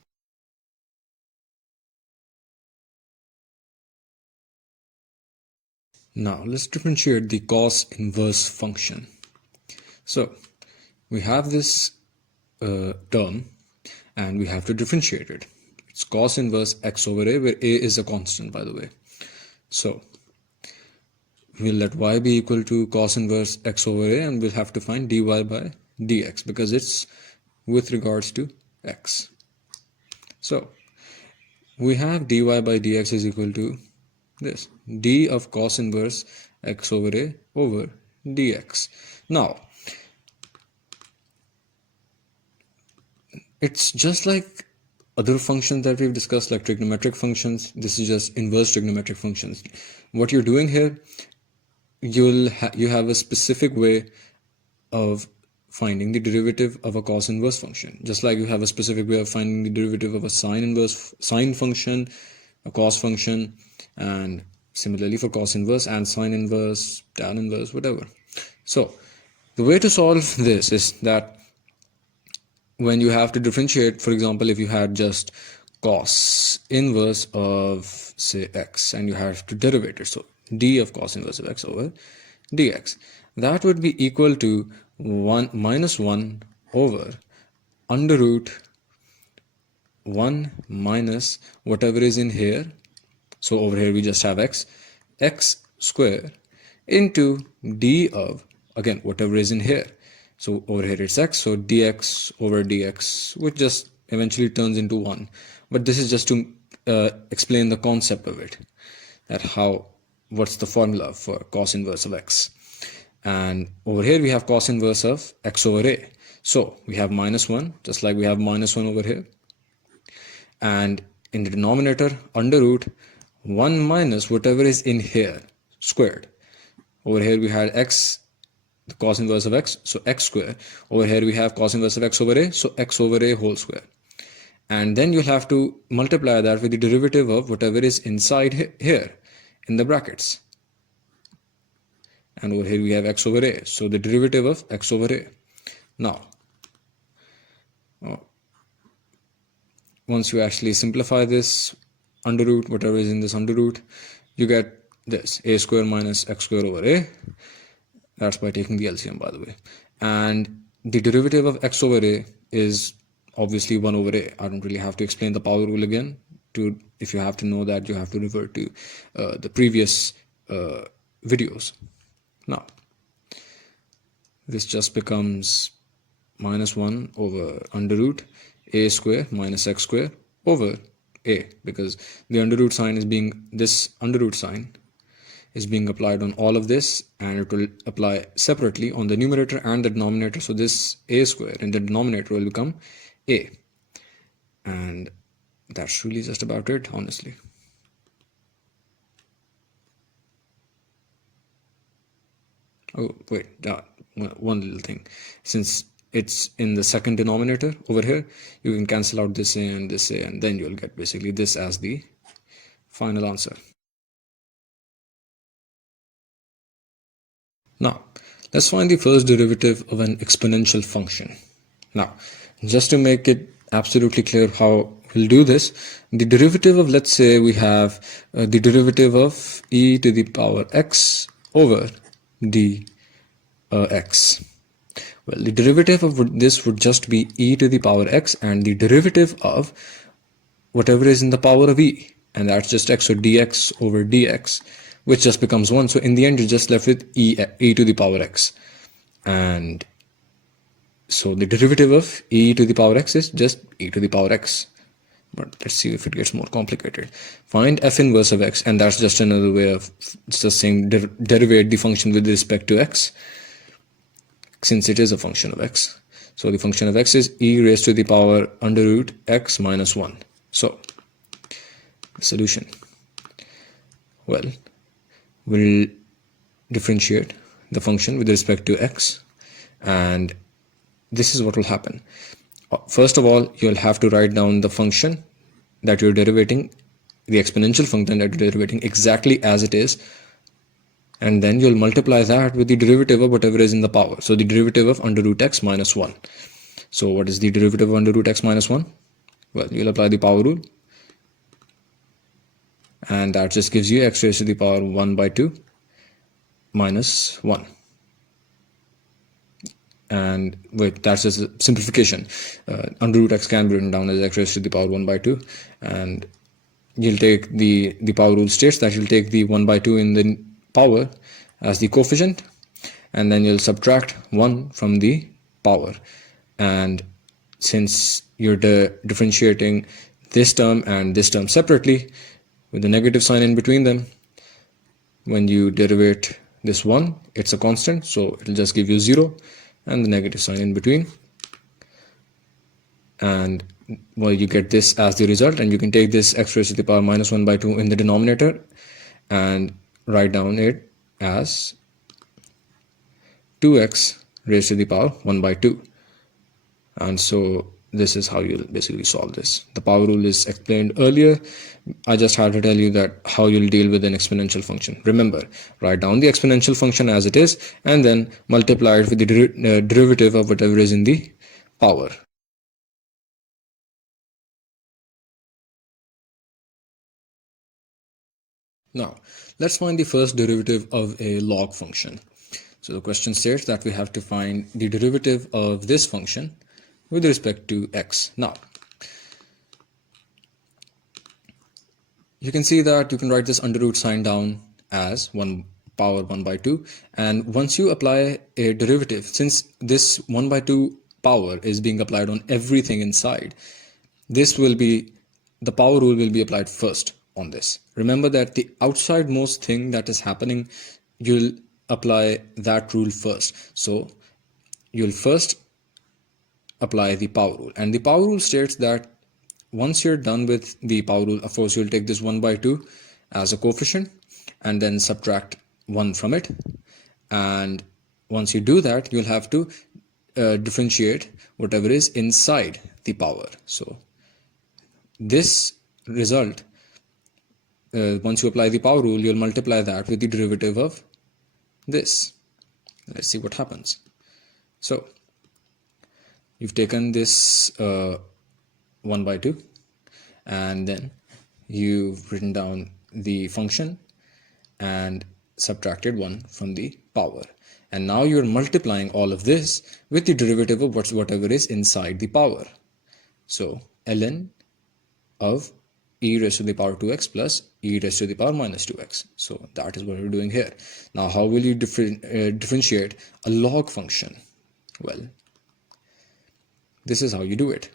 Now let's differentiate the cos inverse function. So we have this term and we have to differentiate it. It's cos inverse x over a, where a is a constant, by the way. So we'll let y be equal to cos inverse x over a, and we'll have to find dy by dx because it's with regards to x. So we have dy by dx is equal to this, d of cos inverse x over a over dx. Now it's just like other functions that we've discussed, like trigonometric functions. This is just inverse trigonometric functions. What you're doing here, you have a specific way of finding the derivative of a cos inverse function, just like you have a specific way of finding the derivative of a sine function, a cos function, and similarly for cos inverse and sine inverse, tan inverse, whatever. So the way to solve this is that when you have to differentiate, for example, if you had just cos inverse of, say, x, and you have to derivate it, so d of cos inverse of x over dx, that would be equal to 1 minus 1 over under root 1 minus whatever is in here. So over here we just have x square into d of, again, whatever is in here. So over here it's x, so dx over dx, which just eventually turns into 1. But this is just to explain the concept of it, that what's the formula for cos inverse of x. And over here we have cos inverse of x over a. So we have minus 1, just like we have minus 1 over here. And in the denominator, under root 1 minus whatever is in here, squared. Over here we had x, the cos inverse of x, so x square. Over here we have cos inverse of x over a, so x over a whole square. And then you'll have to multiply that with the derivative of whatever is inside here in the brackets. And over here we have x over a, so the derivative of x over a. Now, once you actually simplify this under root, whatever is in this under root, you get this, a square minus x square over a. That's by taking the LCM, by the way. And the derivative of x over a is obviously 1 over a. I don't really have to explain the power rule again. If you have to know that, you have to refer to the previous videos. Now, this just becomes minus 1 over under root a square minus x square over a, because the under root sign is being, this under root sign is being applied on all of this, and it will apply separately on the numerator and the denominator. So this a square in the denominator will become a. And that's really just about it, honestly. Oh, wait, one little thing. Since it's in the second denominator over here, you can cancel out this a and this a, and then you'll get basically this as the final answer. Now, let's find the first derivative of an exponential function. Now, just to make it absolutely clear how we'll do this, the derivative of, let's say we have the derivative of e to the power x over dx. Well, the derivative of this would just be e to the power x, and the derivative of whatever is in the power of e, and that's just x, so dx over dx, which just becomes 1. So in the end, you're just left with e to the power x. And so the derivative of e to the power x is just e to the power x. But let's see if it gets more complicated. Find f inverse of x, and that's just another way of just saying derivate the function with respect to x, since it is a function of x. So the function of x is e raised to the power under root x minus 1. So the solution. Well, we'll differentiate the function with respect to x, and this is what will happen. First of all, you'll have to write down the function that you're derivating, the exponential function that you're derivating, exactly as it is, and then you'll multiply that with the derivative of whatever is in the power. So the derivative of under root x minus 1. So what is the derivative of under root x minus 1? Well, you'll apply the power rule, and that just gives you x raised to the power 1 by 2 minus 1. And wait, that's just a simplification. Under root x can be written down as x raised to the power 1 by 2, and you'll take the power rule states that you'll take the 1 by 2 in the power as the coefficient, and then you'll subtract 1 from the power. And since you're differentiating this term and this term separately with the negative sign in between them, when you derivate this 1, it's a constant, so it'll just give you 0 and the negative sign in between. And well, you get this as the result, and you can take this x raised to the power minus 1 by 2 in the denominator and write down it as 2x raised to the power 1 by 2. And so this is how you'll basically solve this. The power rule is explained earlier. I just had to tell you that how you'll deal with an exponential function. Remember, write down the exponential function as it is and then multiply it with the derivative of whatever is in the power. Now, let's find the first derivative of a log function. So the question states that we have to find the derivative of this function with respect to x. Now, you can see that you can write this under root sign down as 1 power 1 by 2. And once you apply a derivative, since this 1 by 2 power is being applied on everything inside, this will be, the power rule will be applied first on this. Remember that the outside most thing that is happening, you'll apply that rule first. So you'll first apply the power rule, and the power rule states that once you're done with the power rule, of course you'll take this 1 by 2 as a coefficient and then subtract 1 from it. And once you do that, you'll have to differentiate whatever is inside the power. So this result, once you apply the power rule, you'll multiply that with the derivative of this. Let's see what happens. So you've taken this 1 by 2 and then you've written down the function and subtracted 1 from the power. And now you're multiplying all of this with the derivative of whatever is inside the power. So ln of e raised to the power 2x plus e raised to the power minus 2x. So that is what we're doing here. Now, how will you differentiate a log function? Well, this is how you do it.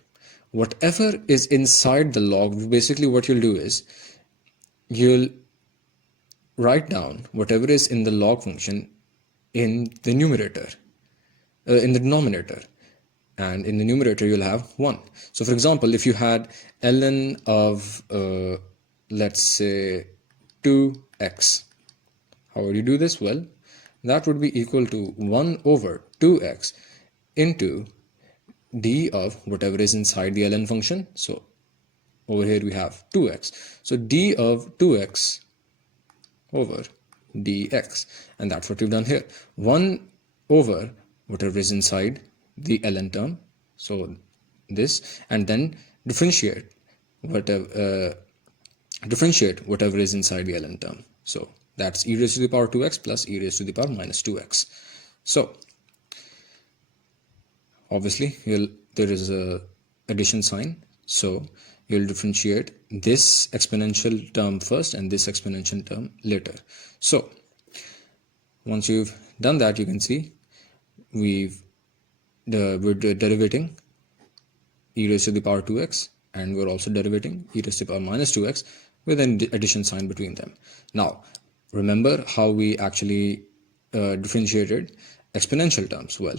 Whatever is inside the log, basically what you'll do is you'll write down whatever is in the log function in the numerator, in the denominator. And in the numerator, you'll have 1. So for example, if you had ln of, let's say, 2x, how would you do this? Well, that would be equal to 1 over 2x into d of whatever is inside the ln function. So over here we have 2x. So d of 2x over dx. And that's what we've done here. 1 over whatever is inside the ln term, so this, and then differentiate whatever is inside the ln term. So that's e raised to the power 2x plus e raised to the power minus 2x. So obviously there is a addition sign, so you'll differentiate this exponential term first and this exponential term later. So once you've done that, you can see we're derivating e raised to the power 2x, and we're also derivating e raised to the power minus 2x with an addition sign between them. Now, remember how we actually differentiated exponential terms. Well,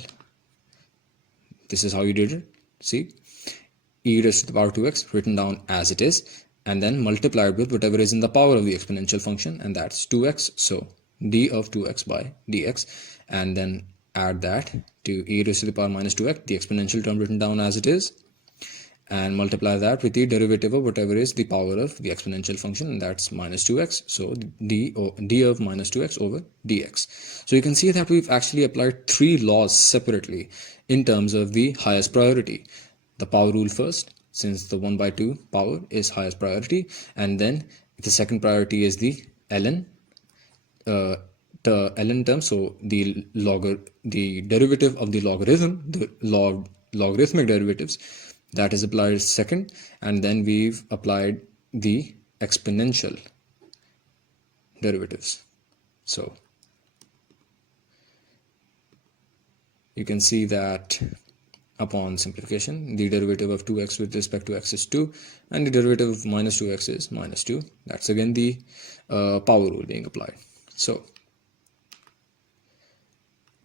this is how you did it. See, e raised to the power 2x written down as it is, and then multiplied with whatever is in the power of the exponential function, and that's 2x. So d of 2x by dx, and then add that to e raised to the power minus 2x, the exponential term written down as it is, and multiply that with the derivative of whatever is the power of the exponential function, and that's minus 2x. So d of minus 2x over dx. So you can see that we've actually applied three laws separately in terms of the highest priority. The power rule first, since the 1 by 2 power is highest priority, and then the second priority is the ln term, so the derivative of the logarithm, the logarithmic derivatives, that is applied second, and then we've applied the exponential derivatives. So you can see that upon simplification, the derivative of 2x with respect to x is 2, and the derivative of minus 2x is minus 2. That's again the power rule being applied. So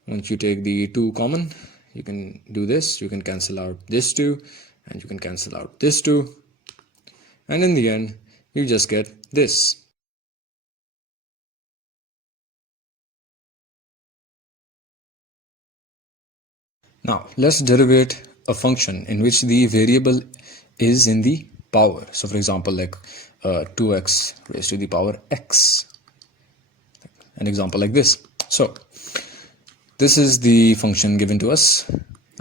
once you take the 2 common, you can do this. You can cancel out this 2, and you can cancel out this 2. And in the end, you just get this. Now, let's derivate a function in which the variable is in the power. So, for example, like 2x raised to the power x. An example like this. So, this is the function given to us,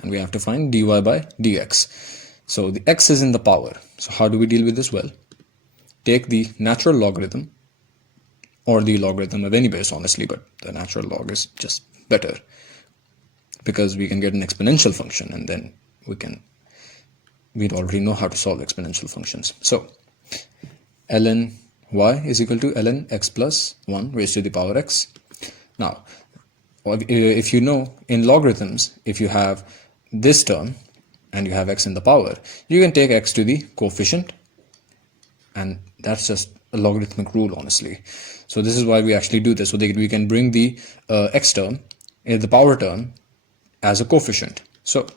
and we have to find dy by dx. So, the x is in the power. So, how do we deal with this? Well, take the natural logarithm, or the logarithm of any base, honestly, but the natural log is just better, because we can get an exponential function, and then we'd already know how to solve exponential functions. So ln y is equal to ln x plus 1 raised to the power x. Now, if you know, in logarithms, if you have this term and you have x in the power, you can take x to the coefficient, and that's just a logarithmic rule, honestly. So this is why we actually do this, so that we can bring the x term, the power term, as a coefficient. So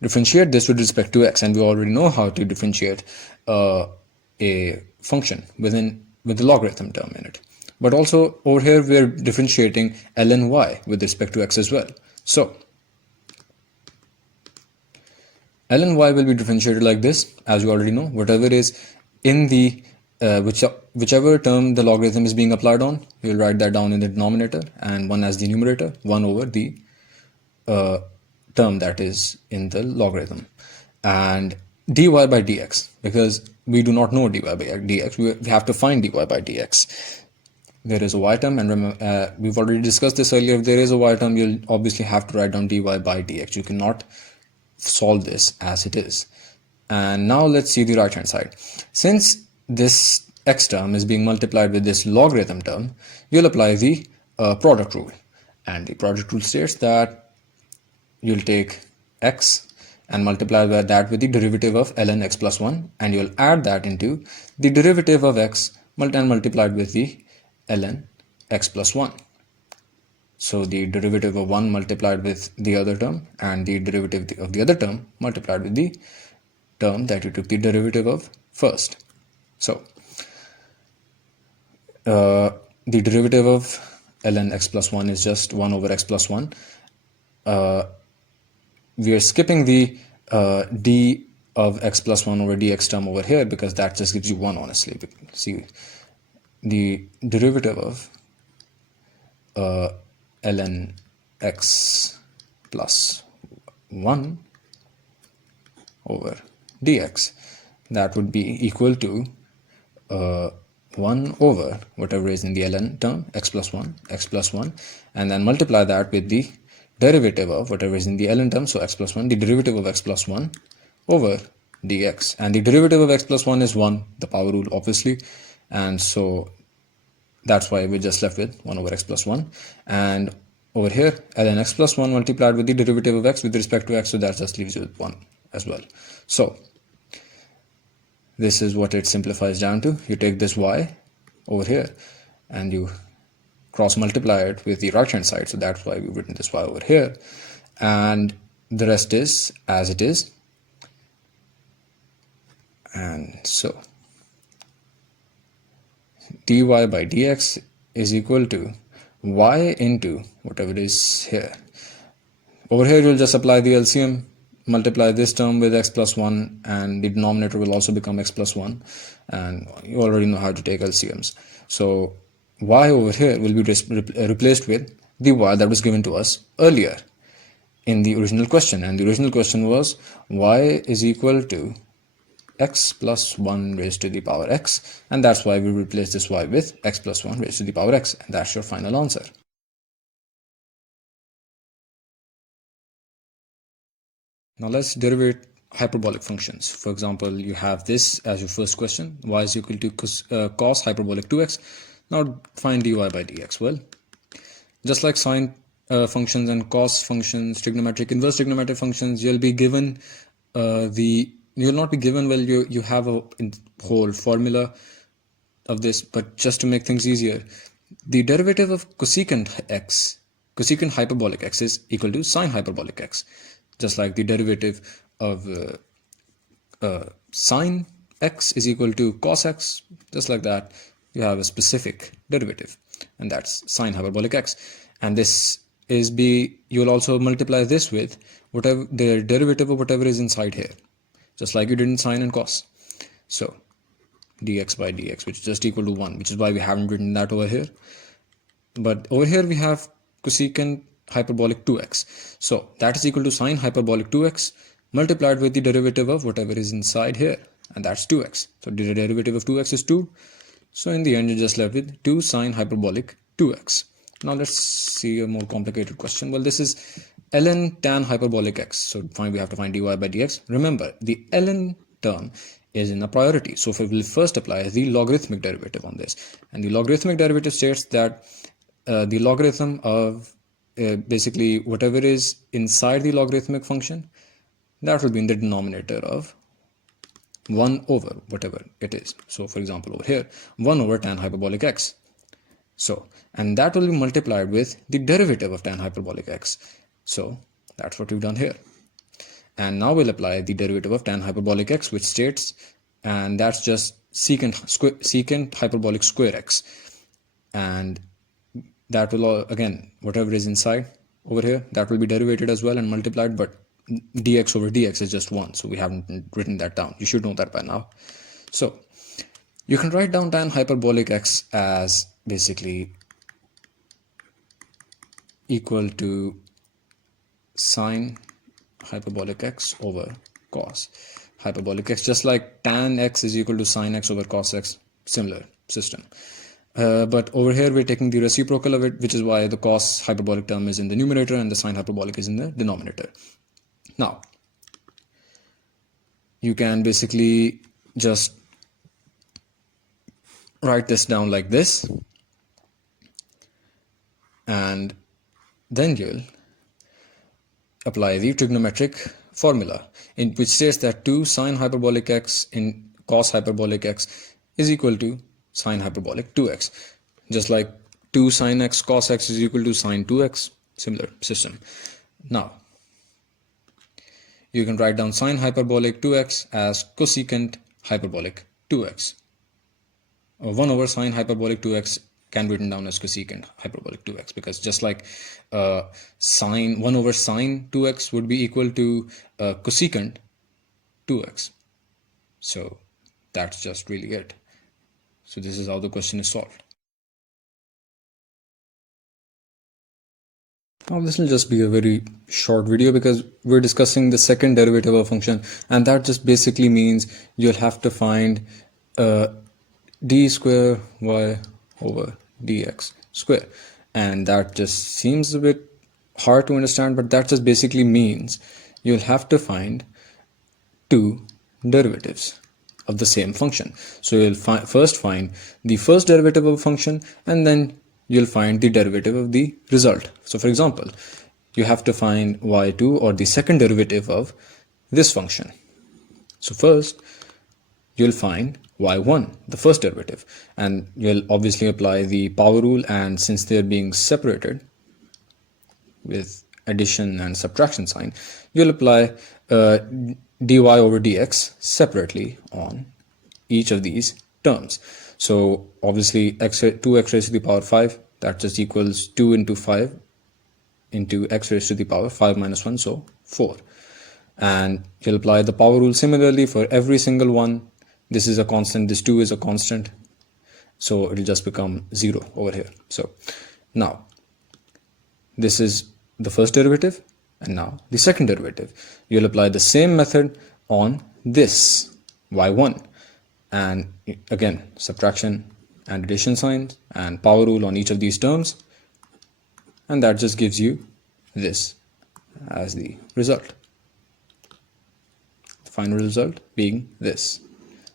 differentiate this with respect to x, and we already know how to differentiate a function with the logarithm term in it. But also over here we are differentiating ln y with respect to x as well. So ln y will be differentiated like this, as you already know. Whatever is in the whichever term the logarithm is being applied on, you will write that down in the denominator, and 1 as the numerator, 1 over the term that is in the logarithm. And dy by dx, because we do not know dy by dx, we have to find dy by dx. There is a y term, and remember, we've already discussed this earlier. If there is a y term, you'll obviously have to write down dy by dx. You cannot solve this as it is. And now let's see the right hand side. Since this x term is being multiplied with this logarithm term, you'll apply the product rule. And the product rule states that you'll take x and multiply by that with the derivative of ln x plus 1, and you'll add that into the derivative of x and multiplied with the ln x plus 1. So the derivative of 1 multiplied with the other term, and the derivative of the other term multiplied with the term that you took the derivative of first. So the derivative of ln x plus 1 is just 1 over x plus 1. We are skipping the d of x plus 1 over dx term over here, because that just gives you 1, honestly. See, the derivative of ln x plus 1 over dx, that would be equal to 1 over whatever is in the ln term, x plus 1, and then multiply that with the derivative of whatever is in the ln term, so x plus 1, the derivative of x plus 1 over dx. And the derivative of x plus 1 is 1, the power rule, obviously, and so that's why we're just left with 1 over x plus 1. And over here, ln x plus 1 multiplied with the derivative of x with respect to x, so that just leaves you with 1 as well. So this is what it simplifies down to. You take this y over here and you cross multiply it with the right hand side, so that's why we've written this y over here, and the rest is as it is. And so dy by dx is equal to y into whatever is here. Over here you'll just apply the LCM multiply this term with x plus 1, and the denominator will also become x plus 1, and you already know how to take LCMs. So y over here will be replaced with the y that was given to us earlier in the original question, and the original question was y is equal to x plus 1 raised to the power x, and that's why we replace this y with x plus 1 raised to the power x, and that's your final answer. Now let's derivate hyperbolic functions. For example, you have this as your first question, y is equal to cos hyperbolic 2x. Now find dy by dx. Well, just like sine functions and cos functions, trigonometric, inverse trigonometric functions, you'll be given you'll not be given, well, you have a whole formula of this, but just to make things easier, the derivative of cosecant hyperbolic x is equal to sine hyperbolic x. Just like the derivative of sine x is equal to cos x, just like that, you have a specific derivative, and that's sine hyperbolic x. And this is you'll also multiply this with whatever the derivative of whatever is inside here, just like you did in sine and cos. So dx by dx, which is just equal to 1, which is why we haven't written that over here. But over here we have cosecant hyperbolic 2x. So that is equal to sine hyperbolic 2x multiplied with the derivative of whatever is inside here, and that's 2x. So the derivative of 2x is 2. So in the end, you're just left with 2 sine hyperbolic 2x. Now let's see a more complicated question. Well, this is ln tan hyperbolic x. So we have to find dy by dx. Remember, the ln term is in a priority. So if we will first apply the logarithmic derivative on this. And the logarithmic derivative states that the logarithm of basically whatever is inside the logarithmic function, that will be in the denominator of 1 over whatever it is. So for example, over here, 1 over tan hyperbolic x. So, and that will be multiplied with the derivative of tan hyperbolic x. So that's what we've done here. And now we'll apply the derivative of tan hyperbolic x, which states, and that's just secant hyperbolic square x. And that will, again, whatever is inside over here, that will be derivated as well and multiplied, but dx over dx is just 1, so we haven't written that down. You should know that by now. So you can write down tan hyperbolic x as basically equal to sine hyperbolic x over cos hyperbolic x, just like tan x is equal to sine x over cos x, similar system. But over here we're taking the reciprocal of it, which is why the cos hyperbolic term is in the numerator and the sine hyperbolic is in the denominator. Now, you can basically just write this down like this, and then you'll apply the trigonometric formula, in which states that 2 sine hyperbolic x in cos hyperbolic x is equal to sine hyperbolic 2x, just like 2 sine x cos x is equal to sine 2x, similar system. Now you can write down sine hyperbolic 2x as cosecant hyperbolic 2x, or 1 over sine hyperbolic 2x can be written down as cosecant hyperbolic 2x, because just like sine 1 over sine 2x would be equal to cosecant 2x. So that's just really it. So this is how the question is solved. Now this will just be a very short video because we're discussing the second derivative of a function, and that just basically means you'll have to find d square y over dx square, and that just seems a bit hard to understand, but that just basically means you'll have to find two derivatives of the same function. So you'll first find the first derivative of a function, and then you'll find the derivative of the result. So for example, you have to find y2, or the second derivative of this function. So first you'll find y1, the first derivative, and you'll obviously apply the power rule, and since they're being separated with addition and subtraction sign, you'll apply dy over dx separately on each of these terms. So obviously 2x raised to the power 5, that just equals 2 into 5 into x raised to the power 5 minus 1, so 4. and you'll apply the power rule similarly for every single one. This is a constant, this 2 is a constant, so it'll just become 0 over here. So now this is the first derivative, and now the second derivative. You'll apply the same method on this y1, and again subtraction and addition signs and power rule on each of these terms, and that just gives you this as the result. The final result being this.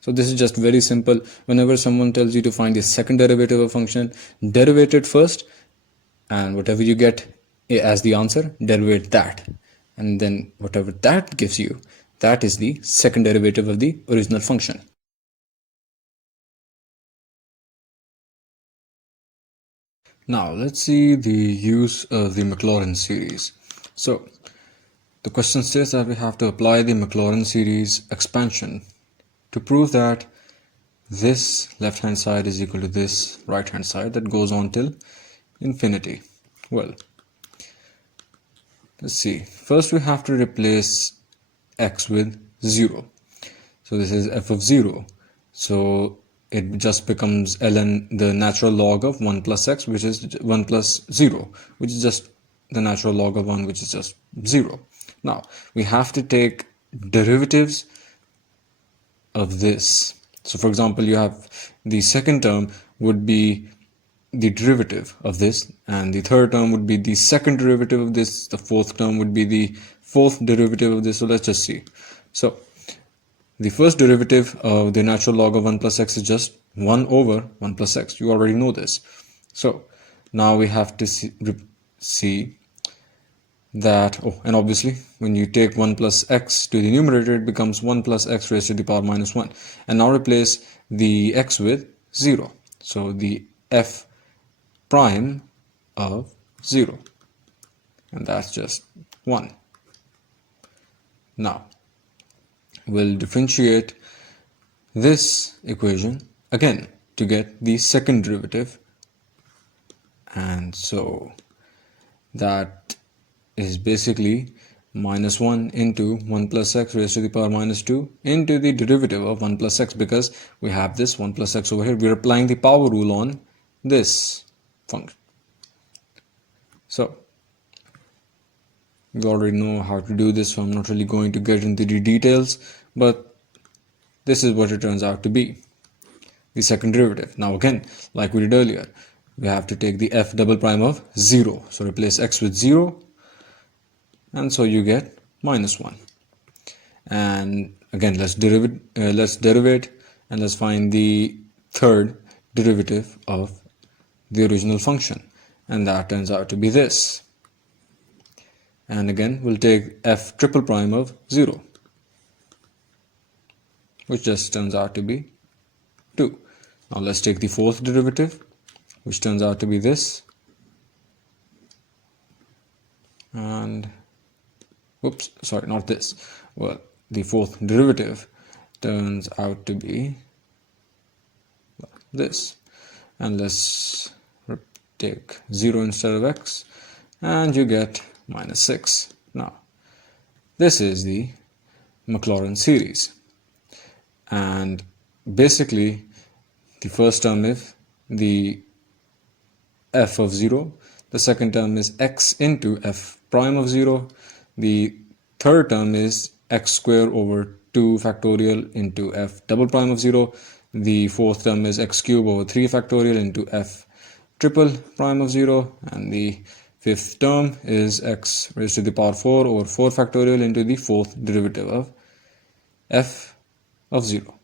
So this is just very simple. Whenever someone tells you to find the second derivative of a function, derivate it first, and whatever you get as the answer, derivate that, and then whatever that gives you, that is the second derivative of the original function. Now let's see the use of the Maclaurin series. So the question says that we have to apply the Maclaurin series expansion to prove that this left hand side is equal to this right hand side that goes on till infinity. Well, let's see. First we have to replace x with 0. So this is f of 0. So it just becomes ln the natural log of 1 plus x, which is 1 plus 0, which is just the natural log of 1, which is just 0. Now we have to take derivatives of this. So for example, you have the second term would be the derivative of this, and the third term would be the second derivative of this, the fourth term would be the fourth derivative of this. So let's just see. So the first derivative of the natural log of 1 plus x is just 1 over 1 plus x. You already know this. So now we have to see that, and obviously when you take 1 plus x to the numerator, it becomes 1 plus x raised to the power minus 1. And now replace the x with 0. So the f prime of 0, and that's just 1. Now we'll differentiate this equation again to get the second derivative, and so that is basically minus 1 into 1 plus x raised to the power minus 2 into the derivative of 1 plus x, because we have this 1 plus x over here. We're applying the power rule on this function. So you already know how to do this, so I'm not really going to get into the details, but this is what it turns out to be, the second derivative. Now again, like we did earlier, we have to take the f double prime of 0. So replace x with 0, and so you get minus 1. And again, let's derivate and let's find the third derivative of the original function, and that turns out to be this. And again, we'll take f triple prime of 0, which just turns out to be 2. Now let's take the fourth derivative, which turns out to be this, and oops, sorry, not this. Well, the fourth derivative turns out to be this, and let's take 0 instead of x, and you get minus 6. Now this is the Maclaurin series, and basically the first term is the f of 0, the second term is x into f prime of 0, the third term is x square over 2 factorial into f double prime of 0, the fourth term is x cube over 3 factorial into f triple prime of 0, and the fifth term is x raised to the power 4 over 4 factorial into the fourth derivative of f of 0.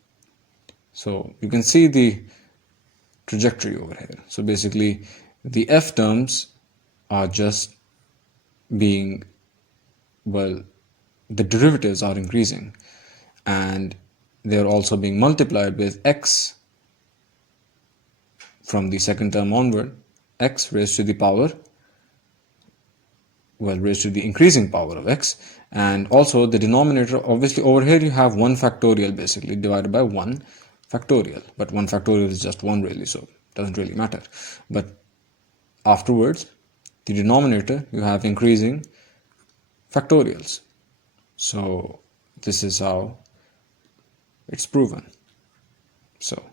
So you can see the trajectory over here. So basically the f terms are just being, well, the derivatives are increasing, and they're also being multiplied with x from the second term onward, x raised to the power, well, raised to the increasing power of x, and also the denominator, obviously over here you have 1 factorial basically divided by 1 factorial, but 1 factorial is just 1 really, so it doesn't really matter. But afterwards, the denominator, you have increasing factorials. So this is how it's proven. So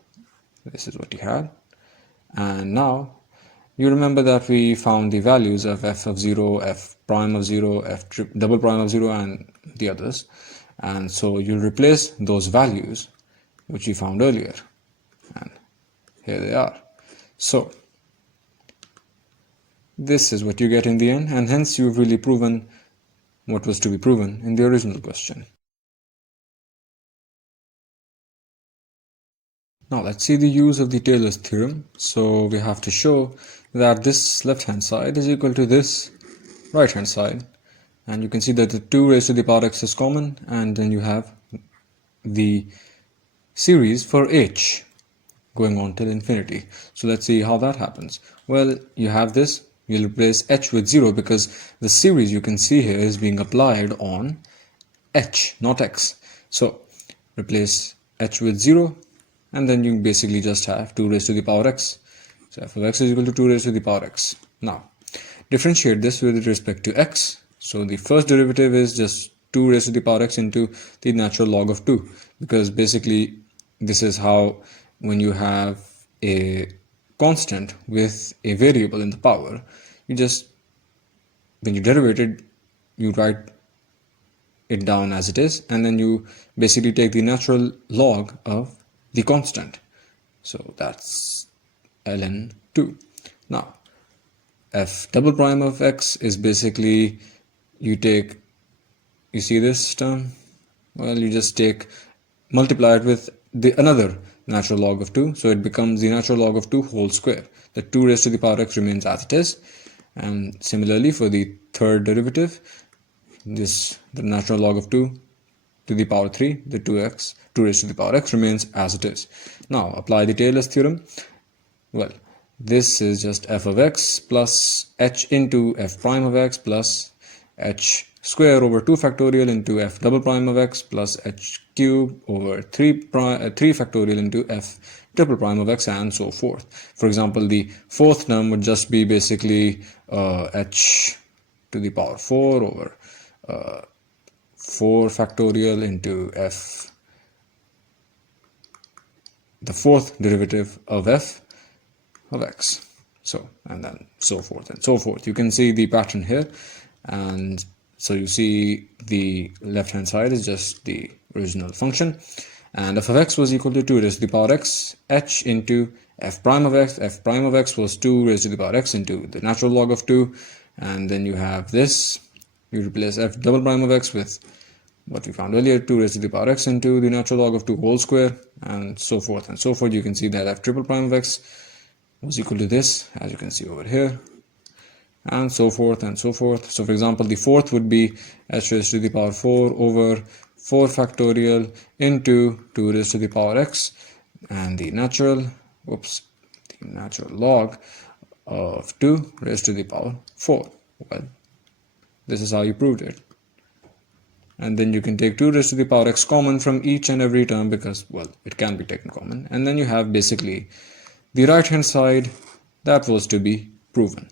this is what you had. And now you remember that we found the values of f of 0, f prime of 0, double prime of 0, and the others. And so you'll replace those values which we found earlier. And here they are. So this is what you get in the end, and hence you've really proven what was to be proven in the original question. Now let's see the use of the Taylor's theorem. So we have to show that this left hand side is equal to this right hand side, and you can see that the 2 raised to the power x is common, and then you have the series for h going on till infinity. So let's see how that happens. Well, you have this, you'll replace h with 0 because the series you can see here is being applied on h, not x. So replace h with 0, and then you basically just have 2 raised to the power x. So f of x is equal to 2 raised to the power x. Now differentiate this with respect to x. So the first derivative is just 2 raised to the power x into the natural log of 2, because basically this is how, when you have a constant with a variable in the power, you just, when you derivate it, you write it down as it is, and then you basically take the natural log of the constant. So that's ln 2. Now f double prime of x is basically, you see this term, well, you just multiply it with another natural log of 2, so it becomes the natural log of 2 whole square. The 2 raised to the power x remains as it is, and similarly for the third derivative, the natural log of 2 to the power 3, the 2 raised to the power x remains as it is. Now apply the Taylor's theorem. Well, this is just f of x plus h into f prime of x plus h square over 2 factorial into f double prime of x plus h cube over 3 factorial into f triple prime of x, and so forth. For example, the fourth term would just be basically h to the power 4 over 4 factorial into f, the fourth derivative of f of x. So, and then so forth and so forth. You can see the pattern here, and so you see the left hand side is just the original function, and f of x was equal to 2 raised to the power x h into f prime of x. F prime of x was 2 raised to the power x into the natural log of 2, and then you have this, you replace f double prime of x with what we found earlier, 2 raised to the power x into the natural log of 2 whole square, and so forth and so forth. You can see that f triple prime of x was equal to this, as you can see over here, and so forth and so forth. So for example, the fourth would be h raised to the power 4 over 4 factorial into 2 raised to the power x, and the natural log of 2 raised to the power 4. Well, this is how you proved it. And then you can take 2 raised to the power x common from each and every term, because, well, it can be taken common, and then you have basically the right hand side that was to be proven.